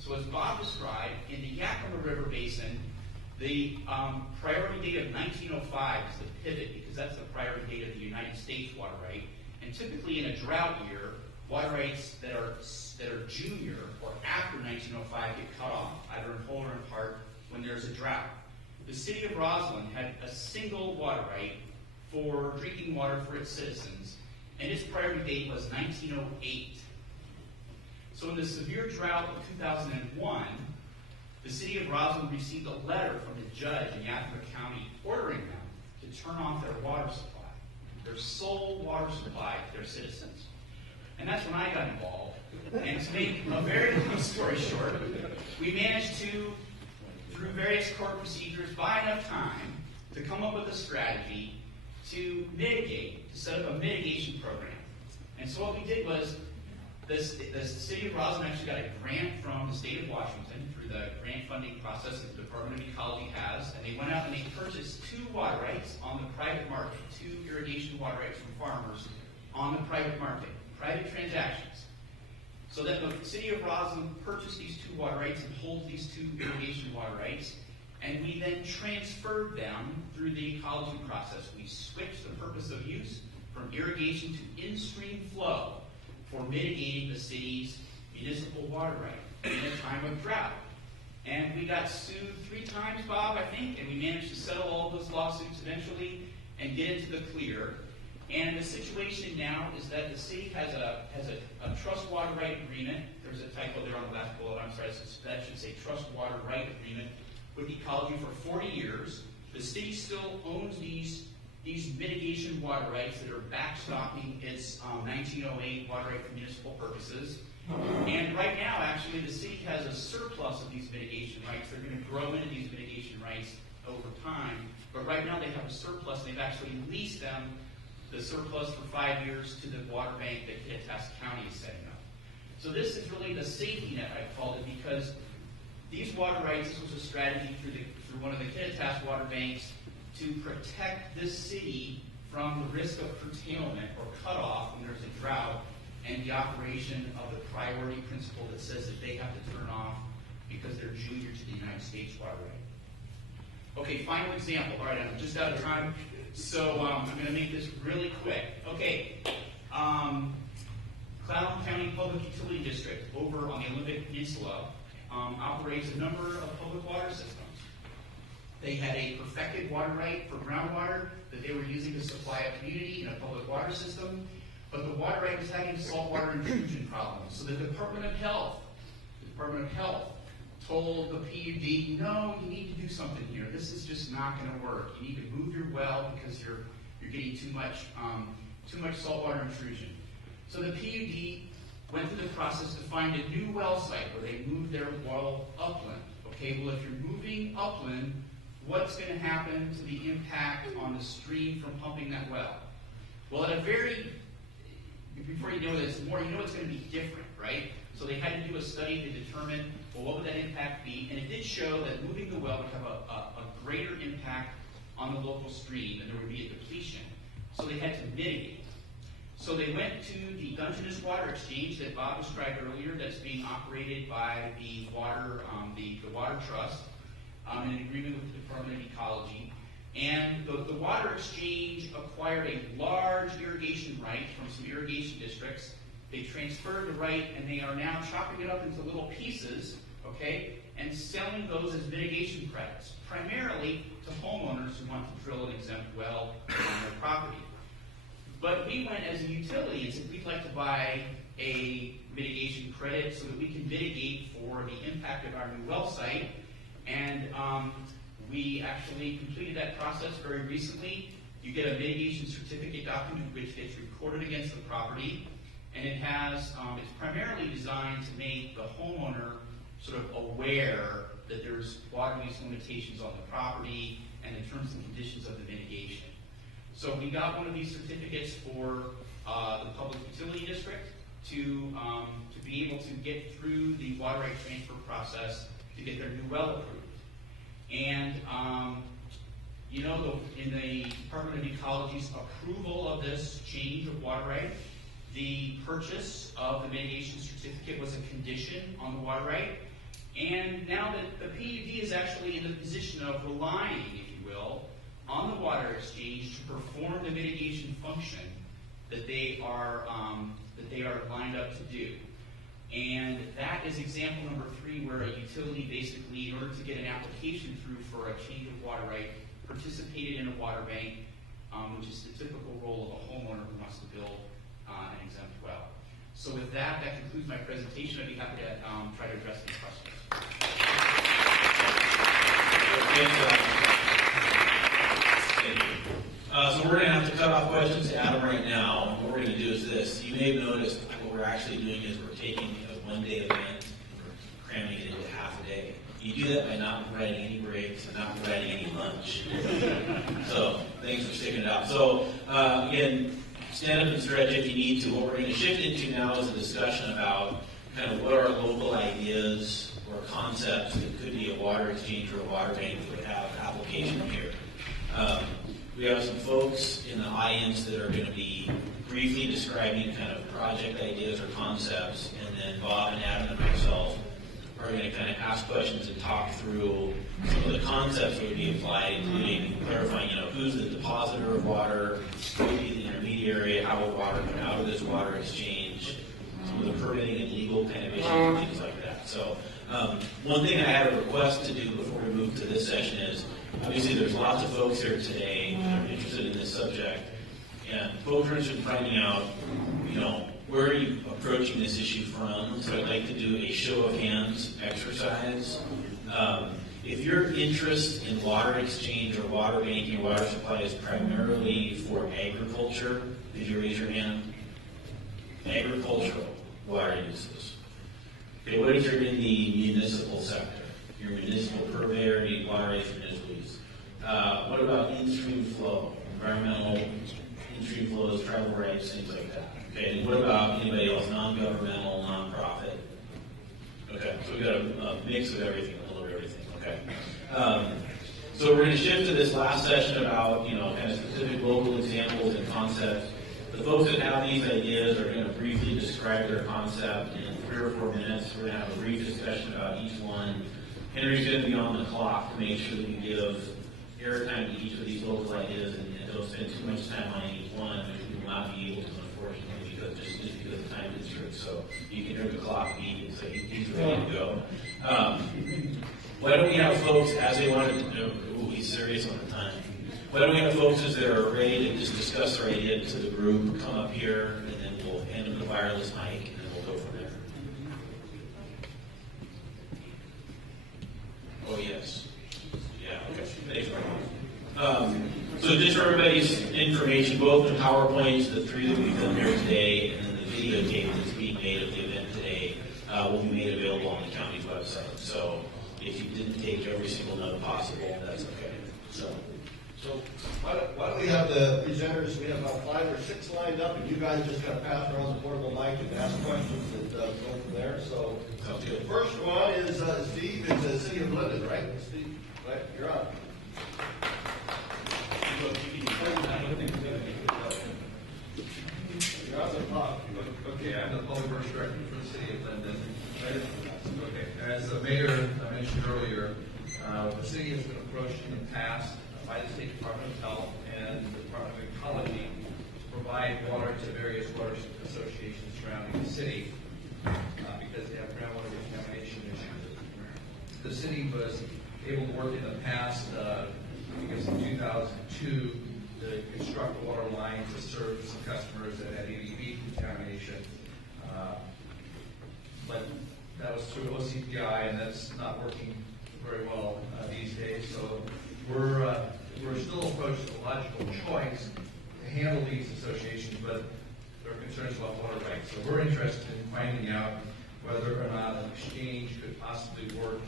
So as Bob described, in the Yakima River Basin, the priority date of 1905 is the pivot, because that's the priority date of the United States water right. And typically in a drought year, water rights that are junior or after 1905 get cut off, either in whole or in part, when there's a drought. The city of Roslyn had a single water right for drinking water for its citizens, and its priority date was 1908. So in the severe drought of 2001, the city of Roslyn received a letter from the judge in Yakima County ordering them to turn off their water supply, their sole water supply to their citizens. And that's when I got involved. And to make a very long story short, we managed to, through various court procedures, buy enough time to come up with a strategy to mitigate, to set up a mitigation program. And so what we did was, the city of Roslyn actually got a grant from the state of Washington through the grant funding process that the Department of Ecology has, and they went out and they purchased 2 water rights on the private market, 2 irrigation water rights from farmers on the private market, private transactions. So that the city of Roslyn purchased these 2 water rights and holds these 2 irrigation water rights, and we then transferred them through the ecology process. We switched the purpose of use from irrigation to in-stream flow for mitigating the city's municipal water right in a time of drought. And we got sued 3 times, Bob, I think, and we managed to settle all those lawsuits eventually and get into the clear. And the situation now is that the city has a trust water right agreement. There's a typo there on the last bullet. I'm sorry, that should say trust water right agreement with Ecology for 40 years. The city still owns these mitigation water rights that are backstopping its 1908 water right for municipal purposes. And right now, actually, the city has a surplus of these mitigation rights. They're going to grow into these mitigation rights over time. But right now, they have a surplus. They've actually leased them, the surplus, for 5 years to the water bank that Kittitas County is setting up. So this is really the safety net, I called it, because these water rights, this was a strategy through one of the Kittitas water banks to protect this city from the risk of curtailment or cutoff when there's a drought, and the operation of the priority principle that says that they have to turn off because they're junior to the United States water right. Okay, final example. All right, I'm just out of time, so I'm going to make this really quick. Okay, Clallam County Public Utility District over on the Olympic Peninsula operates a number of public water systems. They had a perfected water right for groundwater that they were using to supply a community in a public water system, but the water right was having saltwater intrusion problems. So the Department of Health told the PUD, no, you need to do something here. This is just not going to work. You need to move your well because you're getting too much saltwater intrusion. So the PUD went through the process to find a new well site where they moved their well upland. Okay, well, if you're moving upland, what's going to happen to the impact on the stream from pumping that well? Well, before you know this more, you know it's going to be different, right? So they had to do a study to determine, well, what would that impact be? And it did show that moving the well would have a greater impact on the local stream, and there would be a depletion. So they had to mitigate. So they went to the Dungeness Water Exchange that Bob described earlier, that's being operated by the water trust in agreement with the Department of Ecology. And the water exchange acquired a large irrigation right from some irrigation districts. They transferred the right, and they are now chopping it up into little pieces, okay, and selling those as mitigation credits, primarily to homeowners who want to drill an exempt well on their property. But we went as a utility and said we'd like to buy a mitigation credit so that we can mitigate for the impact of our new well site. And we actually completed that process very recently. You get a mitigation certificate document which gets recorded against the property, and it has, it's primarily designed to make the homeowner sort of aware that there's water use limitations on the property and the terms and conditions of the mitigation. So we got one of these certificates for the public utility district to be able to get through the water right transfer process to get their new well approved. And you know, in the Department of Ecology's approval of this change of water right, the purchase of the mitigation certificate was a condition on the water right. And now that the PUD is actually in the position of relying, if you will, on the water exchange to perform the mitigation function that they are lined up to do. And that is example number 3, where a utility basically, in order to get an application through for a change of water right, participated in a water bank, which is the typical role of a homeowner who wants to build an exempt well. So with that, that concludes my presentation. I'd be happy to try to address any questions. So we're going to have to cut off questions to Adam right now. And what we're going to do is this. You may have noticed what we're actually doing is we're taking a one-day event and we're cramming it into half a day. You do that by not providing any breaks and not providing any lunch. So thanks for sticking it out. So again, stand up and stretch if you need to. What we're going to shift into now is a discussion about kind of what are local ideas or concepts that could be a water exchange or a water bank that would have application here. We have some folks in the audience that are going to be briefly describing kind of project ideas or concepts, and then Bob and Adam and myself are going to kind of ask questions and talk through some of the concepts that would be applied, including clarifying, who's the depositor of water, who would be the intermediary, how will water come out of this water exchange, some of the permitting and legal kind of issues and things like that. So one thing I had a request to do before we move to this session is, obviously there's lots of folks here today that are interested in this subject, and folks are interested in finding out, where are you approaching this issue from? So I'd like to do a show of hands exercise. If your interest in water exchange or water banking or water supply is primarily for agriculture, could you raise your hand? Agricultural water uses. Okay, what if you're in the municipal sector? Your municipal purveyor, need water rights for municipal use. What about in-stream flow? Environmental in-stream flows, travel rights, things like that. Okay, and what about anybody else? Non-governmental, non-profit? Okay, so we've got a mix of everything, a little bit of everything. Okay. So we're going to shift to this last session about, kind of specific local examples and concepts. The folks that have these ideas are going to briefly describe their concept in 3 or 4 minutes. We're going to have a brief discussion about each one. Henry's going to be on the clock to make sure that we give airtime to each of these local ideas and don't spend too much time on each one, which we will not be able to, unfortunately, just because of time constraints. So you can hear the clock beat and say he's ready to go. Why don't we have folks, as they wanted to know, he's serious on the time. Why don't we have folks as they're ready to just discuss their idea to the group, come up here, and then we'll hand them the wireless mic, and then we'll go from there. Oh, yes. Yeah, okay. Thanks, Brian. So just for everybody's information, both the PowerPoints, the 3 that we've done here today, and then the videotape that's being made of the event today will be made available on the county's website. So if you didn't take every single note possible, that's okay. So, Why don't we have the presenters, we have about 5 or 6 lined up, and you guys just gotta pass around the portable mic and ask questions and go from there, so. The first one is Steve, it's the City of Linden, right? Steve, right, you're on. You're on the top. Okay, I'm the Public Works Director for the City of Linden. Okay, as the Mayor mentioned earlier, the city has been approached in the past by the State Department of Health and the Department of Ecology to provide water to various water associations surrounding the city because they have groundwater contamination issues. The city was able to work in the past, I guess in 2002, to construct a water line to serve some customers that had ADB contamination. But that was through OCPI, and that's not working very well these days. So we're still approaching a logical choice to handle these associations, but there are concerns about water rights. So we're interested in finding out whether or not an exchange could possibly work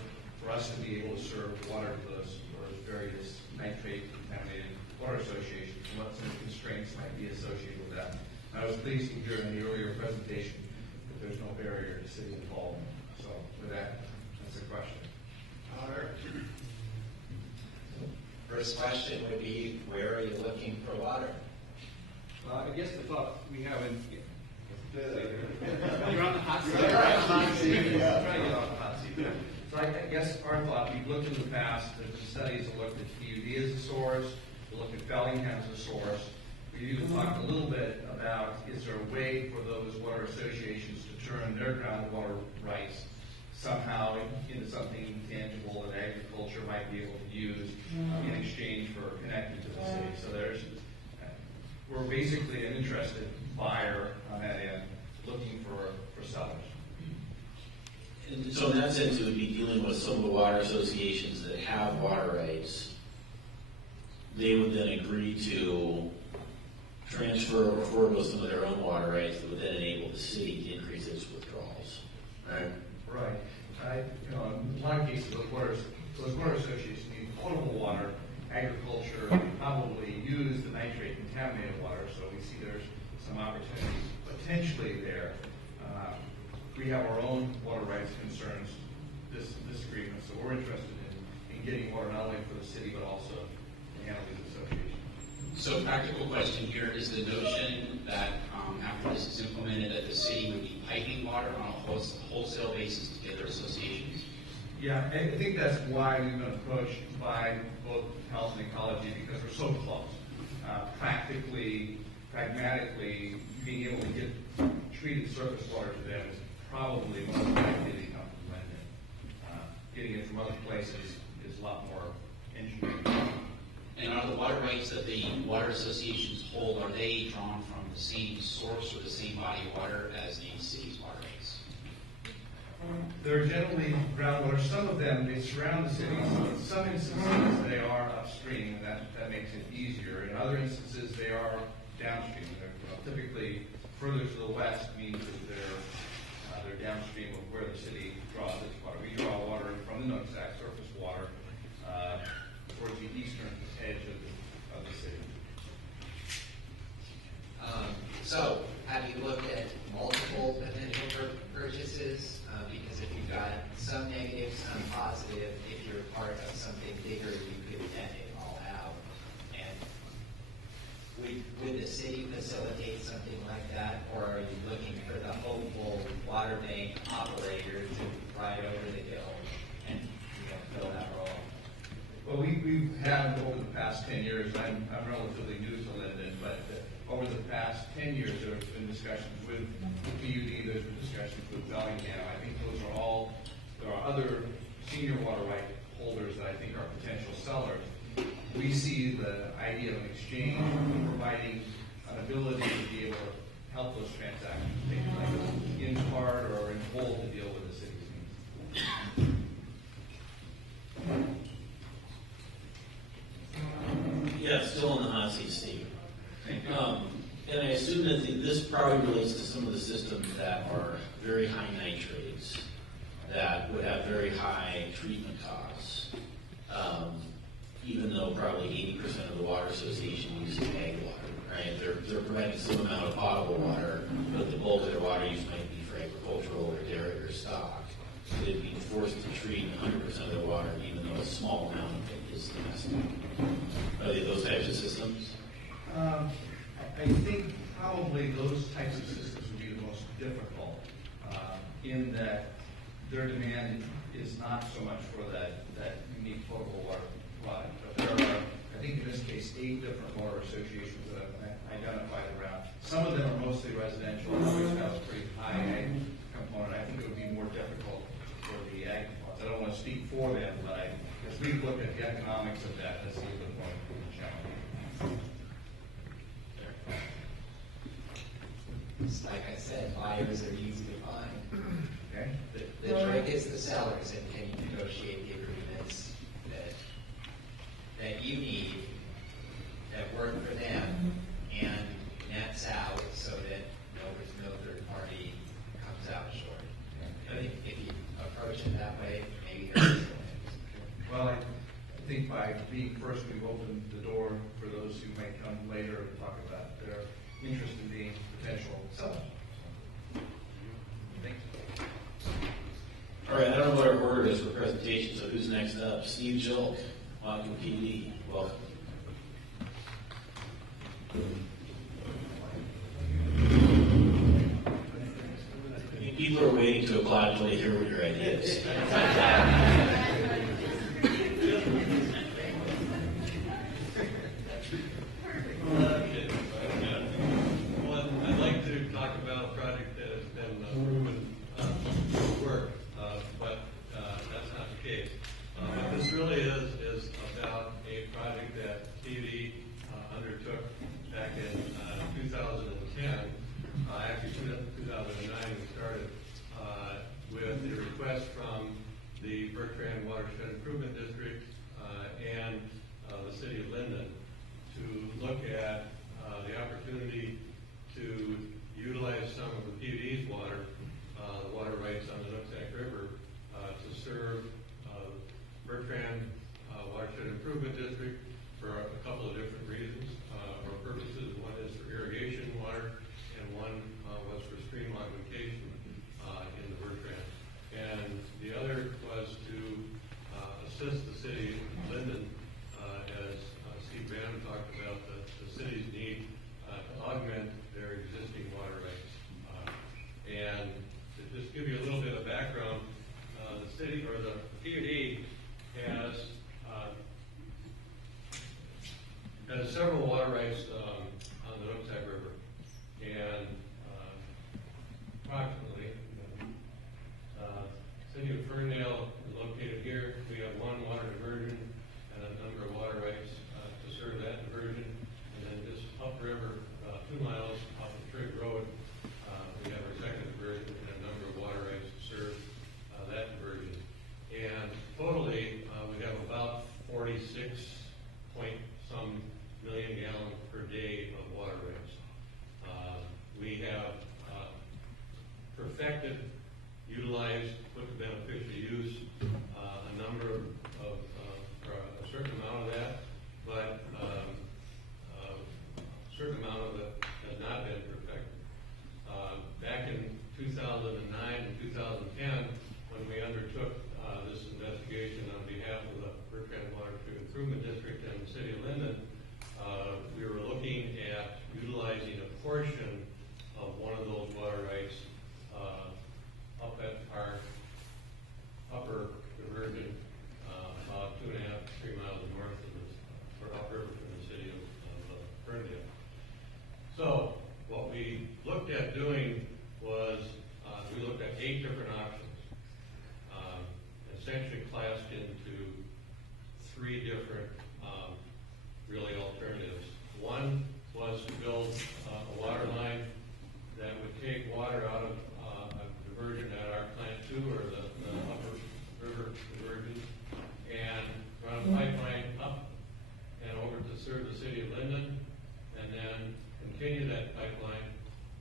for us to be able to serve water to those various nitrate contaminated water associations, and what some of the constraints might be associated with that. I was pleased to hear in the earlier presentation that there's no barrier to city involvement. So with that, that's the question. first question would be, where are you looking for water? I guess the thought we have in. You're on the hot seat. You're on the hot seat. Trying to get off the hot seat. So I guess our thought, we've looked in the past, the studies have looked at PUD as a source, we looked at Bellingham as a source. We even talked a little bit about, is there a way for those water associations to turn their groundwater rights somehow into something tangible that agriculture might be able to use in exchange for connecting to the city. So we're basically an interested buyer on that end, looking for sellers. And so in that sense, it would be dealing with some of the water associations that have water rights. They would then agree to transfer or forego some of their own water rights that would then enable the city to increase its withdrawals. Right? Right. In a lot of cases, those water associations need potable water. Agriculture probably use the nitrate contaminated water, so we see there's some opportunities potentially there. We have our own water rights concerns, this agreement, so we're interested in getting water not only for the city but also to handle these associations. So practical question here is the notion that after this is implemented that the city would be piping water on a wholesale basis to get their associations? Yeah, I think that's why we've been approached by both health and ecology, because we're so close. Pragmatically, being able to get treated surface water to them is probably most likely to come from Linden. Getting it from other places is a lot more engineering. And are the water rights that the water associations hold, are they drawn from the same source or the same body of water as the city's water rights? They're generally groundwater. Some of them, they surround the cities. In some instances, they are upstream, and that makes it easier. In other instances, they are downstream. They're typically further to the west means that they're downstream of where the city draws its water. We draw water from the Nooksack, surface water, towards the eastern edge of the city. So, have you looked at multiple potential purchases? Because if you've got some negative, some positive, if you're part of something bigger, you could net it all out. And would the city facilitate something like that, or are you looking for the hopeful water bank operator to ride over the hill and fill that role? Well, we've had over the past 10 years, I'm relatively new to Linden, but over the past 10 years, there have been discussions with PUD, there's been discussions with Bellingham. I think those are all, there are other senior water right holders that I think are potential sellers. We see the idea of an exchange providing an ability to be able to help those transactions take place in part or in whole to deal with the city's needs. Yeah, still on the hot seat, Steve. And I assume that this probably relates to some of the systems that are very high nitrates. that would have very high treatment costs. Even though probably 80% of the water association uses ag water, right? They're providing some amount of potable water, but the bulk of their water use might be for agricultural or dairy or stock. So they'd be forced to treat 100% of their water, even though a small amount of it is domestic. Are they those types of systems? I think probably those types of systems would be the most difficult, in that their demand is not so much for that unique potable water product. But there are, I think in this case, 8 different water associations that I've identified around. Some of them are mostly residential, others have a pretty high ag component. I think it would be more difficult for the ag components. I don't want to speak for them, but as we look at the economics of that, that's a little bit more challenging. Like I said, buyers are easy to find. Okay? The trick is the sellers, and can you negotiate the agreements that you need, that work for them, and nets out so that no third party comes out short. I think if you approach it that way, maybe there's Well, I think by being first, we've opened the door for those who might come later and talk about their interest in being potential sellers. Thank you. All right, I don't know what our order is for presentation, so who's next up? Steve Julk, Whatcom PD. Welcome. People are waiting to applaud until they hear what your idea is. Well, I'd like to talk about a project that has been proven to work, but that's not the case. What this really is about a project that TD undertook back in 2010. Actually, 2009 we started with the request from the Bertrand Watershed Improvement District and the City of Linden to look at the opportunity to utilize some of the PUD's water, the water rights on the Nooksack River, to serve Bertrand Watershed Improvement District for a couple of different reasons or purposes. One is for irrigation water, and one was for stream augmentation in the Bertrand. And the other was to assist the city of Linden, as Steve Bannon talked about, the city's need to augment their existing water rights. And to just give you a little bit of background, the city, or the PUD, has several water rights on the Nooksack River. And approximately, City of Ferndale is located here. We have one water diversion and a number of water rights to serve that diversion. And then just upriver, 2 miles off of Trigg Road, we have our second diversion and a number of water rights to serve that diversion. And totally, we have about 46 point some million gallons per day of water rights. We have perfected, utilized, put to beneficial use a number of, or a certain amount of that, but a certain amount of it has not been perfected. Back in 2009 and 2010, when we undertook this investigation on behalf of the Bertrand Watershed Improvement District and the City of Linden, we were looking at utilizing a portion of one of those water rights up at our upper diversion, about 2.5 to 3 miles north of this, or upriver from the city of Ferndale. So what we looked at doing was we looked at 8 different options, essentially classed into 3 different really alternatives. One was to build a water line that would take water out of a diversion at our plant 2, or the upper river diversion, and run a pipeline up and over to serve the city of Linden, and then continue that pipeline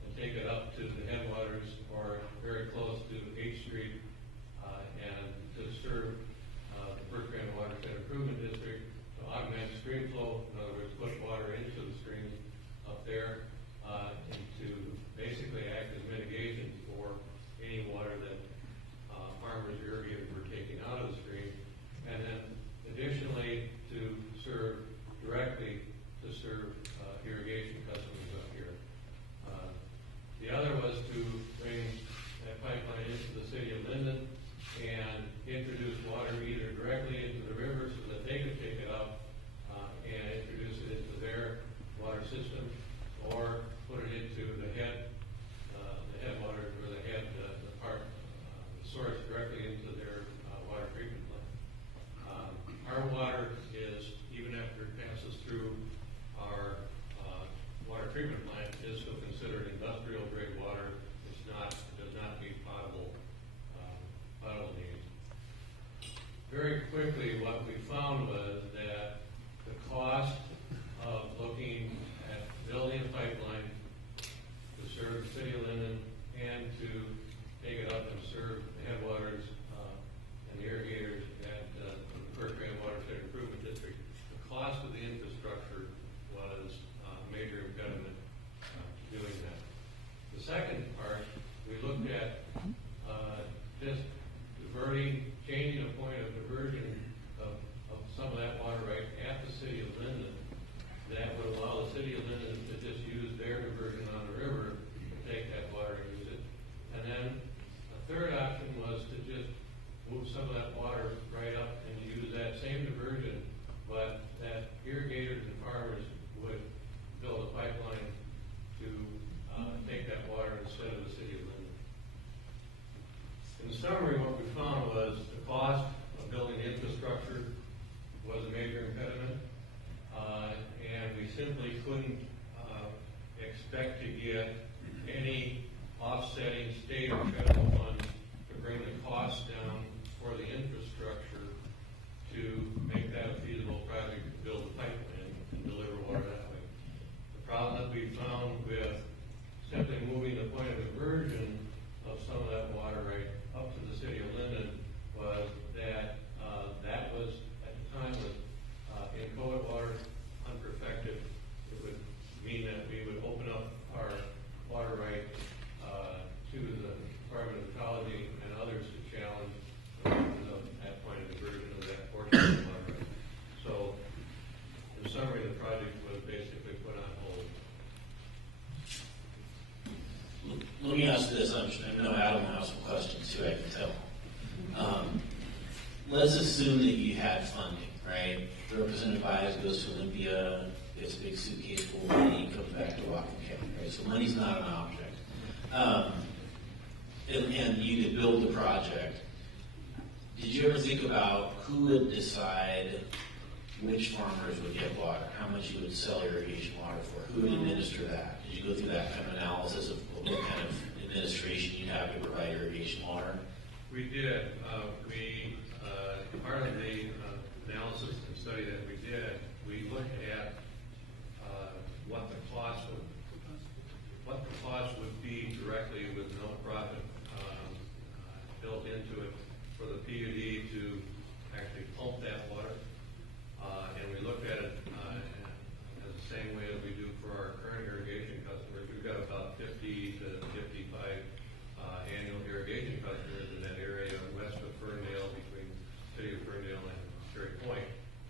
and take it up to the headwaters or very close to H Street directly into the river so that they could pick it up and introduce it into their water system, or put it into the headwaters, or the source directly into their water treatment plant. Our water is, even after it passes through our water treatment plant, is still considered industrial grade water. Does not meet potable needs. Very quickly, what we found was that the cost of looking at building a pipeline to serve the city of Linden and to take it up and serve the headwaters and the irrigators at the Bertrand Watershed Improvement District, the cost of the infrastructure was a major impediment to doing that. The second part, we looked at just changing a point of diversion of some of that water right at the city of Linden. That would allow the city of Linden to just use their diversion on the river to take that water and use it. And then a third option was to just move some of that water right up and use that same diversion, but that irrigators and farmers would build a pipeline to take that water instead of the city of Linden. In summary, what we found was the cost of building the infrastructure was a major impediment, and we simply couldn't expect to get any offsetting state or federal funds to bring the costs down for the infrastructure to make that a feasible project to build a pipeline and deliver water that way. The problem that we found with simply moving the point of diversion of some of that water right up to the city of Linden was that that was, at the time, was inchoate water, unperfected. It would mean that we would open up our water right to the Department of Ecology and others to challenge that point of diversion of that portion of the water right. So, in summary, the project was basically put on hold. Let me ask this. I know Adam will have some questions too, I can tell. Let's assume that you had funding, right? Representative Baez goes to Olympia, gets a big suitcase full of money, comes back to Whatcom County, right? So money's not an object. And you could build the project. Did you ever think about who would decide which farmers would get water, how much you would sell irrigation water for, who would administer that? Did you go through that kind of analysis of what kind of administration you'd have to provide irrigation water? We did. Part of the analysis and study that we did, we looked at what the cost would be directly with no profit built into it for the PUD to actually pump that water. And we looked at it as the same way as we do for our current irrigation customers. We've got about 50 to 55 annual irrigation customers in that area west of Ferndale, between the city of Ferndale and Cherry Point,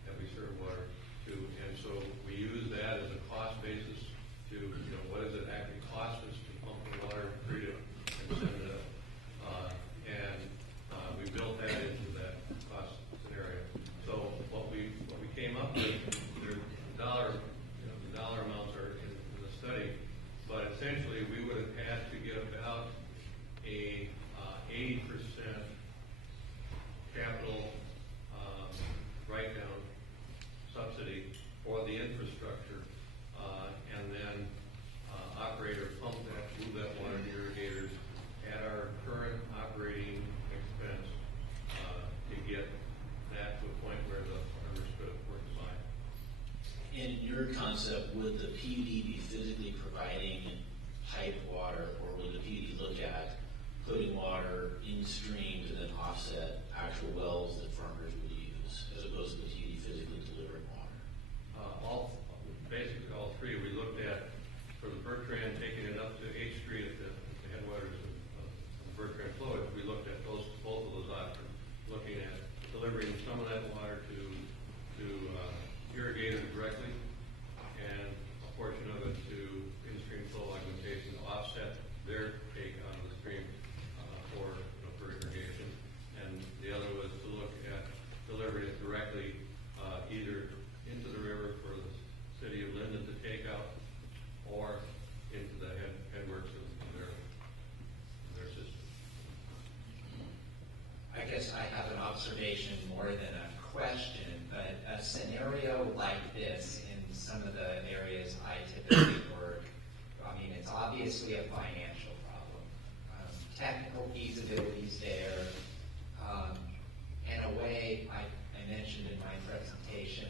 that we serve water to. And so we use that as a cost basis to, what does it actually cost us to pump the water, treat it, and send it up. We built that into that cost scenario. So what we came up with, the dollar amounts are in the study, but essentially we would have had to get about a 80% capital write-down subsidy for the infrastructure, and then operator pump that, move that water to irrigators at our current operating expense to get that to a point where the farmers could afford to buy. In your concept, would the PUD be physically providing piped water, or would the PUD look at putting water in stream to then offset actual wells that farmers would use, as opposed to the PUD physically delivering water? Basically all three. We looked at, for the Bertrand, taking it up to 8th Street at the headwaters of Bertrand Flowage, we looked at both of those options, looking at delivering some of that water to irrigators directly, and a portion of it to in-stream flow augmentation to offset observation more than a question, but a scenario like this in some of the areas I typically work, I mean, it's obviously a financial problem. Technical feasibility is there. In a way, I mentioned in my presentation,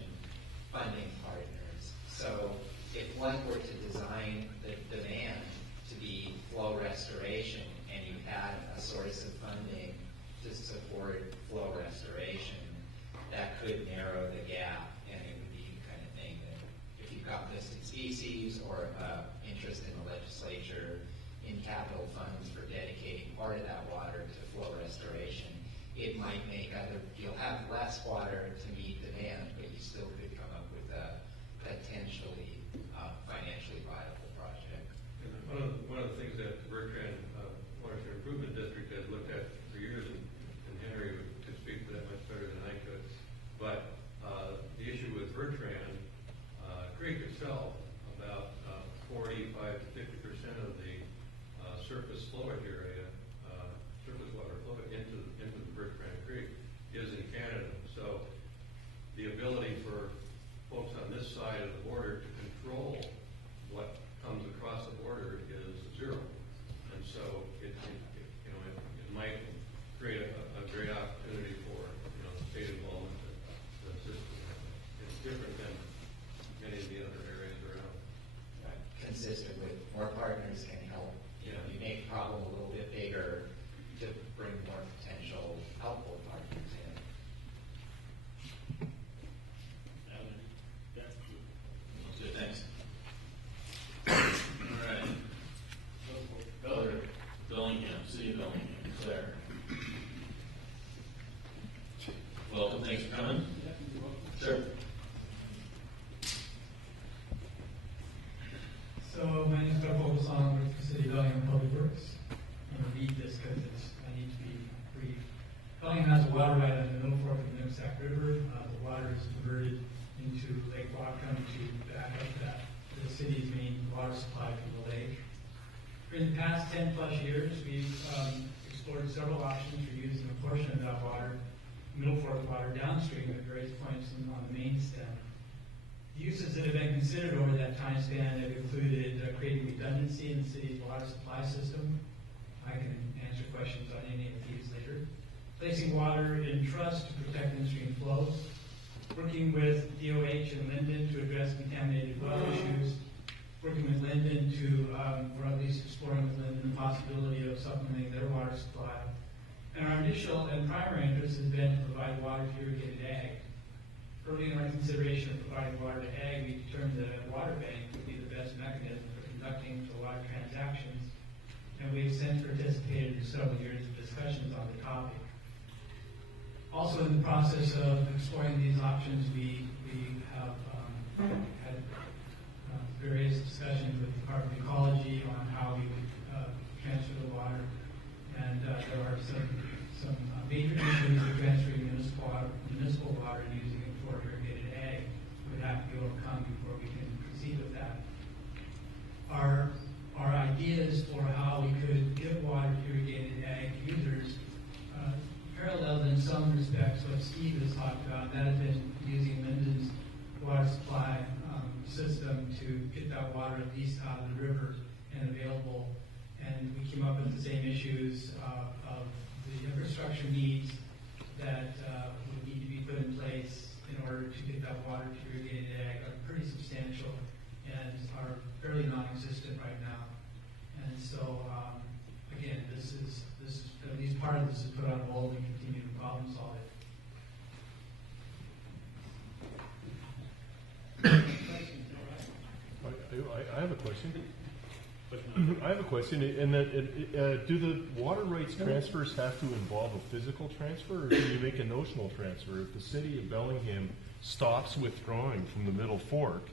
funding partners. So if one were to design the demand to be flow restoration and you had a source of funding to support flow restoration, that could narrow the gap, and it would be the kind of thing that if you've got listed species or interest in the legislature in capital funds for dedicating part of that water to flow restoration, it might make you'll have less water to meet demand, but you still could come up with a potentially financially viable project. And one of the things that Bertrand Watershed Improvement District has looked at for years, and Henry could speak to that much better than I could, but the issue with Bertrand Creek itself, about 45 to 50% of the surface flowage area, surface water flowing into the Bertrand Creek is in Canada. So the ability for folks on this side of the border to control what comes across the border is zero. And so it might create a great opportunity for state involvement to assist with that. It's different than many of the other areas around. Consistent with more partners can help. You make the problem a little bit bigger to bring more potential helpful partners in. Good, thanks. All right. Bellingham, City of Bellingham, Claire. Welcome, thanks for coming. Sure. So my name is Doug Vogelsong with the City of Bellingham Public Works. I'm going to read this because I need to be brief. Bellingham has a water right on the Middle Fork of the Nooksack River. The water is diverted into Lake Whatcom to back up the city's main water supply from the lake. In the past 10 plus years, we've explored several options for using a portion of that water, Middle Fork water, downstream at various points on the main stem. The uses that have been considered over that time span have included creating redundancy in the city's water supply system. I can answer questions on any of these later. Placing water in trust to protect in-stream flows. Working with DOH and Linden to address contaminated well issues. Working with Linden or at least exploring with Linden the possibility of supplementing their water supply. And our initial and primary interest has been to provide water to irrigated ag. Early in our consideration of providing water to ag, we determined that a water bank would be the best mechanism for conducting the water transactions, and we have since participated in several years of discussions on the topic. Also in the process of exploring these options, we have had various discussions with the Department of Ecology on how we would transfer the water, and there are some major issues with transferring municipal water and using it for irrigated ag would have to be overcome before we can proceed with that. Our ideas for how we could give water to irrigated ag users paralleled in some respects what Steve has talked about, and that has been using Linden's water supply system to get that water at least out of the river and available. And we came up with the same issues of the infrastructure needs that would need to be put in place in order to get that water to irrigated ag are pretty substantial and are fairly non-existent right now. And so, again, this is at least part of this is put on hold and continue to problem solve it. I have a question. I have a question. In that, do the water rights transfers have to involve a physical transfer, or do you make a notional transfer? If the city of Bellingham stops withdrawing from the Middle Fork,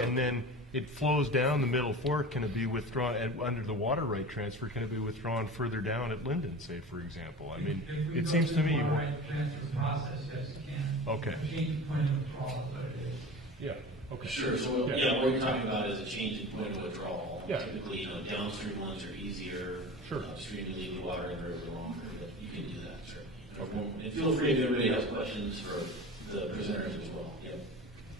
and then it flows down the Middle Fork, can it be withdrawn under the water right transfer? Can it be withdrawn further down at Linden, say, for example? I mean, it seems to me. Water right transfer process, yes, you can. Okay. Change the point of withdrawal, but it is. Yeah. Okay. Sure. So what we're talking about is a change in point of withdrawal. Yeah. Typically, downstream ones are easier. Sure. Upstream, you leave the water in the river longer, but you can do that certainly. And feel free if anybody has questions for the presenters as well. Yep.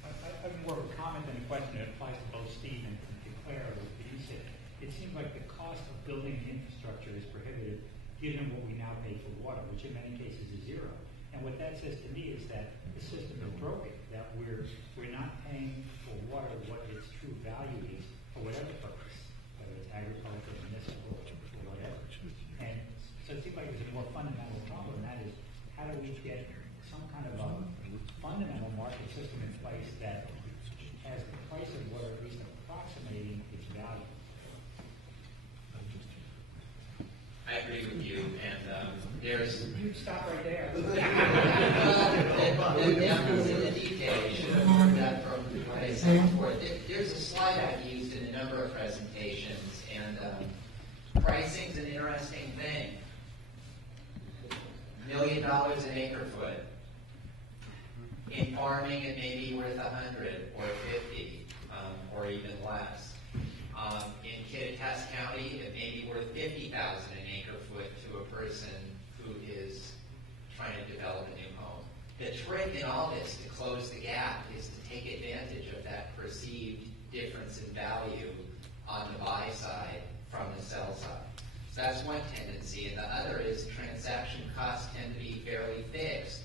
I have more of a comment than a question that applies to both Steve and Claire. What you said. It seems like the cost of building the infrastructure is prohibitive, given what we now pay for water, which in many cases is zero. And what that says to me is that the system is broken, that we're not paying for water what its true value is for whatever purpose, whether it's agriculture, municipal, or whatever. And so it seems like there's a more fundamental problem, and that is how do we get some kind of a fundamental market system in place that has the price of water at least approximating its value. I agree with you, and there's... You'd stop right there. The devil's in the detail. You should have heard that from what I said before. There's a slide I've used in a number of presentations, and pricing's an interesting thing. $1 million an acre foot. In farming, it may be worth 100 or 50, or even less. In Kittitas County, it may be worth 50,000 an acre foot to a person who is trying to develop a new home. The trick in all this to close the gap is to take advantage of that perceived difference in value on the buy side from the sell side. So that's one tendency, and the other is transaction costs tend to be fairly fixed.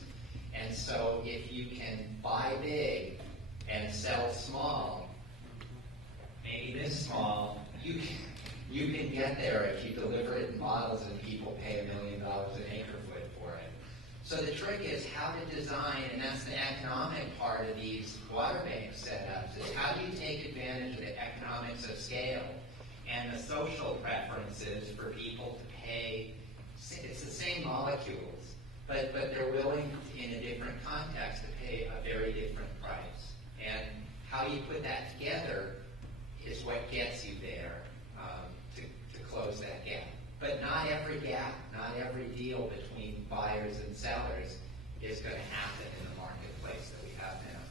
And so if you can buy big and sell small, maybe this small, you can get there if you deliver it in models and people pay $1 million an acre foot for it. So the trick is how to design, and that's the economic part of these water bank setups, is how do you take advantage of the economics of scale and the social preferences for people to pay. It's the same molecules, but they're willing in a different context to pay a very different price. And how you put that together is what gets you there to close that gap. But not every gap, not every deal between buyers and sellers is going to happen in the marketplace that we have now.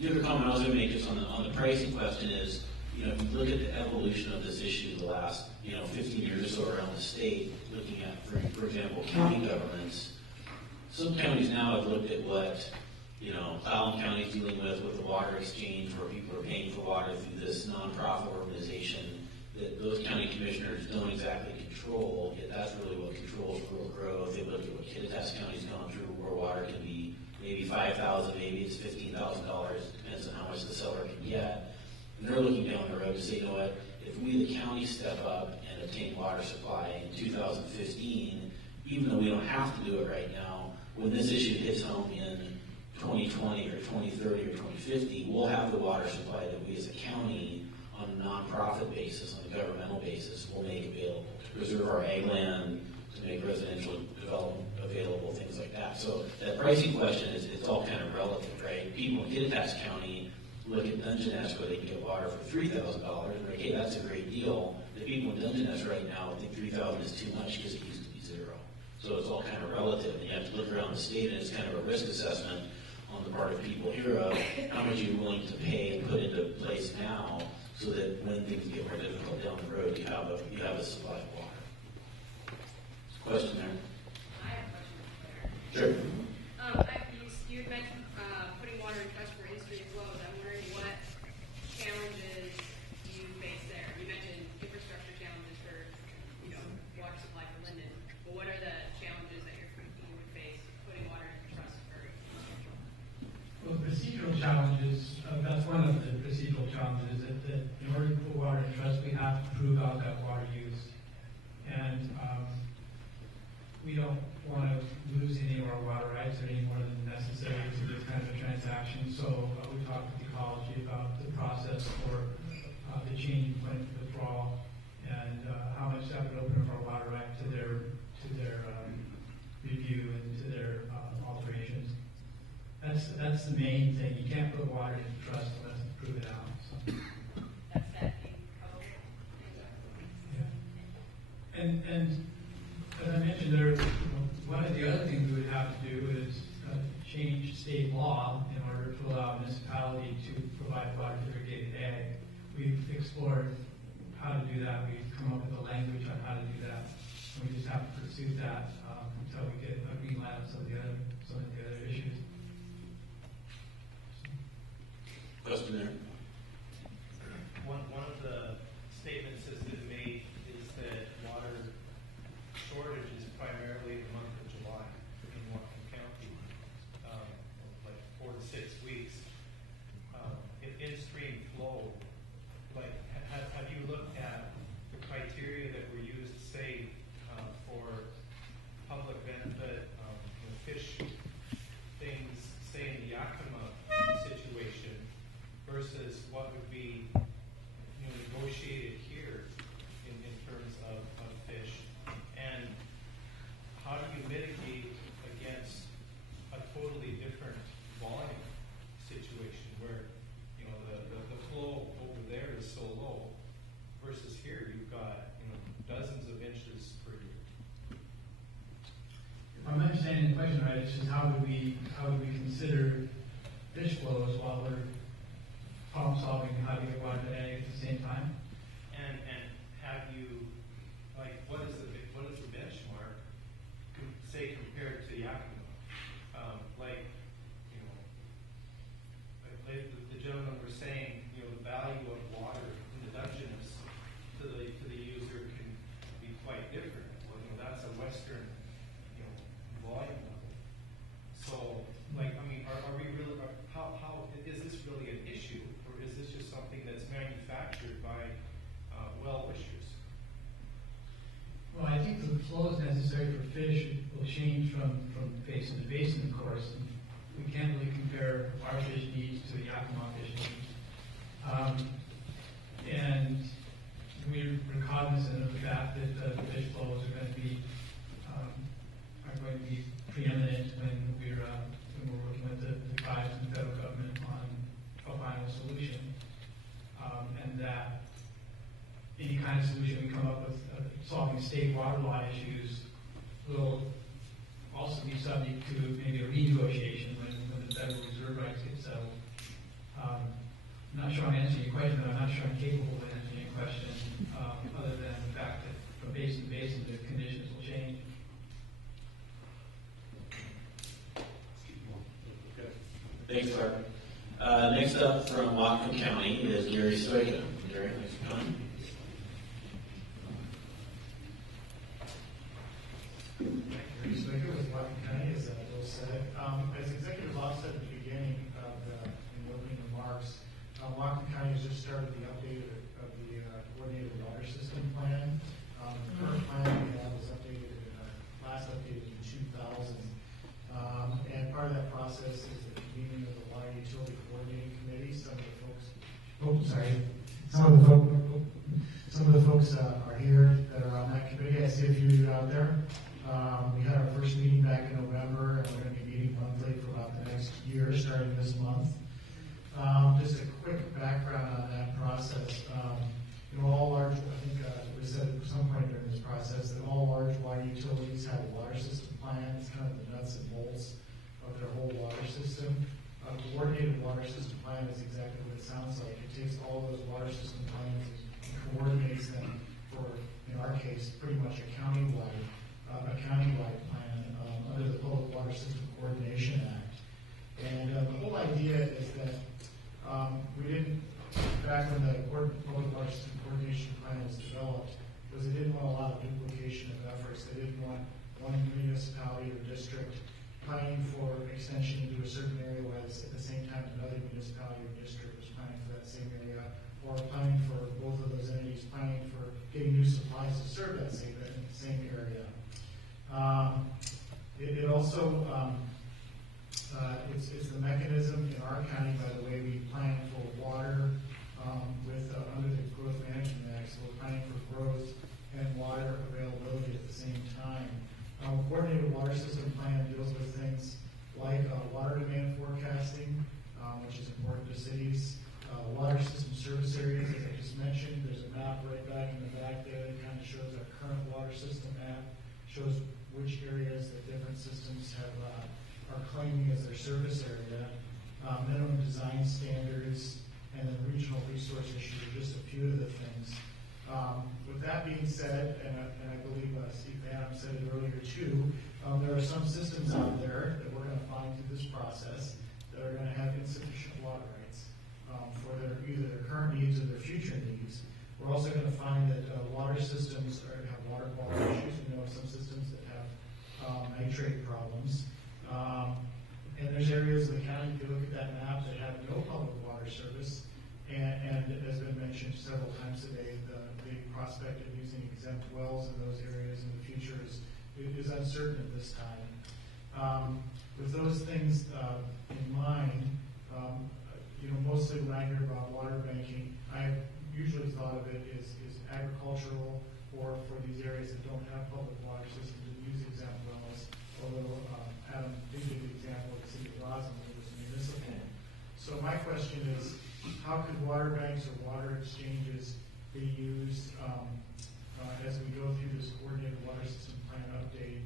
The other comment I was going to make just on the pricing question is, if you look at the evolution of this issue the last, 15 years or so around the state, looking at, for example, county governments, some counties now have looked at what, Clallam County is dealing with the water exchange, where people are paying for water through this nonprofit organization that those county commissioners don't exactly control, yet that's really what controls rural growth. They look at what Kittitas County's gone through, where water can be maybe $5,000, maybe it's $15,000, depends on how much the seller can get. And they're looking down the road to say, if we, the county, step up and obtain water supply in 2015, even though we don't have to do it right now, when this issue hits home in 2020 or 2030 or 2050, we'll have the water supply that we as a county, on a nonprofit basis, on a governmental basis, will make available to preserve our ag land, to make residential development available, things like that. So that pricing question it's all kind of relative, right? People in Kittitas County look at Dungeness where they can get water for $3,000, and they're like, hey, that's a great deal. The people in Dungeness right now think $3,000 is too much because it used to be zero. So it's all kind of relative, and you have to look around the state, and it's kind of a risk assessment on the part of people here of how much you're willing to pay and put into place now, so that when things get more difficult down the road, you have a supply of water. Question there? I have a question for Claire. Sure. You had mentioned putting water in trust for industry as well. I'm wondering what challenges you face there. You mentioned infrastructure challenges for, water supply for Linden. But what are the challenges that you would face putting water in trust for infrastructure? Well, the procedural challenges, that's one of the procedural challenges, that in order to put water in trust, we have to prove out that water use. And we don't want to lose any of our water rights or any more than necessary to this kind of a transaction. So we talked with ecology about the process for the changing point for the fall, and how much that would open up our water right to their review and to their alterations. That's the main thing. You can't put water in trust unless you prove it out. So. That's that thing. Yeah. And as I mentioned, one of the other things we would have to do is change state law in order to allow a municipality to provide water to irrigated ag. We've explored how to do that. We've come up with a language on how to do that. And we just have to pursue that. until we get a green light on some of the other issues. Question there. One of the statements that's been made is that water shortage is primarily the month of July in Whatcom County, like 4 to 6 weeks. In-stream flow, like, have you looked at the criteria that were used, say, for public benefit, fish things, say in the Yakima situation, versus what would be negotiated here in terms of fish? And how do you mitigate against a totally different volume situation where the flow over there is so low versus here you've got dozens of inches per year? If I'm understanding the question right, it's just how would we consider fish flows while we're problem solving how to get water to ag at the same time? And have you, like, what is the benchmark, say, compared to Yakima? Like the gentleman was saying, the value of water in the Dungeness to the user can be quite different. Well, that's a Western, volume level. So, like, I mean, are we really? How is this really an issue, or is this just something that's manufactured by well wishers? Well, I think the flows necessary for fish will change from basin to basin, of course. And we can't really compare our fish needs to the Yakima fish needs. And we're cognizant of the fact that the fish flows are going to be preeminent when we're working with the tribes and the federal government on a final solution, and that any kind of solution we come up with solving state water law issues will also be subject to maybe a renegotiation when the Federal Reserve rights get settled. I'm not sure I'm answering your question, but I'm not sure I'm capable of answering your question, other than the fact that from basin to basin, the conditions will change. Thanks, Clark. Next up from Whatcom County is Gary Stoika. Gary, thanks for coming. Gary Stoika with Whatcom County, as Bill said. As Executive Officer at the beginning of the opening remarks, Whatcom County has just started the update of the Coordinated Water System Plan. The current plan we have was updated in last updated in 2000. And part of that process is the convening of the Water Utility Coordinating Committee. Some of the folks are here that are on that committee. I see a few of you out there. We had our first meeting back in November, and we're going to be meeting monthly for about the next year, starting this month. Just a quick background on that process. All large, I think we said at some point during this process that all large water utilities have a water system plan. It's kind of the nuts and bolts of their whole water system. A coordinated water system plan is exactly what it sounds like. It takes all those water system plans and coordinates them for, in our case, pretty much a countywide plan under the Public Water System Coordination Act. And the whole idea is that we didn't, back when the Public Water System Coordination Plan was developed, was they didn't want a lot of duplication of efforts. They didn't want one municipality or district planning for extension into a certain area, whereas at the same time another municipality or district was planning for that same area, or planning for both of those entities planning for getting new supplies to serve that same area. It also it's the mechanism in our county, by the way, we plan for water with under the Growth Management Act. So we're planning for growth and water availability at the same time. Coordinated water system plan deals with things like water demand forecasting, which is important to cities. Water system service areas, as I just mentioned, there's a map right back in the back there that kind of shows our current water system map, shows which areas that different systems are claiming as their service area. Minimum design standards, and then regional resource issues are just a few of the things. With that being said, and I believe Steve Banham said it earlier too, There are some systems out there that we're gonna find through this process that are gonna have insufficient water rights for either their current needs or their future needs. We're also gonna find that water systems have water quality issues. We know some systems that have nitrate problems. And there's areas of the county, if you look at that map, that have no public water service. And it has been mentioned several times today, the prospect of using exempt wells in those areas in the future is uncertain at this time. With those things in mind, mostly when I hear about water banking, I usually thought of it as agricultural or for these areas that don't have public water systems and use exempt wells. Although Adam did give the example of the city of Roslyn, it was municipal. So my question is, how could water banks or water exchanges be used as we go through this coordinated water system plan update,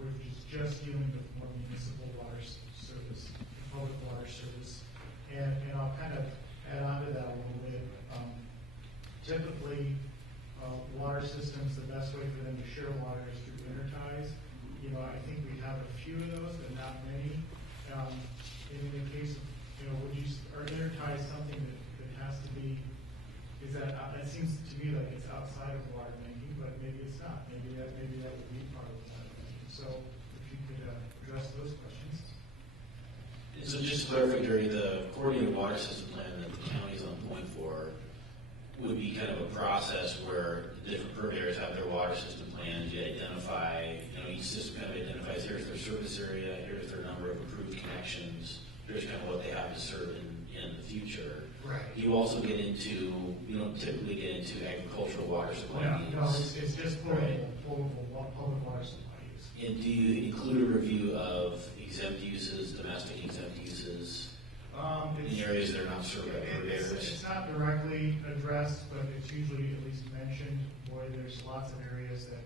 which is just dealing with more municipal water service, public water service? And I'll kind of add on to that a little bit. Typically, water systems, the best way for them to share water is through interties. I think we have a few of those, but not many. In the case of, are interties something that has to be, that seems to me like it's outside of water banking, but maybe it's not. Maybe that would be part of water banking. So if you could address those questions. So just to clarify, Gary, the coordinated water system plan that the county's on point for would be kind of a process where different purveyors have their water system plans. You identify, each system kind of identifies, here's their service area, here's their number of approved connections, here's kind of what they have to serve in the future. Right. You also get into, typically get into agricultural water supply needs. No, it's just potable public water supply use. And do you include a review of exempt uses, domestic exempt uses, in areas that are not served by purveyors? It's not directly addressed, but it's usually at least mentioned. Boy, there's lots of areas that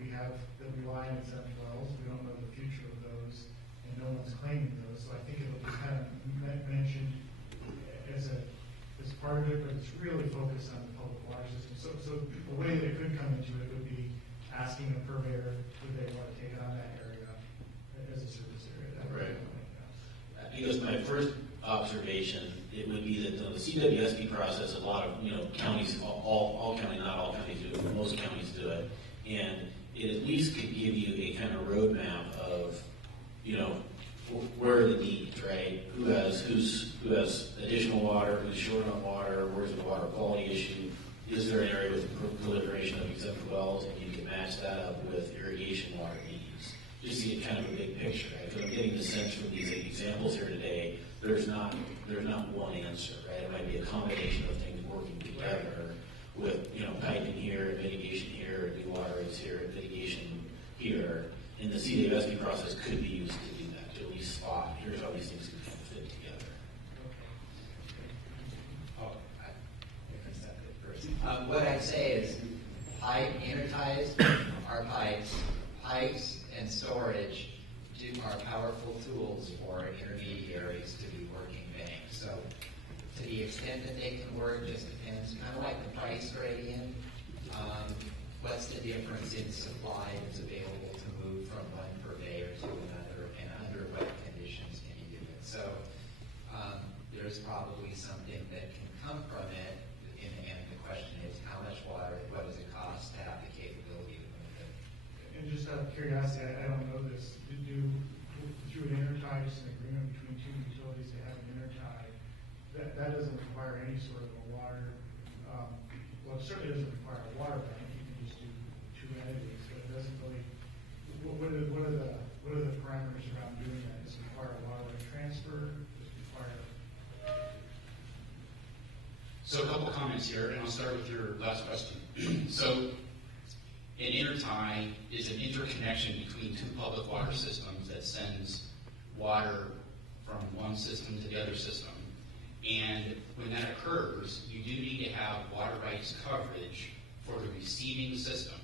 we have that rely on exempt wells. We don't know the future of those, and no one's claiming those. So I think it'll be kind of mentioned as part of it, but it's really focused on the public water system. So the way that it could come into it would be asking a purveyor would they want to take it on that area as a service area. Right. Because my first observation, it would be that the CWSP process, a lot of counties, all counties, not all counties do it, but most counties do it, and it at least could give you a kind of roadmap of, where are the needs, right? Who has additional water? Who's short on water? Where's the water quality issue? Is there an area with proliferation of exempt wells, and you can match that up with irrigation water needs? Just to get kind of a big picture, right? Because I'm getting the sense from these examples here today, there's not one answer, right? It might be a combination of things working together with, piping here, mitigation here, new water rates here, mitigation here. And the CWSP process could be used to do that, to at least spot, here's how these things can kind of fit together. What I'd say is interties are pipes and storage are powerful tools for intermediaries to be working banks. So to the extent that they can work just depends, kind of like the price gradient. What's the difference in supply that's available to move from one purveyor to another, and under what conditions can you do it? So there's probably something that can come from it, and the question is how much water, what does it cost to have the capability to move it? And just out of curiosity, I don't know this, through an intertie, just an agreement between two utilities to have an intertie, that doesn't require any sort of a water, well, it certainly doesn't require a water bank, you can just do two entities, but it doesn't really, what are the parameters around doing that? Does it require a water right transfer? Does it require? So a couple comments here, and I'll start with your last question. So an intertie is an interconnection between two public water systems that sends water from one system to the other system. And when that occurs, you do need to have water rights coverage for the receiving system.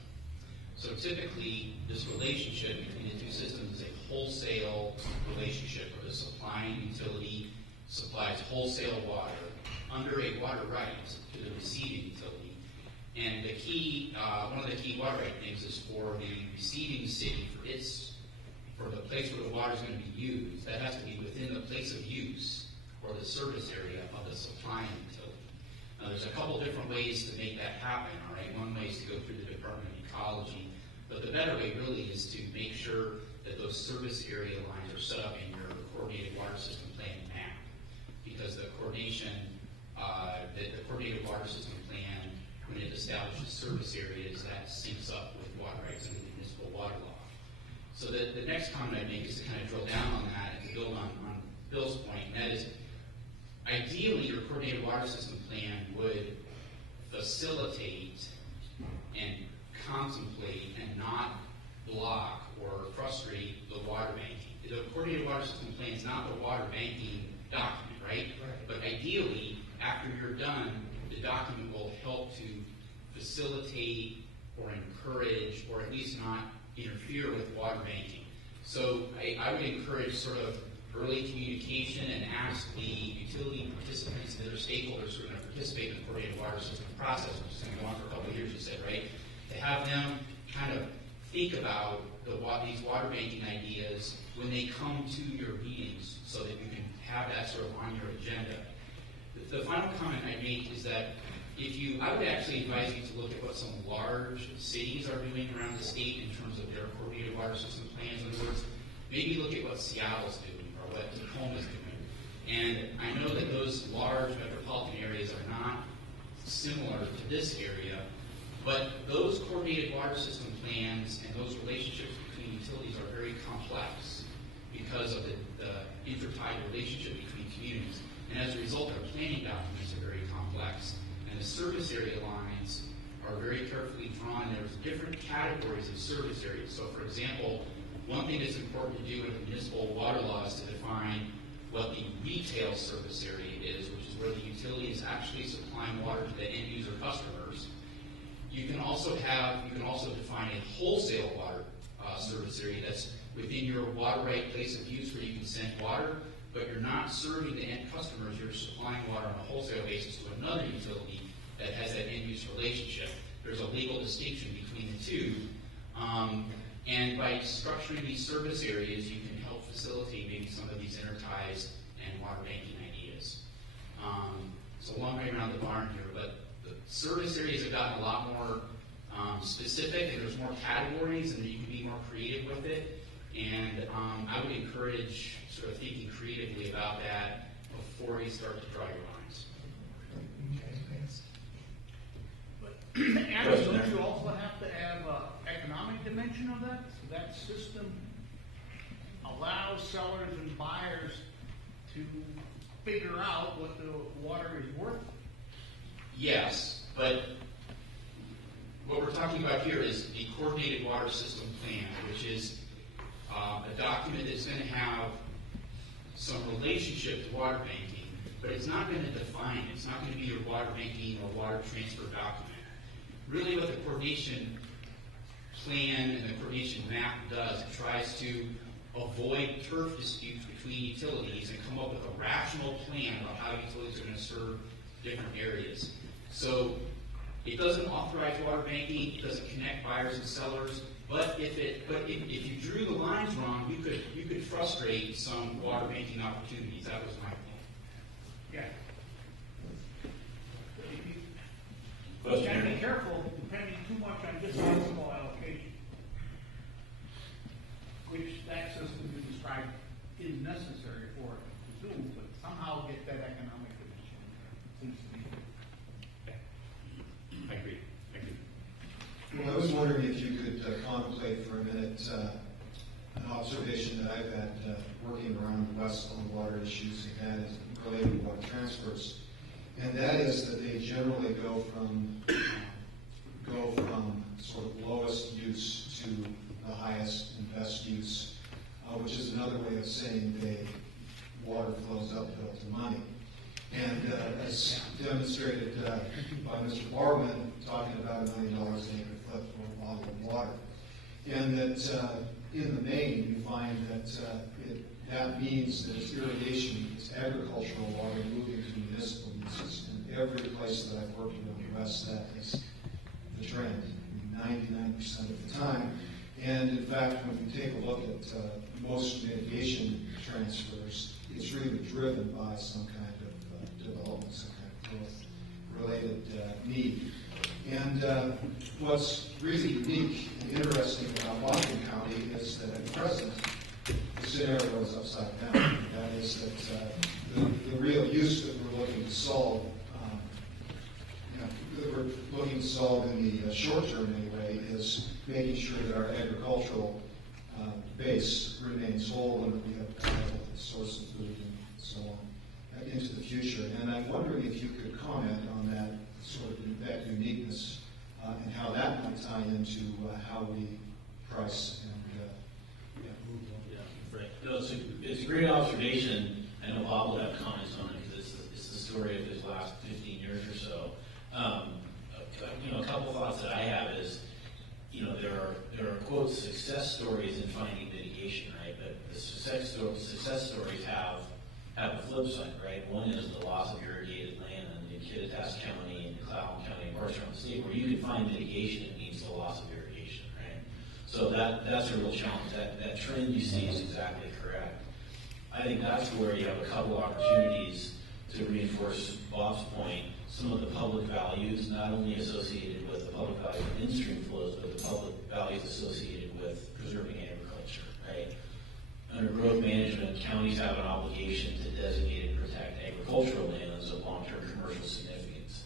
So typically, this relationship between the two systems is a wholesale relationship where the supplying utility supplies wholesale water under a water right to the receiving utility. And the key, one of the key water right things is for the receiving city, for its for the place where the water is going to be used, that has to be within the place of use or the service area of the supplying utility. Now, there's a couple different ways to make that happen, all right? One way is to go through the Department of Ecology, but the better way really is to make sure that those service area lines are set up in your coordinated water system plan map. Because the coordinated water system plan, when it establishes service areas, that syncs up with water rights under the municipal water law. So the next comment I'd make is to kind of drill down on that and to build on Bill's point, and that is, ideally, your coordinated water system plan would facilitate and contemplate and not block or frustrate the water banking. The coordinated water system plan is not the water banking document, right? But ideally, after you're done, the document will help to facilitate or encourage or at least not interfere with water banking. So I would encourage sort of early communication and ask the utility participants and other stakeholders who are going to participate in the coordinated water system process, which is going to go on for a couple of years, you said, right? To have them kind of think about these water banking ideas when they come to your meetings so that you can have that sort of on your agenda. The final comment I make is that I would actually advise you to look at what some large cities are doing around the state in terms of their coordinated water system plans. In other words, maybe look at what Seattle's doing or what Tacoma's doing. And I know that those large metropolitan areas are not similar to this area, but those coordinated water system plans and those relationships between utilities are very complex because of the intertied relationship between communities. And as a result, our planning documents are very complex. And the service area lines are very carefully drawn. There's different categories of service areas. So, for example, one thing that's important to do in the municipal water law is to define what the retail service area is, which is where the utility is actually supplying water to the end user customers. You can also define a wholesale water service area that's within your water right place of use where you can send water, but you're not serving the end customers. You're supplying water on a wholesale basis to another utility that has that end use relationship. There's a legal distinction between the two. And by structuring these service areas, you can help facilitate maybe some of these interties and water banking ideas. It's a long way around the barn here, but the service areas have gotten a lot more specific, and there's more categories, and you can be more creative with it. And I would encourage sort of thinking creatively about that before you start to draw your lines. Okay, thanks. And don't you also have to have an economic dimension of that? That system allows sellers and buyers to figure out what the water is worth? Yes, but what we're talking about here is the coordinated water system plan, which is a document that's going to have some relationship to water banking, but it's not going to define it. It's not going to be your water banking or water transfer document. Really what the coordination plan and the coordination map does, it tries to avoid turf disputes between utilities and come up with a rational plan about how utilities are going to serve different areas. So it doesn't authorize water banking, it doesn't connect buyers and sellers, but if you drew the lines wrong, you could frustrate some water banking opportunities. That was my point. Yeah. You got to be careful depending too much on just municipal allocation, which that system you described is necessary for it to do, but somehow get that economic dimension. Seems to me. I agree. Well, I was wondering if you could contemplate for a minute an observation that I've had working around the West on water issues, and that is related to water transfers. And that is that they generally go from sort of lowest use to the highest and best use, which is another way of saying water flows uphill to money. And as demonstrated by Mr. Barman, talking about $1 million an acre foot for a bottle of water. And that in the main, you find that that means that it's irrigation, it's agricultural water moving to municipal uses. And every place that I've worked in the West, that is the trend, 99% of the time. And in fact, when you take a look at most mitigation transfers, it's really driven by some kind of development, some kind of growth-related need. And what's really unique and interesting about Whatcom County is that at present, the scenario is upside down. That is that the real use that we're looking to solve, that we're looking to solve in the short term anyway, is making sure that our agricultural base remains whole and that we have a source of food and so on into the future. And I'm wondering if you could comment on that sort of that uniqueness and how that might tie into how we price and move on. Yeah, right. No, it's a great observation. I know Bob will have comments on it because it's the story of his last 15 years or so. A couple thoughts that I have is, there are quote success stories in finding mitigation, right? But the success stories have a flip side, right? One is the loss of irrigated land in Kittitas County and McClellan County and parts around the state. Where you can find mitigation, it means the loss of irrigation, right? So that's a real challenge. That trend you see is exactly correct. I think that's where you have a couple opportunities to reinforce Bob's point. Some of the public values, not only associated with the public value of in-stream flows, but the public values associated with preserving agriculture, right? Under growth management, counties have an obligation to designate and protect agricultural lands of long-term commercial significance.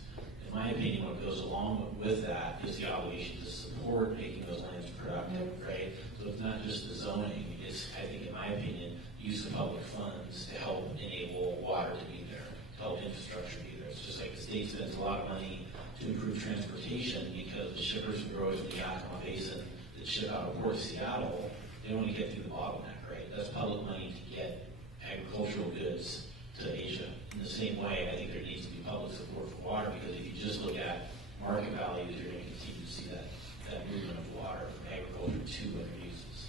In my opinion, what goes along with that is the obligation to support making those lands productive, right? So it's not just the zoning, it's, I think, in my opinion, use of public funds to help enable water to be there, to help infrastructure be there. It's just like the state spends a lot of money to improve transportation because the shippers and growers in the Yakima Basin that ship out of Port Seattle, they want to get through the bottleneck, right? That's public money to get agricultural goods to Asia. In the same way, I think there needs to be public support for water because if you just look at market values, you're going to continue to see that movement of water from agriculture to other uses.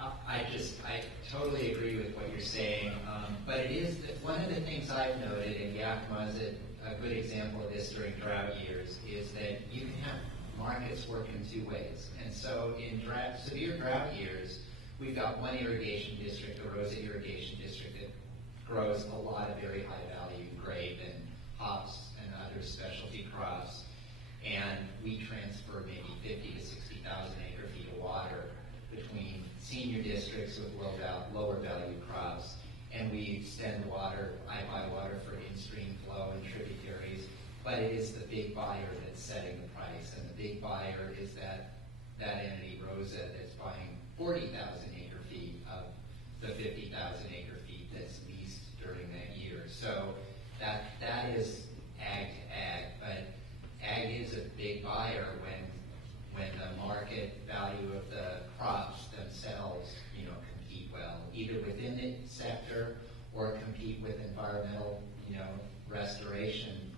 I totally agree with what you're saying, but it is one of the things I've noted, and Yakima is a good example of this during drought years, is that you can have markets work in two ways. And so in severe drought years, we've got one irrigation district, the Rosa Irrigation District, that grows a lot of very high value grape and hops and other specialty crops, and we transfer maybe 50 to 60,000 acre feet of water between senior districts with lower value crops, and we extend water, I buy water for in-stream flow and tributaries, but it is the big buyer that's setting the price, and the big buyer is that entity, Rosa, that's buying 40,000 acre feet of the 50,000 acre feet that's leased during that year. So that is ag to ag, but ag is a big buyer when the market value of the crops themselves, compete well, either within the sector or compete with environmental, restoration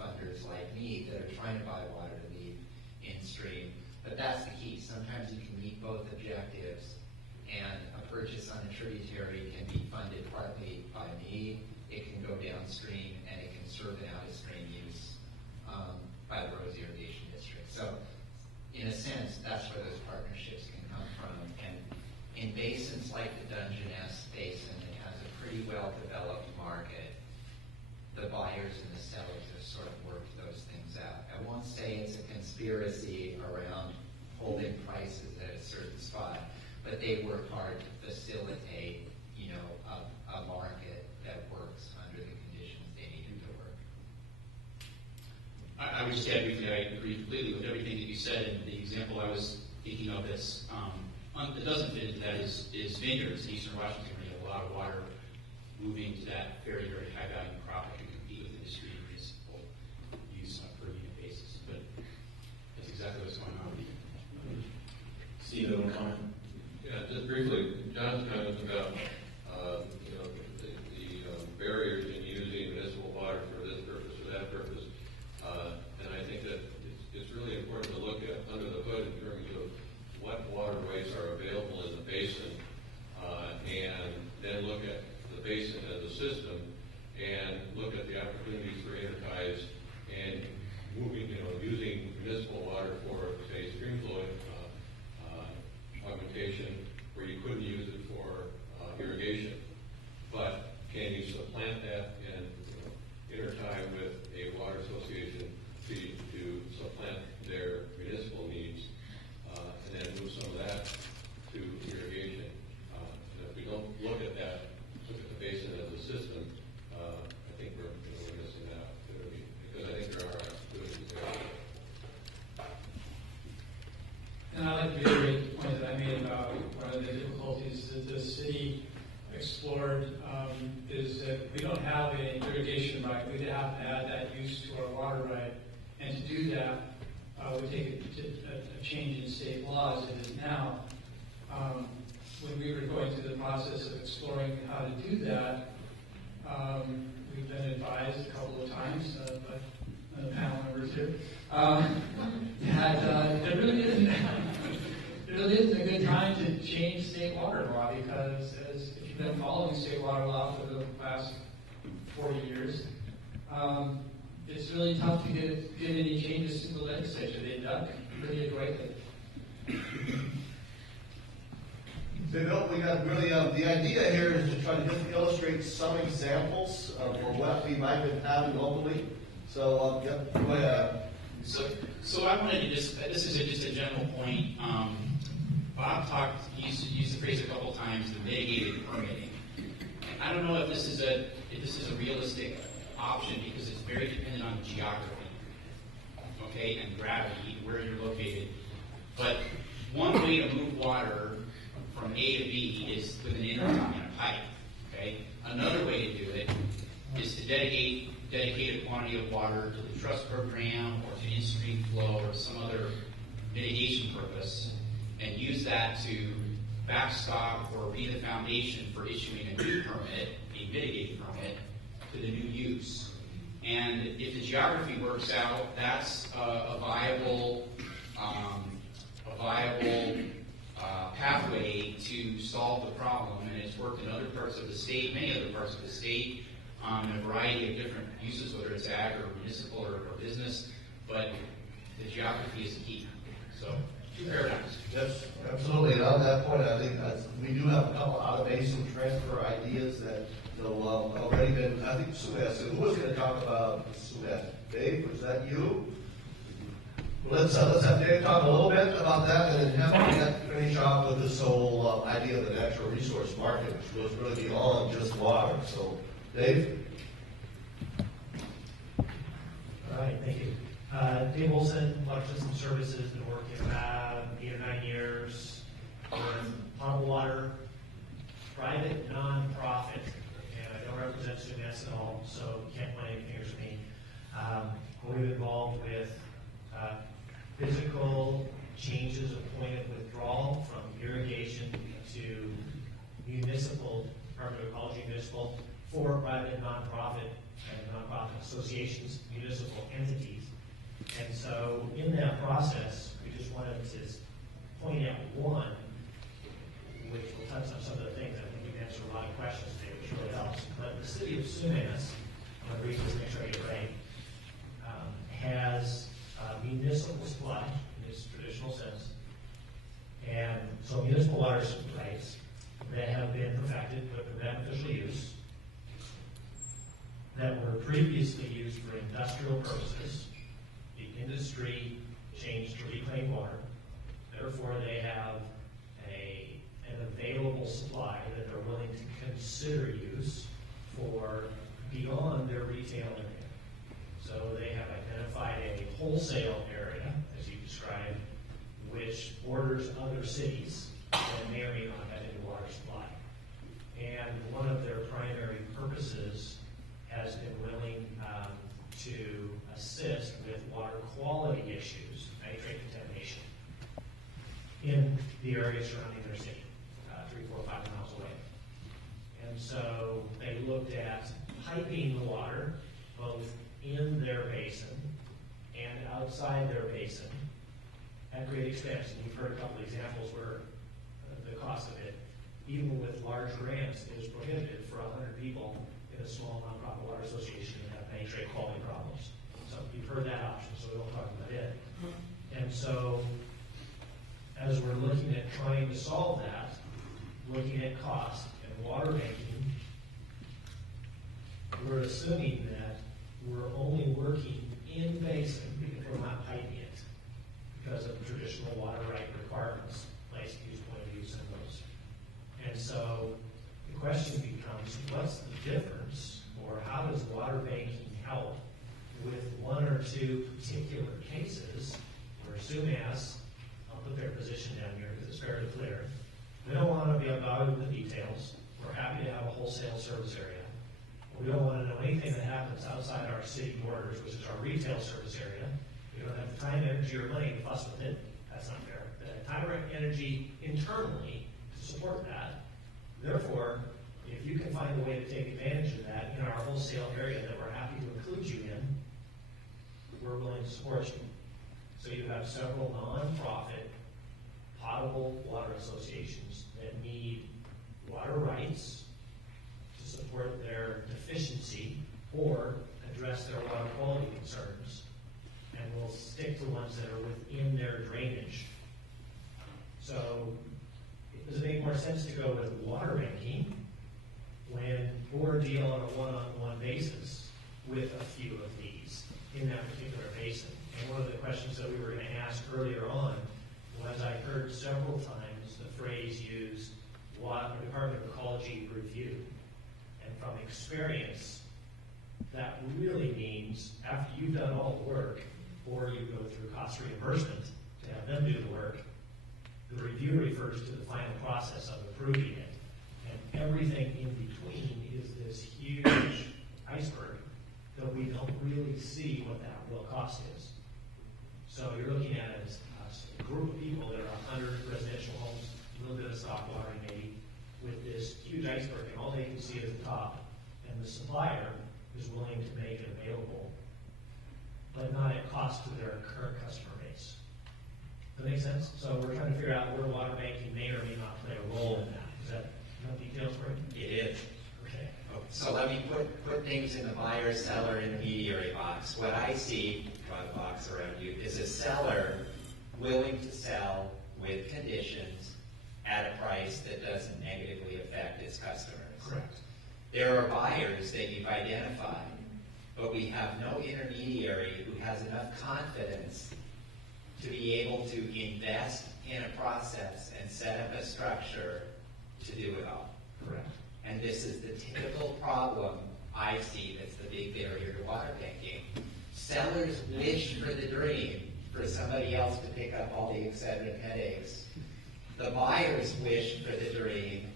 funders like me that are trying to buy water to leave in stream. But that's the key. Sometimes you can meet both objectives, and a purchase on a tributary can be funded partly by me. It can go downstream, and it can serve an out-of-stream use by the Rose Irrigation District. So, in a sense, that's where those partnerships can come from. And in basins like the Dungeness Basin, that has a pretty well-developed market, the buyers and the sellers have sort of worked those things out. I won't say it's a conspiracy around holding prices at a certain spot, but they work hard to facilitate, a market that works under the conditions they need it to work. I would just add briefly, I agree completely with everything that you said, and the example I was thinking of that's that doesn't fit into that is vineyards in eastern Washington, where you have a lot of water moving to that very, very high value crop that can compete with industry and municipal use on a per unit basis. But that's exactly what's going on. Steve, you want to comment? Yeah, just briefly, John's comment about the barriers in using municipal water for this purpose or that purpose, and I think that it's really important to look at under the hood in terms of what waterways are available in the basin, and then look at the basin as a system, and look at the opportunities for enterprise and moving, using municipal water for, say, stream flow the city explored is that we don't have an irrigation right. We'd have to add that use to our water right. And to do that would take a change in state laws as it is now. When we were going through the process of exploring how to do that, we've been advised a couple of times by the panel members here that there really isn't a good time to change state water law, because if you've been following state water law for the past 40 years, it's really tough to get any changes to the legislature. They duck really adroitly. So, Bill, we got really, the idea here is to try to just illustrate some examples of what we might have been having locally. So, yep, go ahead. So I wanted to just is just a general point. Bob used the phrase a couple times, the mitigated permitting. I don't know if this is a realistic option, because it's very dependent on geography, okay, and gravity, where you're located. But one way to move water from A to B is with an intercom and a pipe, okay? Another way to do it is to dedicate a quantity of water to the trust program or to in-stream flow or some other mitigation purpose, and use that to backstop or be the foundation for issuing a new permit, a mitigated permit, to the new use. And if the geography works out, that's a viable pathway to solve the problem, and it's worked in other parts of the state, many other parts of the state, in a variety of different uses, whether it's ag or municipal or business, but the geography is the key. So, two paradigms. Yes, absolutely. And on that point, I think we do have a couple out-of-basin transfer ideas that already been, I think Sue asked, who was going to talk about Sue asked? Dave, was that you? Let's have Dave talk a little bit about that, and then have to finish off with this whole idea of the natural resource market, which goes really beyond just water. So, Dave? All right, thank you. Dave Olson, Water System Services, been working about 8 or 9 years in potable water, private, non-profit, and I don't represent SUMES at all, so you can't point any fingers at me. We're involved with physical changes of point of withdrawal from irrigation to municipal, Department of Ecology municipal, for private, nonprofit, and nonprofit associations, municipal entities. And so in that process, we just wanted to point out one, which will touch on some of the things. I think you've answered a lot of questions today, which really helps. But the city of SUMES, I'm going to read this, make sure I get it right, has municipal supply in its traditional sense, and so municipal water rights that have been perfected for beneficial use, that were previously used for industrial purposes. The industry changed to reclaim water. Therefore, they have an available supply that they're willing to consider use for beyond their retail area. So they have identified a wholesale area, as you described, which borders other cities and may or may not have any water supply. And one of their primary purposes has been willing to assist with water quality issues, nitrate contamination, in the area surrounding their city, 3, 4, 5 miles away. And so they looked at piping the water, both in their basin and outside their basin, at great expense. And you've heard a couple of examples where the cost of it, even with large grants, is prohibitive for 100 people in a small nonprofit water association that have nitrate quality problems. So you've heard that option, so we won't talk about it. And so, as we're looking at trying to solve that, looking at cost and water banking, we're assuming that we're only working in basin because we're not piping it because of traditional water right requirements, place use, point of use, and those. And so the question becomes, what's the difference, or how does water banking help with one or two particular cases where SUMES, I'll put their position down here because it's fairly clear, We don't want to be involved with the details. We're happy to have a wholesale service area. We don't want to know anything that happens outside our city borders, which is our retail service area. We don't have the time, energy, or money to fuss with it. That's not fair. The time or energy internally to support that. Therefore, if you can find a way to take advantage of that in our wholesale area that we're happy to include you in, we're willing to support you. So you have several nonprofit potable water associations that need water rights to support their deficiency or address their water quality concerns, and we'll stick to ones that are within their drainage. So does it make more sense to go with water ranking when we're dealing on a one-on-one basis with a few of these in that particular basin? And one of the questions that we were going to ask earlier on was I heard several times the phrase used, Department of Ecology review. And from experience, that really means after you've done all the work, or you go through cost reimbursement to have them do the work, the review refers to the final process of approving it. And everything in between is this huge iceberg that we don't really see what that real cost is. So you're looking at it as a group of people that are 100 residential homes, a little bit of stock watering maybe, with this huge iceberg, and all they can see is the top. And the supplier is willing to make it available, but not at cost to their current customer base. Does that make sense? So we're trying to figure out where water banking may or may not play a role in that. Is that enough details for you? It is. Okay. So let me put things in the buyer, seller, intermediary box. What I see, draw the box around you, is a seller willing to sell with conditions at a price that doesn't negatively affect its customers. Correct. There are buyers that you've identified, but we have no intermediary who has enough confidence to be able to invest in a process and set up a structure to do it all. Correct. And this is the typical problem I see that's the big barrier to water banking. Sellers wish for the dream for somebody else to pick up all the exciting headaches. The buyers wish for the dream.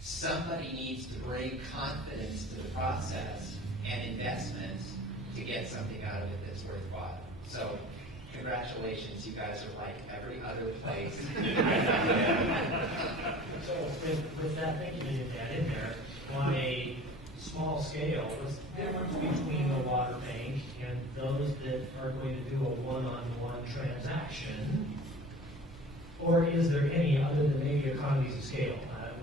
Somebody needs to bring confidence to the process and investments to get something out of it that's worthwhile. So congratulations, you guys are like every other place. So with that, thank you for that in there. On a small scale, what's the difference between a water bank and those that are going to do a one-on-one transaction? Or is there any other than maybe economies of scale?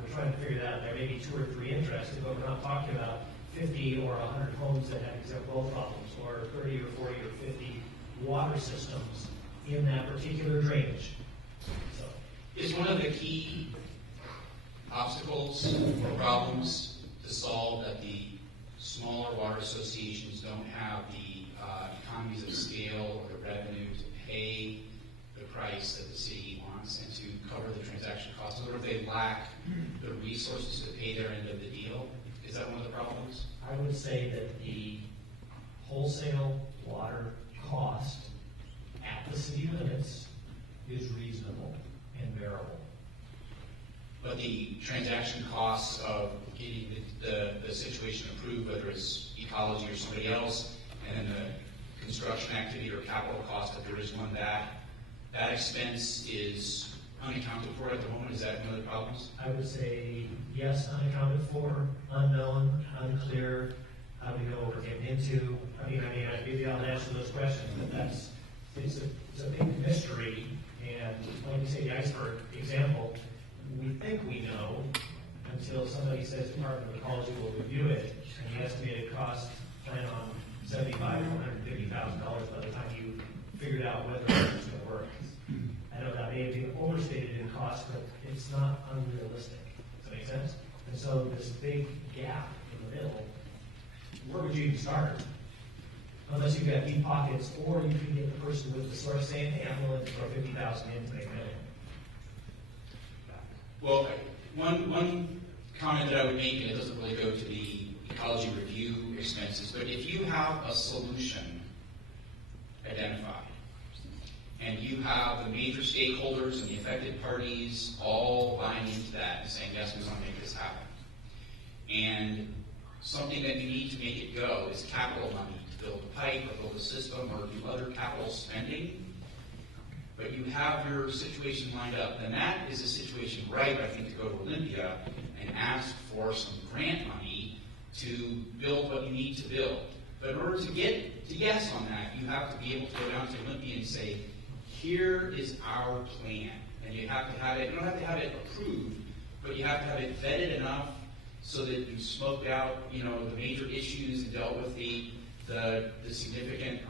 We're trying to figure that out. There may be 2 or 3 interested, but we're not talking about 50 or 100 homes that have exempt well problems, or 30 or 40 or 50 water systems in that particular drainage. So, Is one of the key obstacles or problems to solve that the smaller water associations don't have the economies of scale or the revenue to pay the price that the city wants and to cover the transaction costs, or if they lack the resources to pay their end of the deal? Is that one of the problems? I would say that the wholesale water cost at the city limits is reasonable and bearable. But the transaction costs of getting the situation approved, whether it's ecology or somebody else, and then the construction activity or capital cost, if there is one, that expense is unaccounted for at the moment. Is that one of the problems? I would say yes, unaccounted for, unknown, unclear, how to go or get into. I mean, maybe I'll answer those questions, but it's a big mystery. And when you say the iceberg example, we think we know until somebody says Department of Ecology will review it, and the estimated cost plan on $75,000 to $150,000 by the time you figured out whether it's going to work. I know that may have been overstated in cost, but it's not unrealistic. Does that make sense? And so this big gap in the middle, where would you even start? Unless you've got deep pockets, or you can get the person with the source saying, hey, I'm willing to throw $50,000 in to make $1 million. Well, one comment that I would make, and it doesn't really go to the ecology review expenses, but if you have a solution identified and you have the major stakeholders and the affected parties all buying into that and saying, yes, we want to make this happen. And something that you need to make it go is capital money to build a pipe or build a system or do other capital spending. But you have your situation lined up, and that is a situation ripe, I think, to go to Olympia and ask for some grant money to build what you need to build. But in order to get to yes on that, you have to be able to go down to Olympia and say, here is our plan. And you have to have it, you don't have to have it approved, but you have to have it vetted enough so that you smoked out, the major issues and dealt with the significant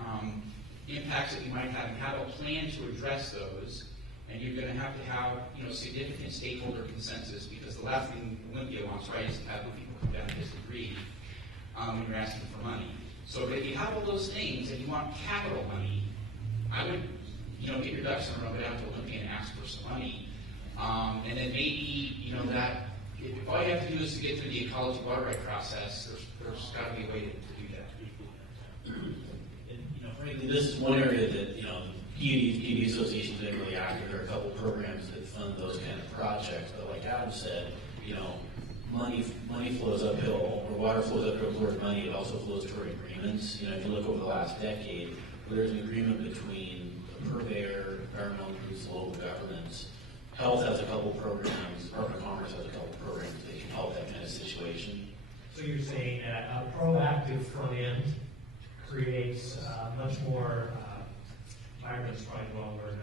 impacts that you might have, and have a plan to address those. And you're going to have significant stakeholder consensus, because the last thing Olympia wants, right, is to have people come down and disagree when you're asking for money. So if you have all those things and you want capital money, I would, get your ducks in a row, go down to Olympia and ask for some money. And then maybe, that if all you have to do is to get through the ecology water right process, there's got to be a way to do that. And, frankly, this is one area that, community associations ain't really active. There are a couple programs that fund those kind of projects, but like Adam said, money flows uphill, or water flows uphill toward money. It also flows toward agreements. If you look over the last decade, there's an agreement between the purveyor, environmental groups, local governments. Health has a couple programs. Department of Commerce has a couple programs that can help that kind of situation. So you're saying that a proactive front end creates much more, vibrance, probably the wrong word,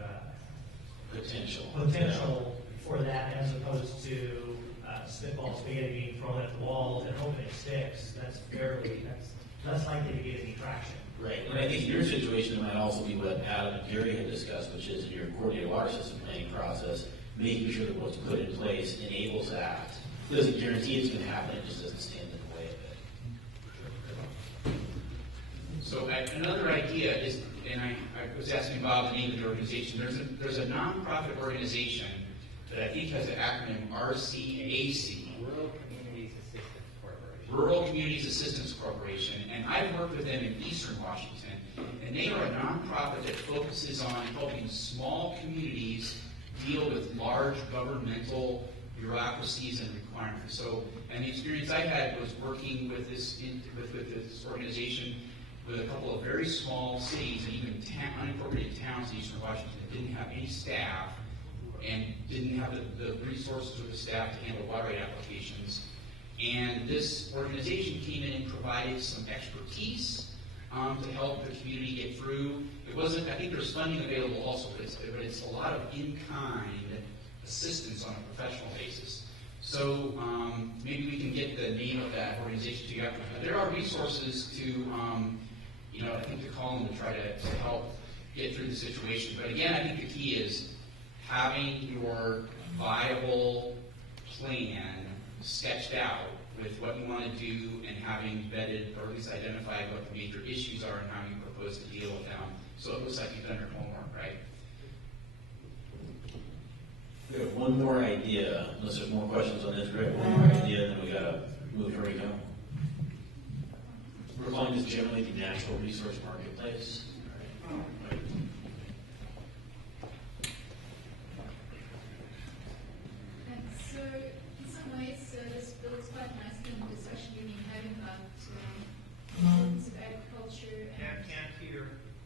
potential for that, as opposed to spitball spaghetti being thrown at the walls and hoping it sticks. That's less likely to get any traction. Right, and I think in your situation, it might also be what Adam and Gary had discussed, which is in your coordinated water system planning process, making sure that what's put in place enables that. It doesn't guarantee it's going to happen, it just doesn't stand in the way of it. So another idea is, and I was asking Bob the name of the organization, there's a nonprofit organization that I think has the acronym RCAC. Rural Communities Assistance Corporation, and I've worked with them in Eastern Washington, and they are a nonprofit that focuses on helping small communities deal with large governmental bureaucracies and requirements. So, and the experience I had was working with this organization with a couple of very small cities and even unincorporated towns in Eastern Washington that didn't have any staff and didn't have the resources or the staff to handle water right applications. And this organization came in and provided some expertise to help the community get through. It wasn't, I think there's funding available also, but it's a lot of in-kind assistance on a professional basis. So maybe we can get the name of that organization to you after. There are resources to, I think to call them to try to help get through the situation. But again, I think the key is having your viable plan sketched out with what you want to do and having vetted or at least identified what the major issues are and how you propose to deal with them. So it looks like you've done your homework, right? We have one more idea, unless there's more questions on this, right? One more idea, and then we gotta move right now. We're calling this generally the natural resource marketplace. Right. So, in some ways, this builds quite nicely on the discussion we've been having about importance of agriculture and... Can't hear.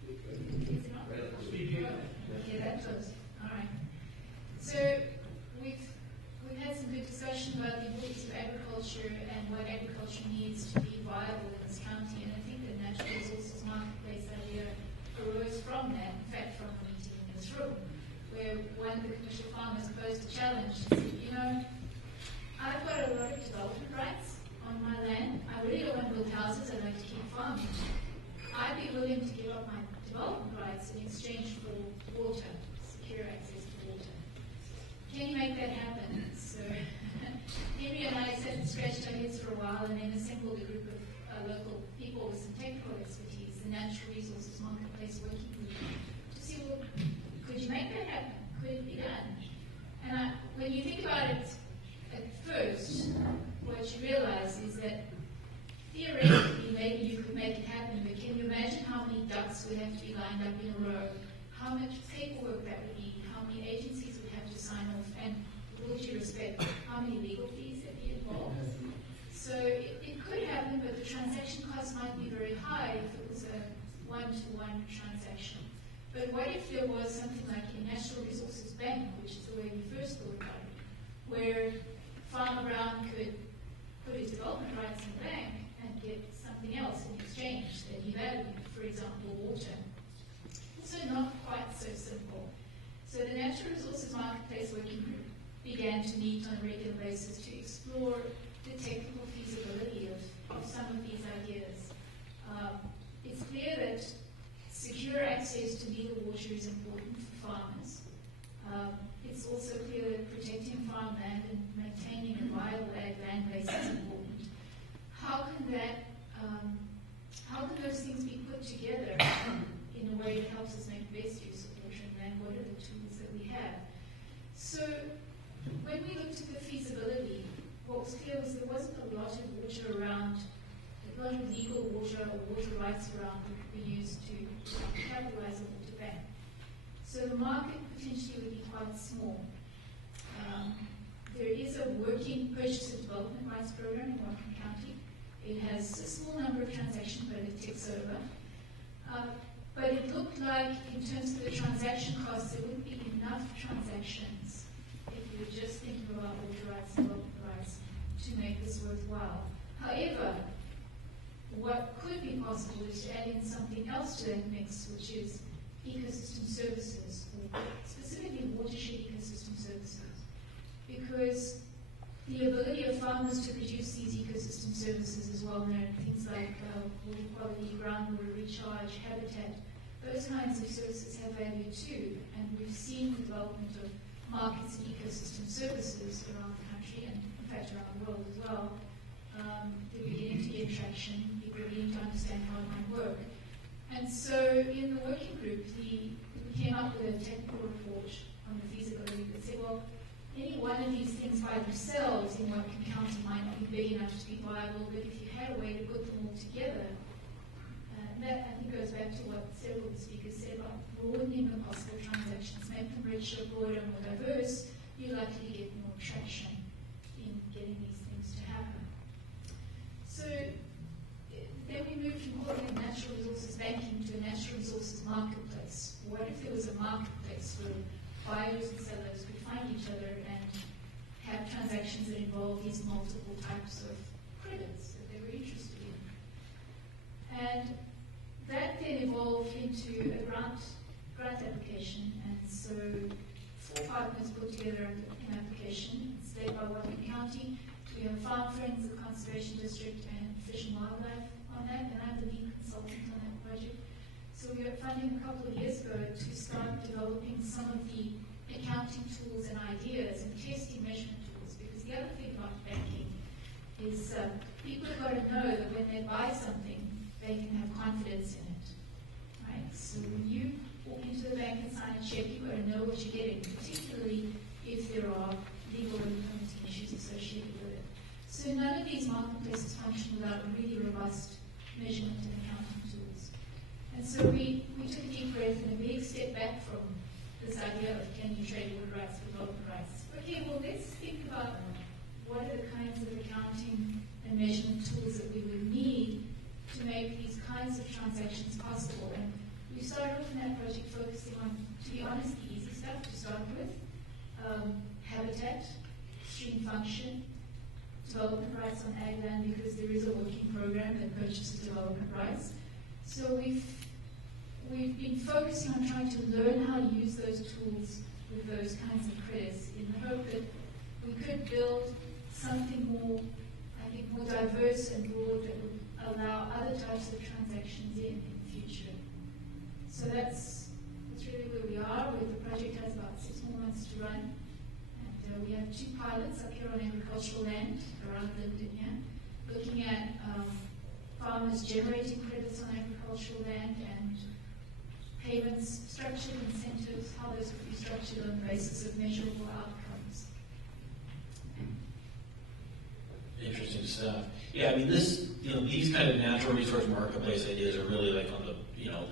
Is it not? Yeah, that does. All right. So, we've had some good discussion about the importance of agriculture and what agriculture needs to be viable in this county, and I think the natural resources marketplace idea arose from that, in fact, from a meeting in this room, where one of the commercial farmers posed a challenge and said, I've got a lot of development rights on my land. I really don't want to build houses. I'd like to keep farming. I'd be willing to give up my development rights in exchange for water, secure access to water. Can you make that happen? So Henry and I sat and scratched our heads for a while and then assembled a group of local people with some technical expertise, the Natural Resources Marketplace Working Group, to see, well, could you make that happen? Could it be done? And when you think about it at first, what you realize is that theoretically maybe you could make it happen, but can you imagine how many ducks would have to be lined up in a row? How much paperwork high if it was a one-to-one transaction. But what if there was something like a Natural Resources Bank, which is the way we first thought about it, where Farmer Brown could put his development rights in the bank and get something else in exchange that he valued, for example, water. Also not quite so simple. So the Natural Resources Marketplace Working Group began to meet on a regular basis to explore the technical feasibility of some of these ideas. It's clear that secure access to legal water is important for farmers. It's also clear that protecting farmland and maintaining a viable ag land base is important. How can those things be put together in a way that helps us make the best use of water and land? What are the tools that we have? So when we looked at the feasibility, what was clear was there wasn't a lot of water around, a lot of legal water or water rights around that could be used to capitalize on water bank. So the market potentially would be quite small. There is a working purchase and development rights program in Whatcom County. It has a small number of transactions, but it ticks over. But it looked like, in terms of the transaction costs, there wouldn't be enough transactions if you were just thinking about water rights and development rights to make this worthwhile. However, what could be possible is to add in something else to that mix, which is ecosystem services, or specifically watershed ecosystem services. Because the ability of farmers to produce these ecosystem services is well known. Things like water quality, groundwater recharge, habitat, those kinds of services have value too. And we've seen the development of markets and ecosystem services around the country, and in fact around the world as well. They're beginning to get traction. People are beginning to understand how it might work. And so in the working group, we came up with a technical report on the feasibility that said, well, any one of these things by themselves in Whatcom County might not be big enough to be viable, but if you had a way to put them all together, and that I think goes back to what several of the speakers said about broadening the possible transactions, make them richer, broader, more diverse, you're likely to get more traction in getting these things to happen. So then we moved from calling it natural resources banking to a natural resources marketplace. What if there was a marketplace where buyers and sellers could find each other and have transactions that involve these multiple types of credits that they were interested in? And that then evolved into a grant application. And so 4 partners put together an application. It's led by Whatcom County. We have Farm Friends, the Conservation District, and Fish and Wildlife on that, and I'm the lead consultant on that project. So we got funding a couple of years ago to start developing some of the accounting tools and ideas and testing measurement tools, because the other thing about banking is people have got to know that when they buy something, they can have confidence in it, right? So when you walk into the bank and sign a check, you've got to know what you're getting, particularly if there are legal and permitting issues associated with it. So none of these marketplaces function without really robust measurement and accounting tools. And so we took a deep breath and a big step back from this idea of can you trade water rights for development rights. Okay, well let's think about what are the kinds of accounting and measurement tools that we would need to make these kinds of transactions possible. And we started off in that project focusing on, to be honest, the easy stuff to start with. Habitat, stream function, development rights on ag land, because there is a working program that purchases development rights. So we've been focusing on trying to learn how to use those tools with those kinds of credits in the hope that we could build something more, I think, more diverse and broad that would allow other types of transactions in the future. So that's really where we are. The project has about 6 more months to run. And we have 2 pilots up here on agricultural land around Linden here, looking at farmers generating credits on agricultural land and payments, structured incentives, how those could be structured on the basis of measurable outcomes. Interesting stuff. Yeah, I mean, these kind of natural resource marketplace ideas are really like on the,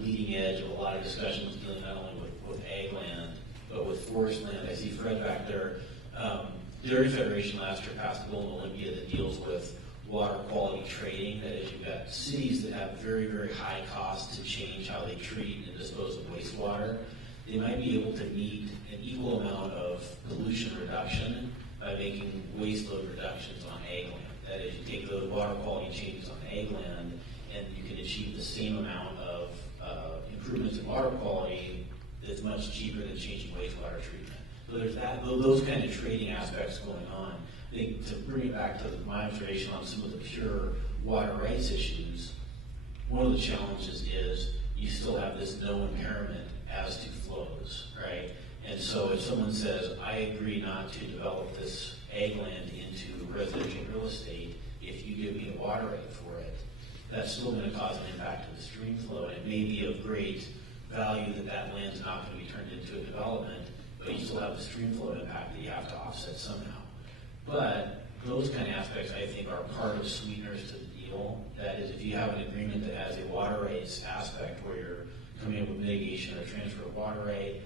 leading edge of a lot of discussions dealing not only with ag land, but with forest land. I see Fred back there. Dairy Federation last year passed a bill in Olympia that deals with water quality trading. That is, you've got cities that have very, very high costs to change how they treat and dispose of wastewater. They might be able to meet an equal amount of pollution reduction by making waste load reductions on ag land. That is, you take the water quality changes on ag land, and you can achieve the same amount of improvements in water quality that's much cheaper than changing wastewater treatment. So there's those kind of trading aspects going on. I think to bring it back to my observation on some of the pure water rights issues, one of the challenges is you still have this no impairment as to flows, right? And so if someone says, I agree not to develop this ag land into residential real estate, if you give me a water right for it, that's still going to cause an impact to the stream flow. And it may be of great value that that land's not going to be turned into a development, but you still have the stream flow impact that you have to offset somehow. But those kind of aspects, I think, are part of sweeteners to the deal. That is, if you have an agreement that has a water rights aspect where you're coming up with mitigation or transfer of water right,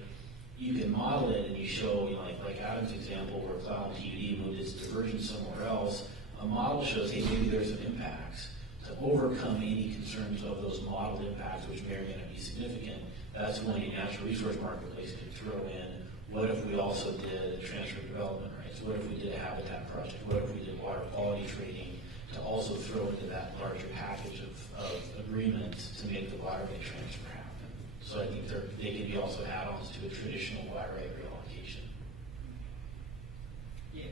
you can model it and you show, like Adam's example where Cloud TUD moved its diversion somewhere else. A model shows, hey, maybe there's some impacts. To overcome any concerns of those modeled impacts, which may or may not be significant, that's when a natural resource marketplace can throw in, what if we also did a transfer of development rights? What if we did a habitat project? What if we did water quality trading to also throw into that larger package of agreements to make the water right transfer happen? So I think they can be also add-ons to a traditional water right reallocation. Yeah,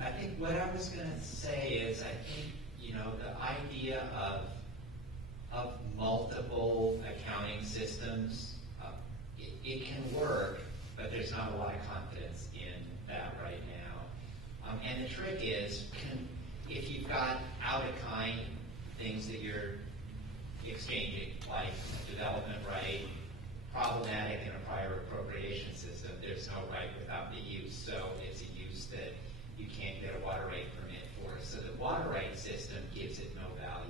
I think what I was going to say is I think, the idea of multiple accounting systems, it can work, but there's not a lot of confidence in that right now. And the trick is, if you've got out-of-kind things that you're exchanging, like development right, problematic in a prior appropriation system, there's no right without the use. So it's a use that you can't get a water right permit for. So the water right system gives it no value.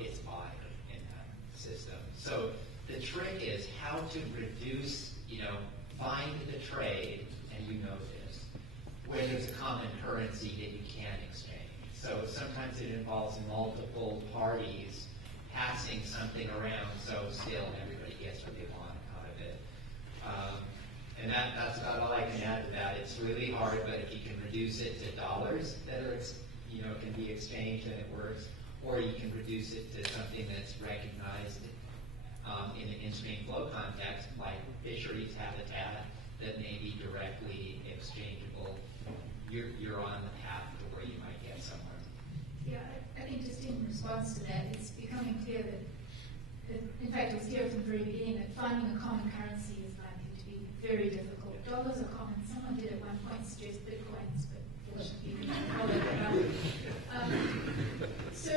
It's odd in that system. So the trick is how to reduce, find the trade, and you know this, where there's a common currency that you can exchange. So sometimes it involves multiple parties passing something around, so still everybody gets what they want out of it. And that's about all I can add to that. It's really hard, but if you can reduce it to dollars that are, can be exchanged, then it works. Or you can reduce it to something that's recognized in an in-stream flow context, like fisheries habitat, that may be directly exchangeable. You're on the path to where you might get somewhere. Yeah, I think just in response to that, it's becoming clear that, in fact, it was clear from the very beginning that finding a common currency is likely to be very difficult. Dollars are common. Someone did at one point suggest bitcoins, but fortunately we didn't follow that up. So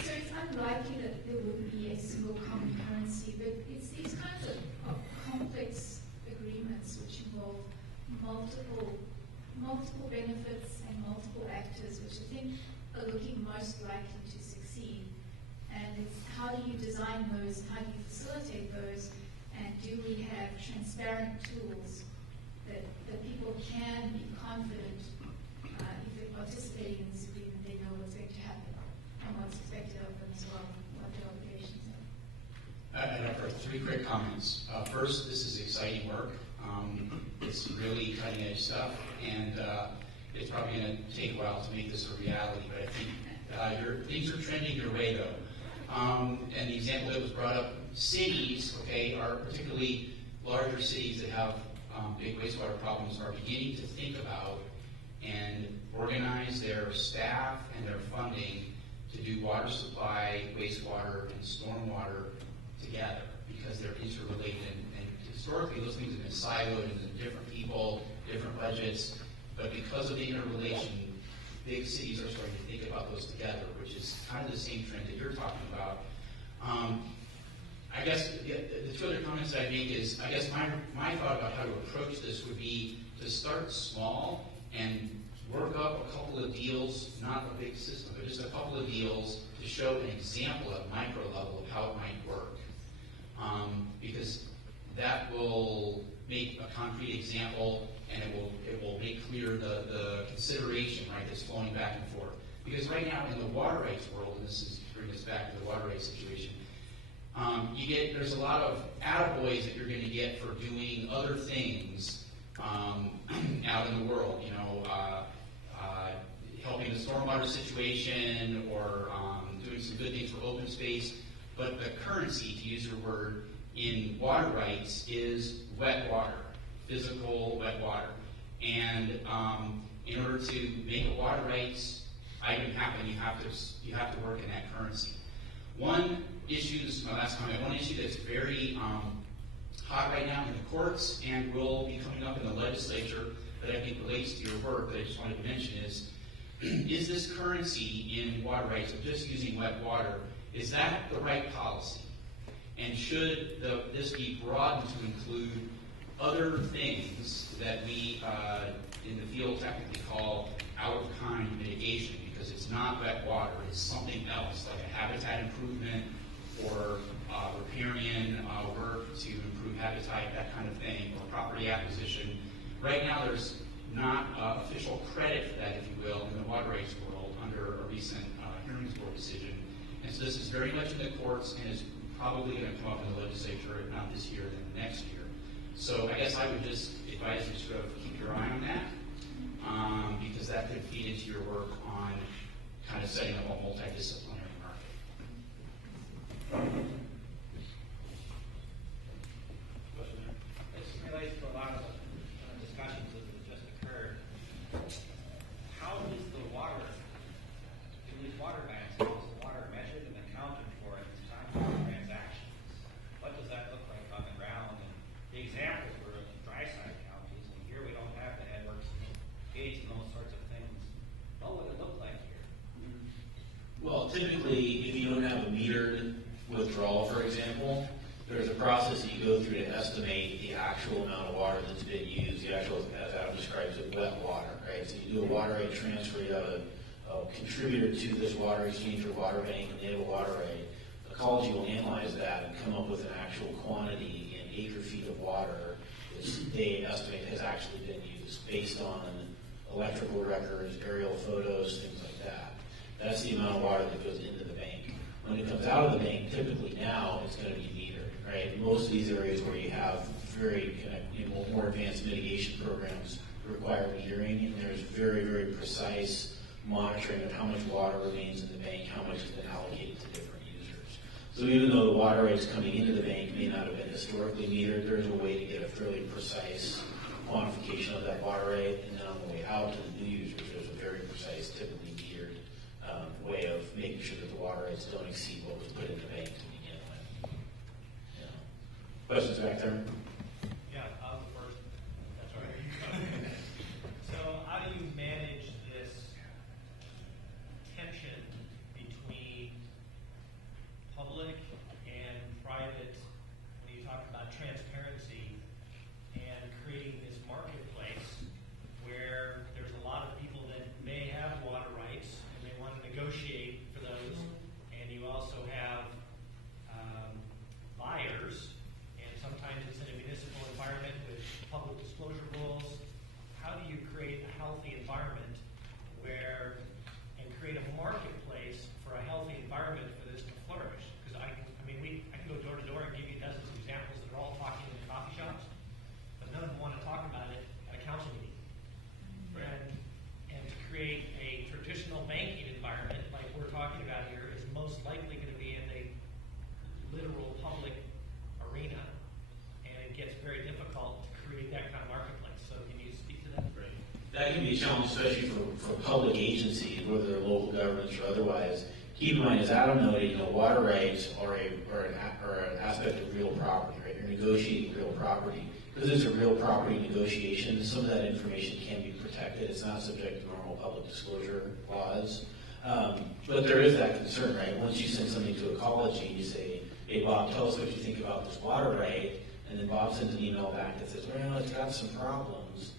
it's unlikely that there would be a single common currency, but it's these kinds of complex agreements which involve multiple benefits and multiple actors, which I think are looking most likely to succeed. And it's how do you design those, how do you facilitate those, and do we have transparent tools that people can be confident if they're participating in this agreement, they know what's going to happen and what's expected of them as well, what their obligations are. I have 3 quick comments. First, this is exciting work. It's really cutting edge stuff, and it's probably going to take a while to make this a reality, but I think things are trending your way, though. And the example that was brought up, cities, are particularly larger cities that have big wastewater problems are beginning to think about and organize their staff and their funding to do water supply, wastewater, and stormwater together because they're interrelated. And historically, those things have been siloed into different people, different budgets. But because of the interrelation, big cities are starting to think about those together, which is kind of the same trend that you're talking about. I guess the 2 other comments that I make is, I guess my thought about how to approach this would be to start small and work up a couple of deals, not a big system, but just a couple of deals to show an example at micro level of how it might work. Because that will make a concrete example, and it will make clear the consideration, right, that's flowing back and forth. Because right now in the water rights world, and this is bringing us back to the water rights situation, there's a lot of attaboys that you're going to get for doing other things out in the world, helping the stormwater situation or doing some good things for open space. But the currency, to use your word, in water rights is wet water, physical wet water. And in order to make a water rights item happen, you have to work in that currency. One issue, this is my last comment, one issue that's very hot right now in the courts and will be coming up in the legislature that I think relates to your work that I just wanted to mention is this currency in water rights of just using wet water, is that the right policy? And should this be broadened to include other things that we in the field technically call out-of-kind mitigation, because it's not wet water, it's something else, like a habitat improvement or riparian work to improve habitat, that kind of thing, or property acquisition. Right now there's not official credit for that, if you will, in the water rights world under a recent hearings board decision. And so this is very much in the courts and is probably going to come up in the legislature, if not this year, then next year. So I guess I would just advise you to sort of keep your eye on that, because that could feed into your work on kind of setting up a multidisciplinary market. This relates to a lot of discussions that have just occurred. How is the water, in these water banks, how is the water measured and accounted for at the time of the transactions? What does that look like on the ground? And the examples were in dry side counties, and here we don't have the headworks and gates and those sorts of things. What would it look like here? Well, typically, if you don't have a metered withdrawal, for example, there's a process that you go through to estimate the actual amount of water that's been used, the actual, as Adam describes it, wet water, right? So you do a water right transfer, you have a contributor to this water exchange or water bank, and they have a water right. Ecology will analyze that and come up with an actual quantity in acre feet of water which they estimate has actually been used based on electrical records, aerial photos, things like that. That's the amount of water that goes into the bank. When it comes out of the bank, typically now it's going to be metered, right? Most of these areas where you have very more advanced mitigation programs require metering, and there's very, very precise monitoring of how much water remains in the bank, how much has been allocated to different users. So even though the water rights coming into the bank may not have been historically metered, there's a way to get a fairly precise quantification of that water right, and then on the way out to the new users, there's a very precise, typically metered way of making sure that the water rights don't exceed what was put in the bank to begin with. Yeah. Questions back there? Yeah, I'll go first. That's all right. So how do you manage this tension between public and private, when you talk about transparency, and creating this marketplace where there's a lot of people that may have water rights and they want to negotiate for those, and you also have buyers, and sometimes it's in a municipal environment with public disclosure rules. How do you create a healthy environment and create a marketplace for a healthy environment for this to flourish? Because I can go door to door and give you dozens of examples that are all talking in coffee shops, but none of them want to talk about it at a council meeting. And to create a traditional banking environment like we're talking about here is most likely going to be in a literal public arena, and it gets very difficult to create that kind of marketplace. So can you speak to that? That can be a challenge, especially for public agencies, whether they're local governments or otherwise. Keep in mind, as Adam noted, water rights are an aspect of real property, right? You're negotiating real property. Because it's a real property negotiation, some of that information can be protected. It's not subject to normal public disclosure laws. But there is that concern, right? Once you send something to ecology and you say, hey, Bob, tell us what you think about this water right, and then Bob sends an email back that says, well, it's got some problems,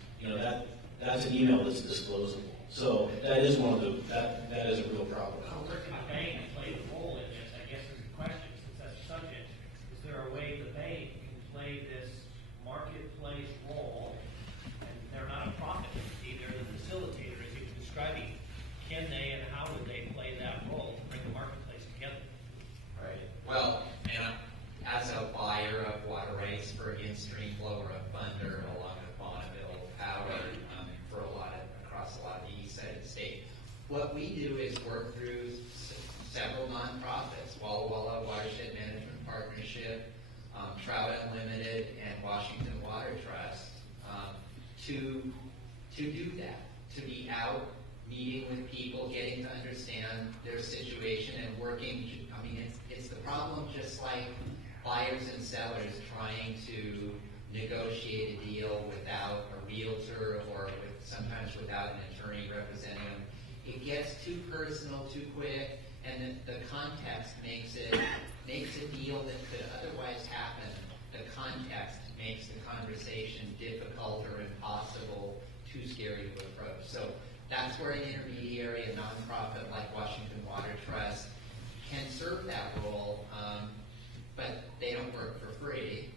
that's an email that's disclosable. So that is that is a real problem. Where can a bank play a role in this? I guess is the question, since that's the subject. Is there a way the bank can play this marketplace role? And they're not a profit entity, they're the facilitator, as you were describing. Can they and how would Limited and Washington Water Trust to do that, to be out meeting with people, getting to understand their situation and working. I mean, it's the problem just like buyers and sellers trying to negotiate a deal without a realtor or sometimes without an attorney representing them. It gets too personal too quick, and the context makes a deal that could otherwise happen. The context makes the conversation difficult or impossible, too scary to approach. So that's where an intermediary, a nonprofit like Washington Water Trust, can serve that role, but they don't work for free.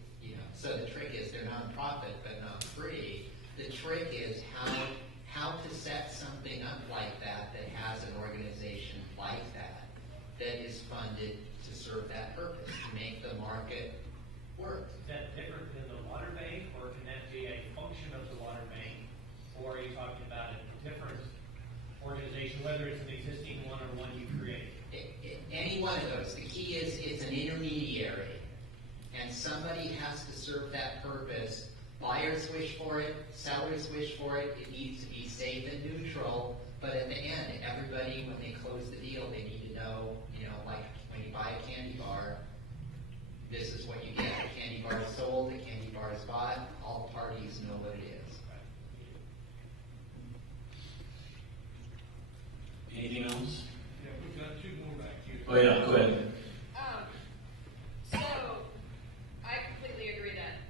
So the trick is they're nonprofit but not free. The trick is how to set something up like that has an organization like that is funded to serve that purpose, to make the market work. Is that different than the water bank, or can that be a function of the water bank? Or are you talking about a different organization, whether it's an existing one or one you create? Any one of those. The key is it's an intermediary, and somebody has to serve that purpose. Buyers wish for it, sellers wish for it. It needs to be safe and neutral. But at the end, everybody, when they close the deal, they need to know, like when you buy a candy bar, this is what you get. The candy bar is sold, the candy bar is bought. All parties know what it is. Anything else? Yeah, we've got two more back here. Oh yeah, go ahead. So, I completely agree that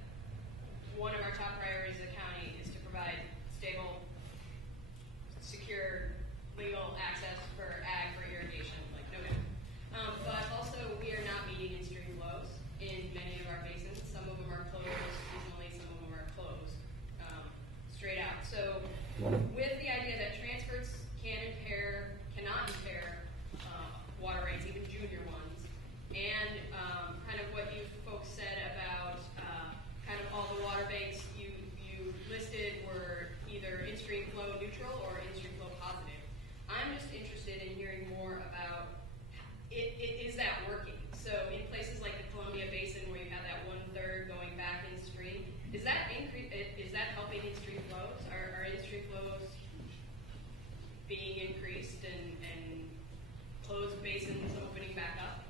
one of our top priorities of the county is to provide stable, secure, legal access for ag, for irrigation, like no doubt. But also, we are not meeting in-stream flows in many of our basins. Some of them are closed seasonally, some of them are closed straight out. So, with the idea that transfers cannot impair water rights, even junior ones, and kind of what you folks said about kind of all the water banks you listed were either in-stream flow neutral or in-stream flow positive. I'm just interested in hearing more about is that working? So in places like the Columbia Basin where you have that 1/3 going back in stream, is that helping in-stream flows? Are in-stream flows being increased and closed basins opening back up?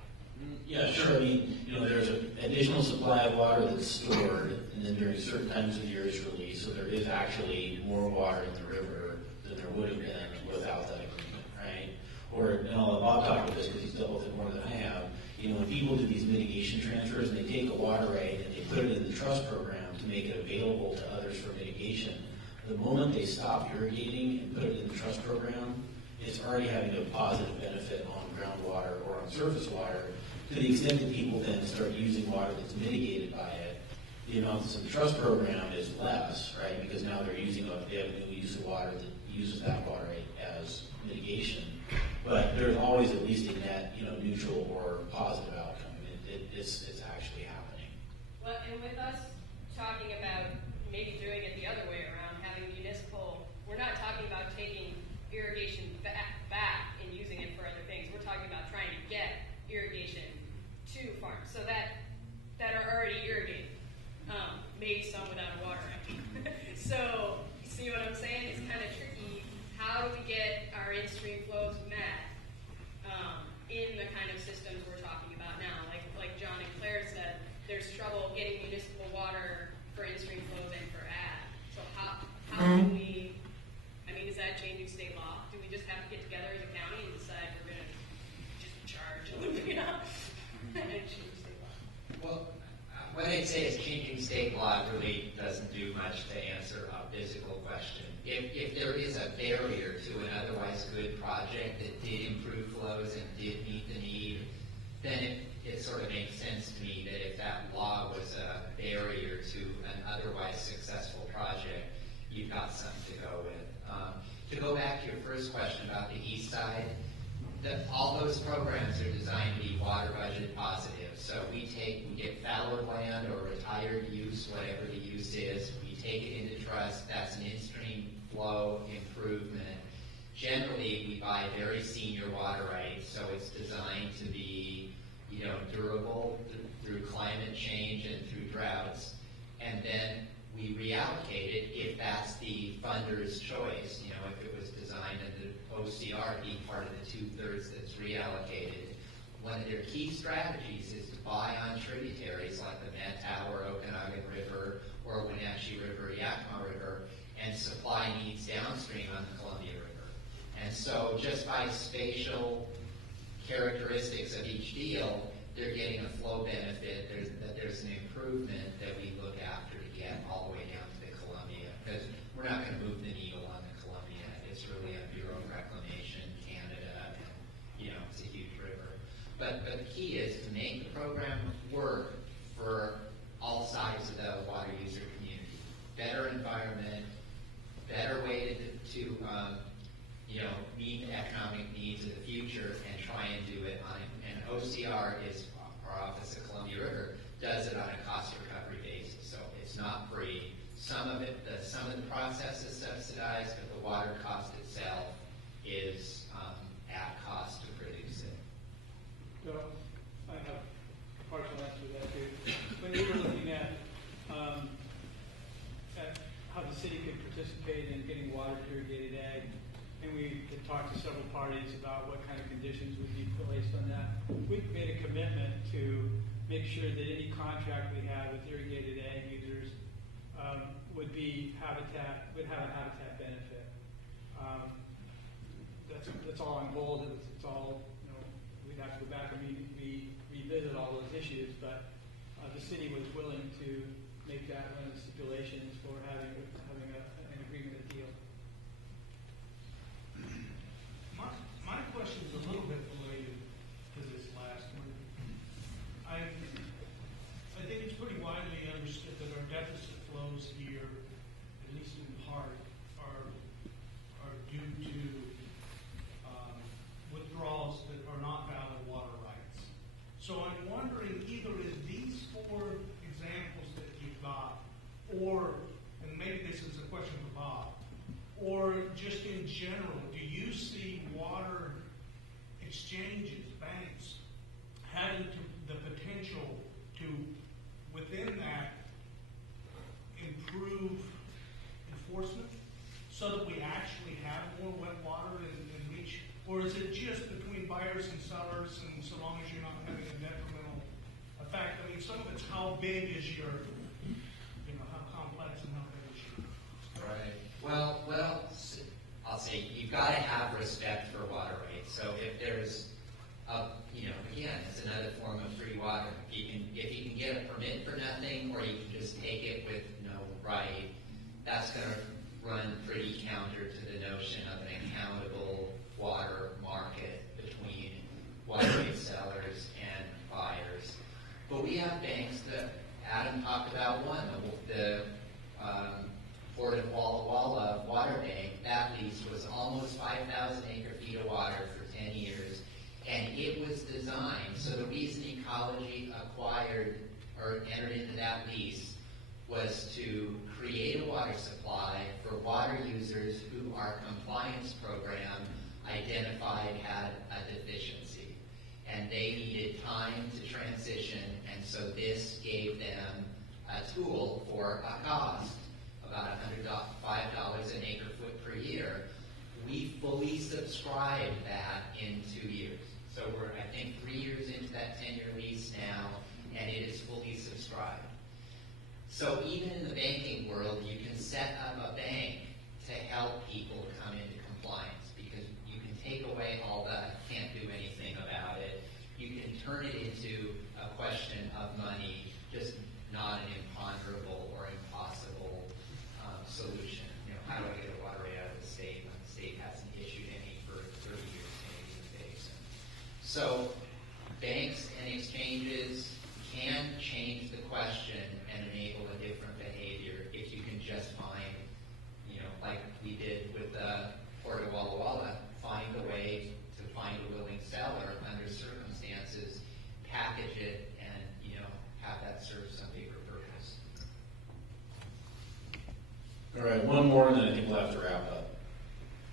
Yeah, sure. I mean, there's an additional supply of water that's stored, and then during certain times of the year it's released. So there is actually more water in the river than there would have been without that agreement, right? Or, and I'll let Bob talk about this because he's dealt with it more than I have. When people do these mitigation transfers and they take a water right and they put it in the trust program to make it available to others for mitigation, the moment they stop irrigating and put it in the trust program, it's already having a positive benefit on groundwater or on surface water. To the extent that people then start using water that's mitigated by it, the amounts in the trust program is less, right? Because now they have a new use of water that uses that water as mitigation. But there's always at least a net, neutral or positive outcome. It's actually happening. Well, and with us talking about maybe doing it the other way around, having municipal, we're not talking about taking irrigation back and using it for other things. We're talking about trying to get irrigation to farms so that are already irrigated, maybe some without a water right. So, you see what I'm saying? It's kind of tricky. How do we get our in-stream flows met in the kind of systems we're talking about now? Like John and Claire said, there's trouble getting municipal water for in-stream flows and for ag. So how do we, is that changing state law? Do we just have to get together as a county and decide we're going to just charge and change state law? Well, what I'd say is changing state law really doesn't do much to answer a physical question. If there is a barrier to an otherwise good project that did improve flows and did meet the need, then it sort of makes sense to me that if that law was a barrier to an otherwise successful project, you've got something to go with. To go back to your first question about the east side, all those programs are designed to be water budget positive. So we get fallow land or retired use, whatever the use is, we take it into trust, that's an in-stream flow improvement. Generally, we buy very senior water rights, so it's designed to be, durable through climate change and through droughts. And then we reallocate it if that's the funder's choice, if it was designed and the OCR be part of the 2/3 that's reallocated. One of their key strategies is to buy on tributaries like the Mattawa, Okanagan River, or Wenatchee River, Yakima River, and supply needs downstream on the Columbia River. And so just by spatial characteristics of each deal, they're getting a flow benefit. There's an improvement that we look after to get all the way down to the Columbia, because we're not going to move the needle on the Columbia. It's really a Bureau of Reclamation, Canada, and it's a huge river. But the key is to make the program work for all sides of the water user community. Better environment, better way to meet the economic needs of the future and try and do it on it. And OCR is, our Office of Columbia River, does it on a cost recovery basis. So it's not free. Some of the process is subsidized, but the water cost itself is at cost to produce it. So I have a partial answer to that too. When we were looking at how the city could participate in getting water to irrigated ag, and we had talked to several parties about what kind of conditions would be placed on that, we made a commitment to make sure that any contract we had with irrigated ag users would have a habitat benefit. That's all on hold. It's all, we'd have to go back and revisit all those issues, but the city was willing to make that one of the stipulations for having an agreement, a deal. My question is a little bit related to this last one. I think it's pretty widely understood that our deficit flows here, at least in part, are due to withdrawals that are not valid water rights. So I'm wondering, either in these 4 examples that you've got, or, and maybe this is a question for Bob, or just in general, do you see water exchanges, banks, having the potential to, within that, improve enforcement so that we actually have more wet water in reach? Or is it just between buyers and sellers, and so long as you're not having a detrimental effect? I mean, some of it's how big is your, how complex and how big is your... Right. Well, I'll say you've got to have respect for water rights. So if there's again, it's another form of free water. If you can get a permit for nothing, or you can just take it with no right, that's going to run pretty counter to the notion of an accountable water market between water rights sellers and buyers. But we have banks that Adam talked about one, the Port of Walla Walla Water Bank. That lease was almost 5,000 acre-feet of water for 10 years. And it was designed, so the reason Ecology acquired or entered into that lease was to create a water supply for water users who our compliance program identified had a deficiency. And they needed time to transition, and so this gave them a tool for a cost, about $5 an acre foot per year. We fully subscribed that in 2 years. So we're, I think, 3 years into that 10-year lease now, and it is fully subscribed. So even in the banking world, you can set up a bank to help people come into compliance, because you can take away all the can't do anything about it. You can turn it into a question of money, just not an imponderable or impossible solution. How do I get a water right out of the state when the state hasn't issued any for 30 years maybe in the basin? So banks and exchanges can change the question and enable a different behavior if you can just find, like we did with the Port of Walla Walla, find a way to find a willing seller under circumstances, package it, and have that serve some bigger purpose. All right, one more, and then I think we'll have to wrap up.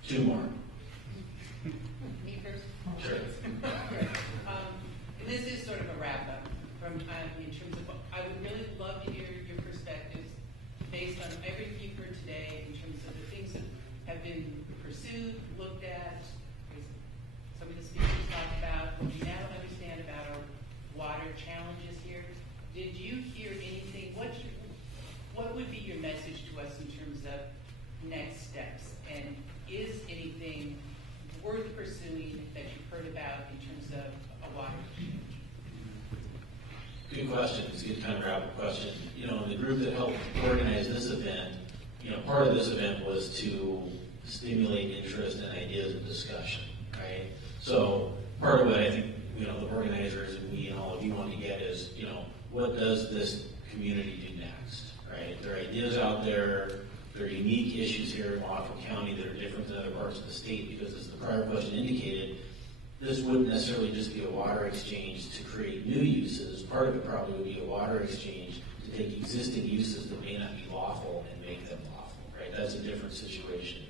2 more. Me first? Sure. And this is sort of a have been pursued, looked at, as some of the speakers talked about, what we now understand about our water challenges here. Did you hear anything? What would be your message to us in terms of next steps? And is anything worth pursuing that you've heard about in terms of a water change? Good question. It's a good kind of wrap-up question. You know, the group that helped organize this event, you know, part of this event was to stimulate interest and ideas and discussion, right? So part of what I think, you know, the organizers and we and all of you want to get is, you know, what does this community do next, right? There are ideas out there. There are unique issues here in Waterford County that are different than other parts of the state because, as the prior question indicated, this wouldn't necessarily just be a water exchange to create new uses. Part of it probably would be a water exchange to take existing uses that may not be lawful and make them lawful, right? That's a different situation.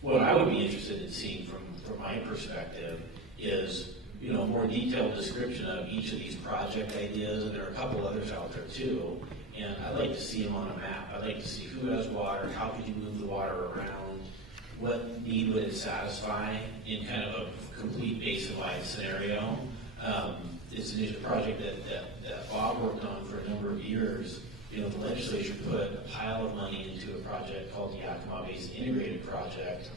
What I would be interested in seeing from my perspective is, you know, a more detailed description of each of these project ideas, and there are a couple others out there too. And I'd like to see them on a map. I'd like to see who has water, how could you move the water around, what need would it satisfy in kind of a complete basin-wide scenario. It's a project that Bob worked on for a number of years. You know, the legislature put a pile of money into a project called the Yakima Basin Integrated Project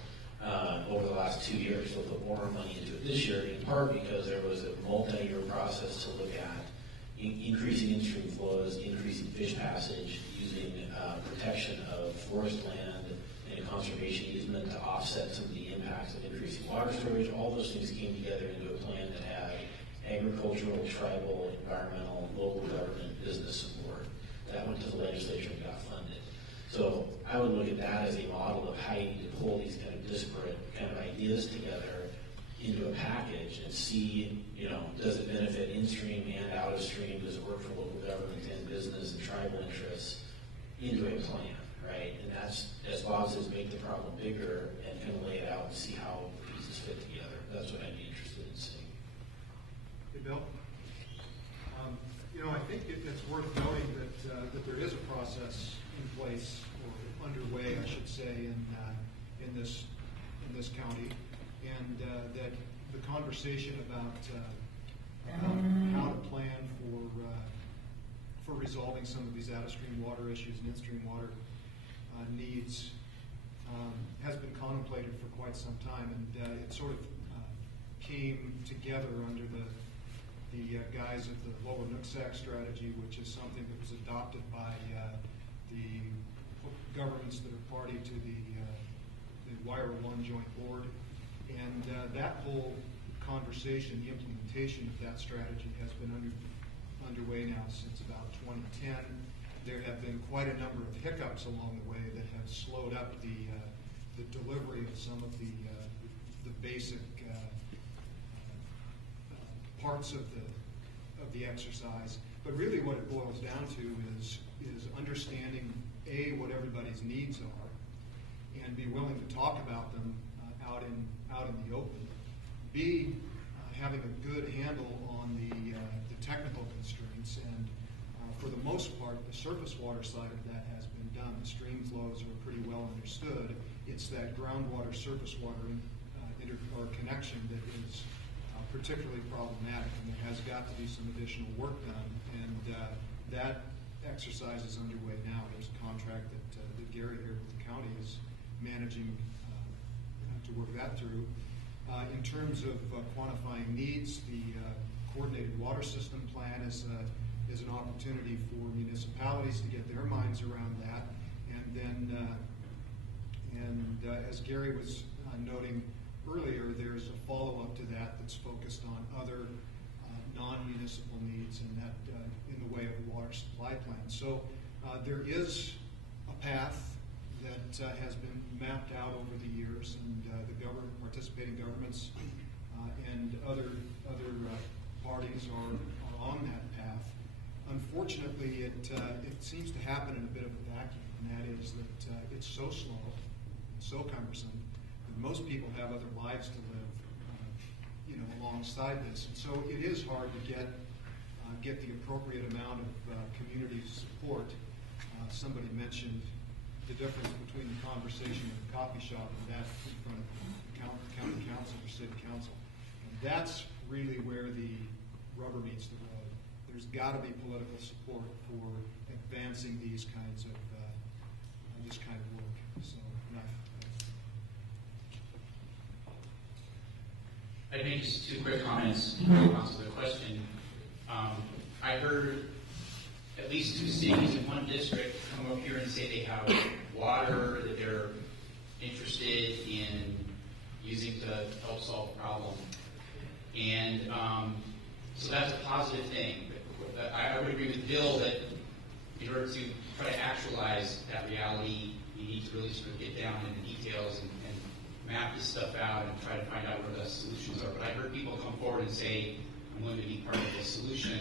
over the last 2 years. They'll put more money into it this year, in part because there was a multi-year process to look at increasing in-stream flows, increasing fish passage, using protection of forest land and a conservation easement to offset some of the impacts of increasing water storage. All those things came together into a plan that had agricultural, tribal, environmental, local government, business support. That went to the legislature and got funded. So I would look at that as a model of how you need to pull these kind of disparate kind of ideas together into a package and see, you know, does it benefit in-stream and out-of-stream? Does it work for local government and business and tribal interests into a plan, right? And that's, as Bob says, make the problem bigger and kind of lay it out and see how the pieces fit together. That's what I'd be interested in seeing. Hey, Bill. You know, I think it's worth noting that there is a process in place, or underway, I should say, in this county, and that the conversation about how to plan for resolving some of these out-of-stream water issues and in-stream water needs has been contemplated for quite some time, and it sort of came together under the guise of the Lower Nooksack strategy, which is something that was adopted by the governments that are party to the WIRA 1 Joint Board. And that whole conversation, the implementation of that strategy has been underway now since about 2010. There have been quite a number of hiccups along the way that have slowed up the delivery of some of the basic parts of the exercise. But really what it boils down to is understanding A, what everybody's needs are, and be willing to talk about them out in the open. B, having a good handle on the technical constraints, and for the most part, the surface water side of that has been done. The stream flows are pretty well understood. It's that groundwater surface water connection that is particularly problematic, and there has got to be some additional work done, and that exercise is underway now. There's a contract that Gary here with the county is managing to work that through. In terms of quantifying needs, the coordinated water system plan is an opportunity for municipalities to get their minds around that, and then as Gary was noting earlier, there's a follow-up to that that's focused on other non-municipal needs, and that in the way of a water supply plan. So there is a path that has been mapped out over the years, and the participating governments and other parties are on that path. Unfortunately, it seems to happen in a bit of a vacuum, and that is that it's so slow, so cumbersome, that most people have other lives to live, alongside this, and so it is hard to get the appropriate amount of community support. Somebody mentioned the difference between the conversation in the coffee shop and that in front of county council or city council. And that's really where the rubber meets the road. There's got to be political support for advancing these kinds of this kind of work. So, I'd make just two quick comments in response to the question. I heard at least two cities in one district come up here and say they have water that they're interested in using to help solve the problem. And so that's a positive thing. I would agree with Bill that in order to try to actualize that reality, you need to really sort of get down into details and map this stuff out and try to find out where the solutions are. But I heard people come forward and say, I'm willing to be part of the solution.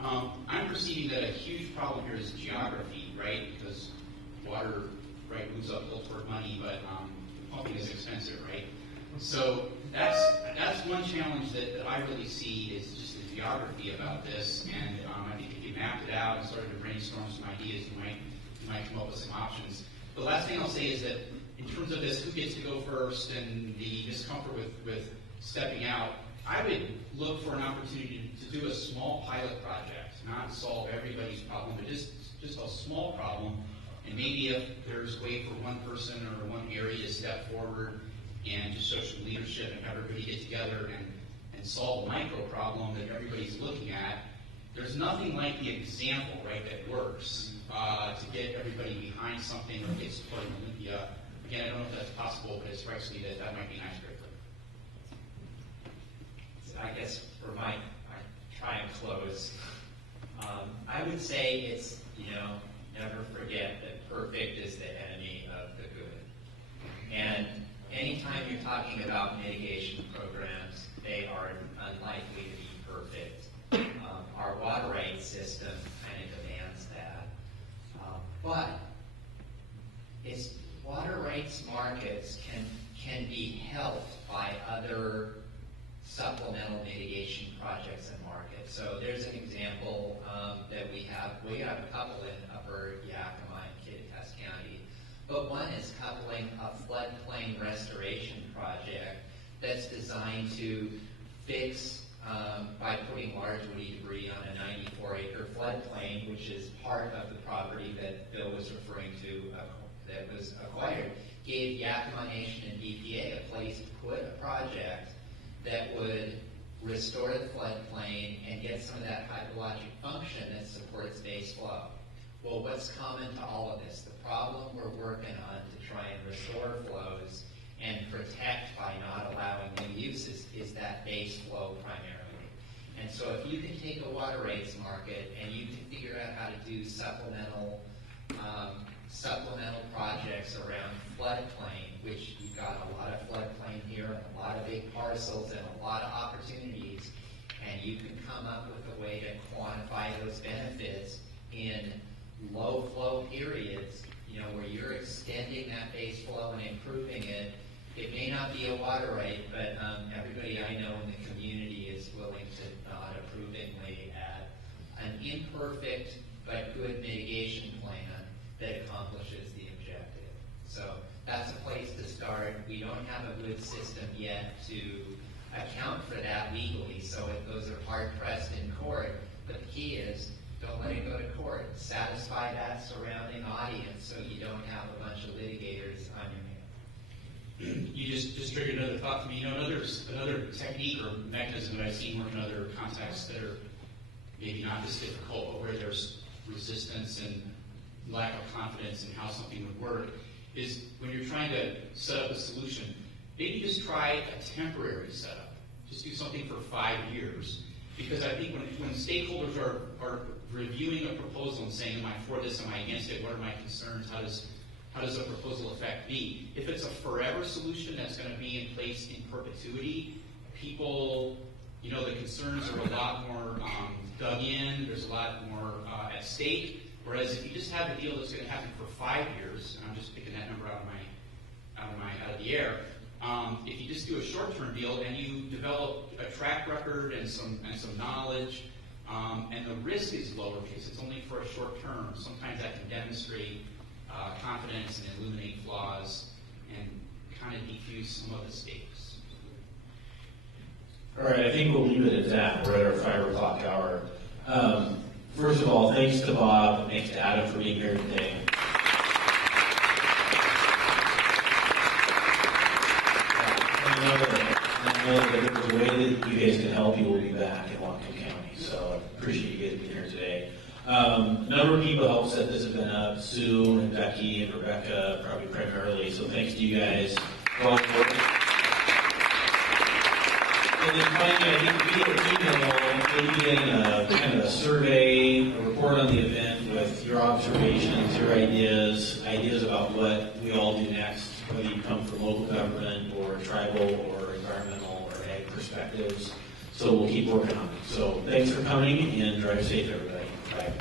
I'm perceiving that a huge problem here is geography, right? Because water, right, moves uphill toward money, but pumping is expensive, right? So that's one challenge that I really see is just the geography about this. And I think if you mapped it out and started to brainstorm some ideas, you might come up with some options. The last thing I'll say is that in terms of this, who gets to go first and the discomfort with stepping out, I would look for an opportunity to do a small pilot project, not solve everybody's problem, but just a small problem. And maybe if there's a way for one person or one area to step forward and to show some leadership and have everybody get together and solve a micro problem that everybody's looking at, there's nothing like the example, right, that works to get everybody behind something or get support in Olympia. Again, I don't know if that's possible, but it strikes me that might be an icebreaker. I guess for my try and close, I would say it's, never forget that perfect is the enemy of the good. And anytime you're talking about mitigation programs, they are unlikely to be perfect. Our water rights system kind of demands that. But it's water rights markets can be helped by other supplemental mitigation projects and markets. So there's an example that we have a couple in Upper Yakima and Kittitas County, but one is coupling a floodplain restoration project that's designed to fix by putting large woody debris on a 94-acre floodplain, which is part of the property that Bill was referring to that was acquired, gave Yakima Nation and DPA a place to put a project that would restore the floodplain and get some of that hydrologic function that supports base flow. Well, what's common to all of this? The problem we're working on to try and restore flows and protect by not allowing new uses is that base flow primarily. And so if you can take a water rights market and you can figure out how to do supplemental projects around floodplain, which you've got a lot of floodplain here and a lot of big parcels and a lot of opportunities, and you can come up with a way to quantify those benefits in low flow periods, where you're extending that base flow and improving it. It may not be a water right, but everybody I know in the community is willing to nod approvingly at an imperfect but good mitigation plan that accomplishes the objective. So that's a place to start. We don't have a good system yet to account for that legally, so those are hard pressed in court. But the key is, don't let it go to court. Satisfy that surrounding audience so you don't have a bunch of litigators on your hands. You just triggered another thought to me. Another technique or mechanism that I've seen work in other contexts that are maybe not this difficult, but where there's resistance and lack of confidence in how something would work, is when you're trying to set up a solution, maybe just try a temporary setup. Just do something for 5 years. Because I think when stakeholders are reviewing a proposal and saying, am I for this, am I against it, what are my concerns, how does the proposal affect me? If it's a forever solution that's going to be in place in perpetuity, people, the concerns are a lot more dug in, there's a lot more at stake. Whereas if you just have a deal that's going to happen for 5 years, and I'm just picking that number out of the air, if you just do a short-term deal and you develop a track record and some knowledge, and the risk is lower because it's only for a short term, sometimes that can demonstrate confidence and illuminate flaws and kind of defuse some of the stakes. All right, I think we'll leave it at that. We're at our 5 o'clock hour. First of all, thanks to Bob, thanks to Adam for being here today. I know that if there's a way that you guys can help, you will be back in Whatcom County. So I appreciate you guys being here today. A number of people helped set this event up, Sue and Becky and Rebecca, probably primarily. So thanks to you guys for all the work. And then finally, I think via email, maybe kind of a survey, a report on the event with your observations, your ideas about what we all do next, whether you come from local government or tribal or environmental or ag perspectives. So we'll keep working on it. So thanks for coming and drive safe, everybody. Bye.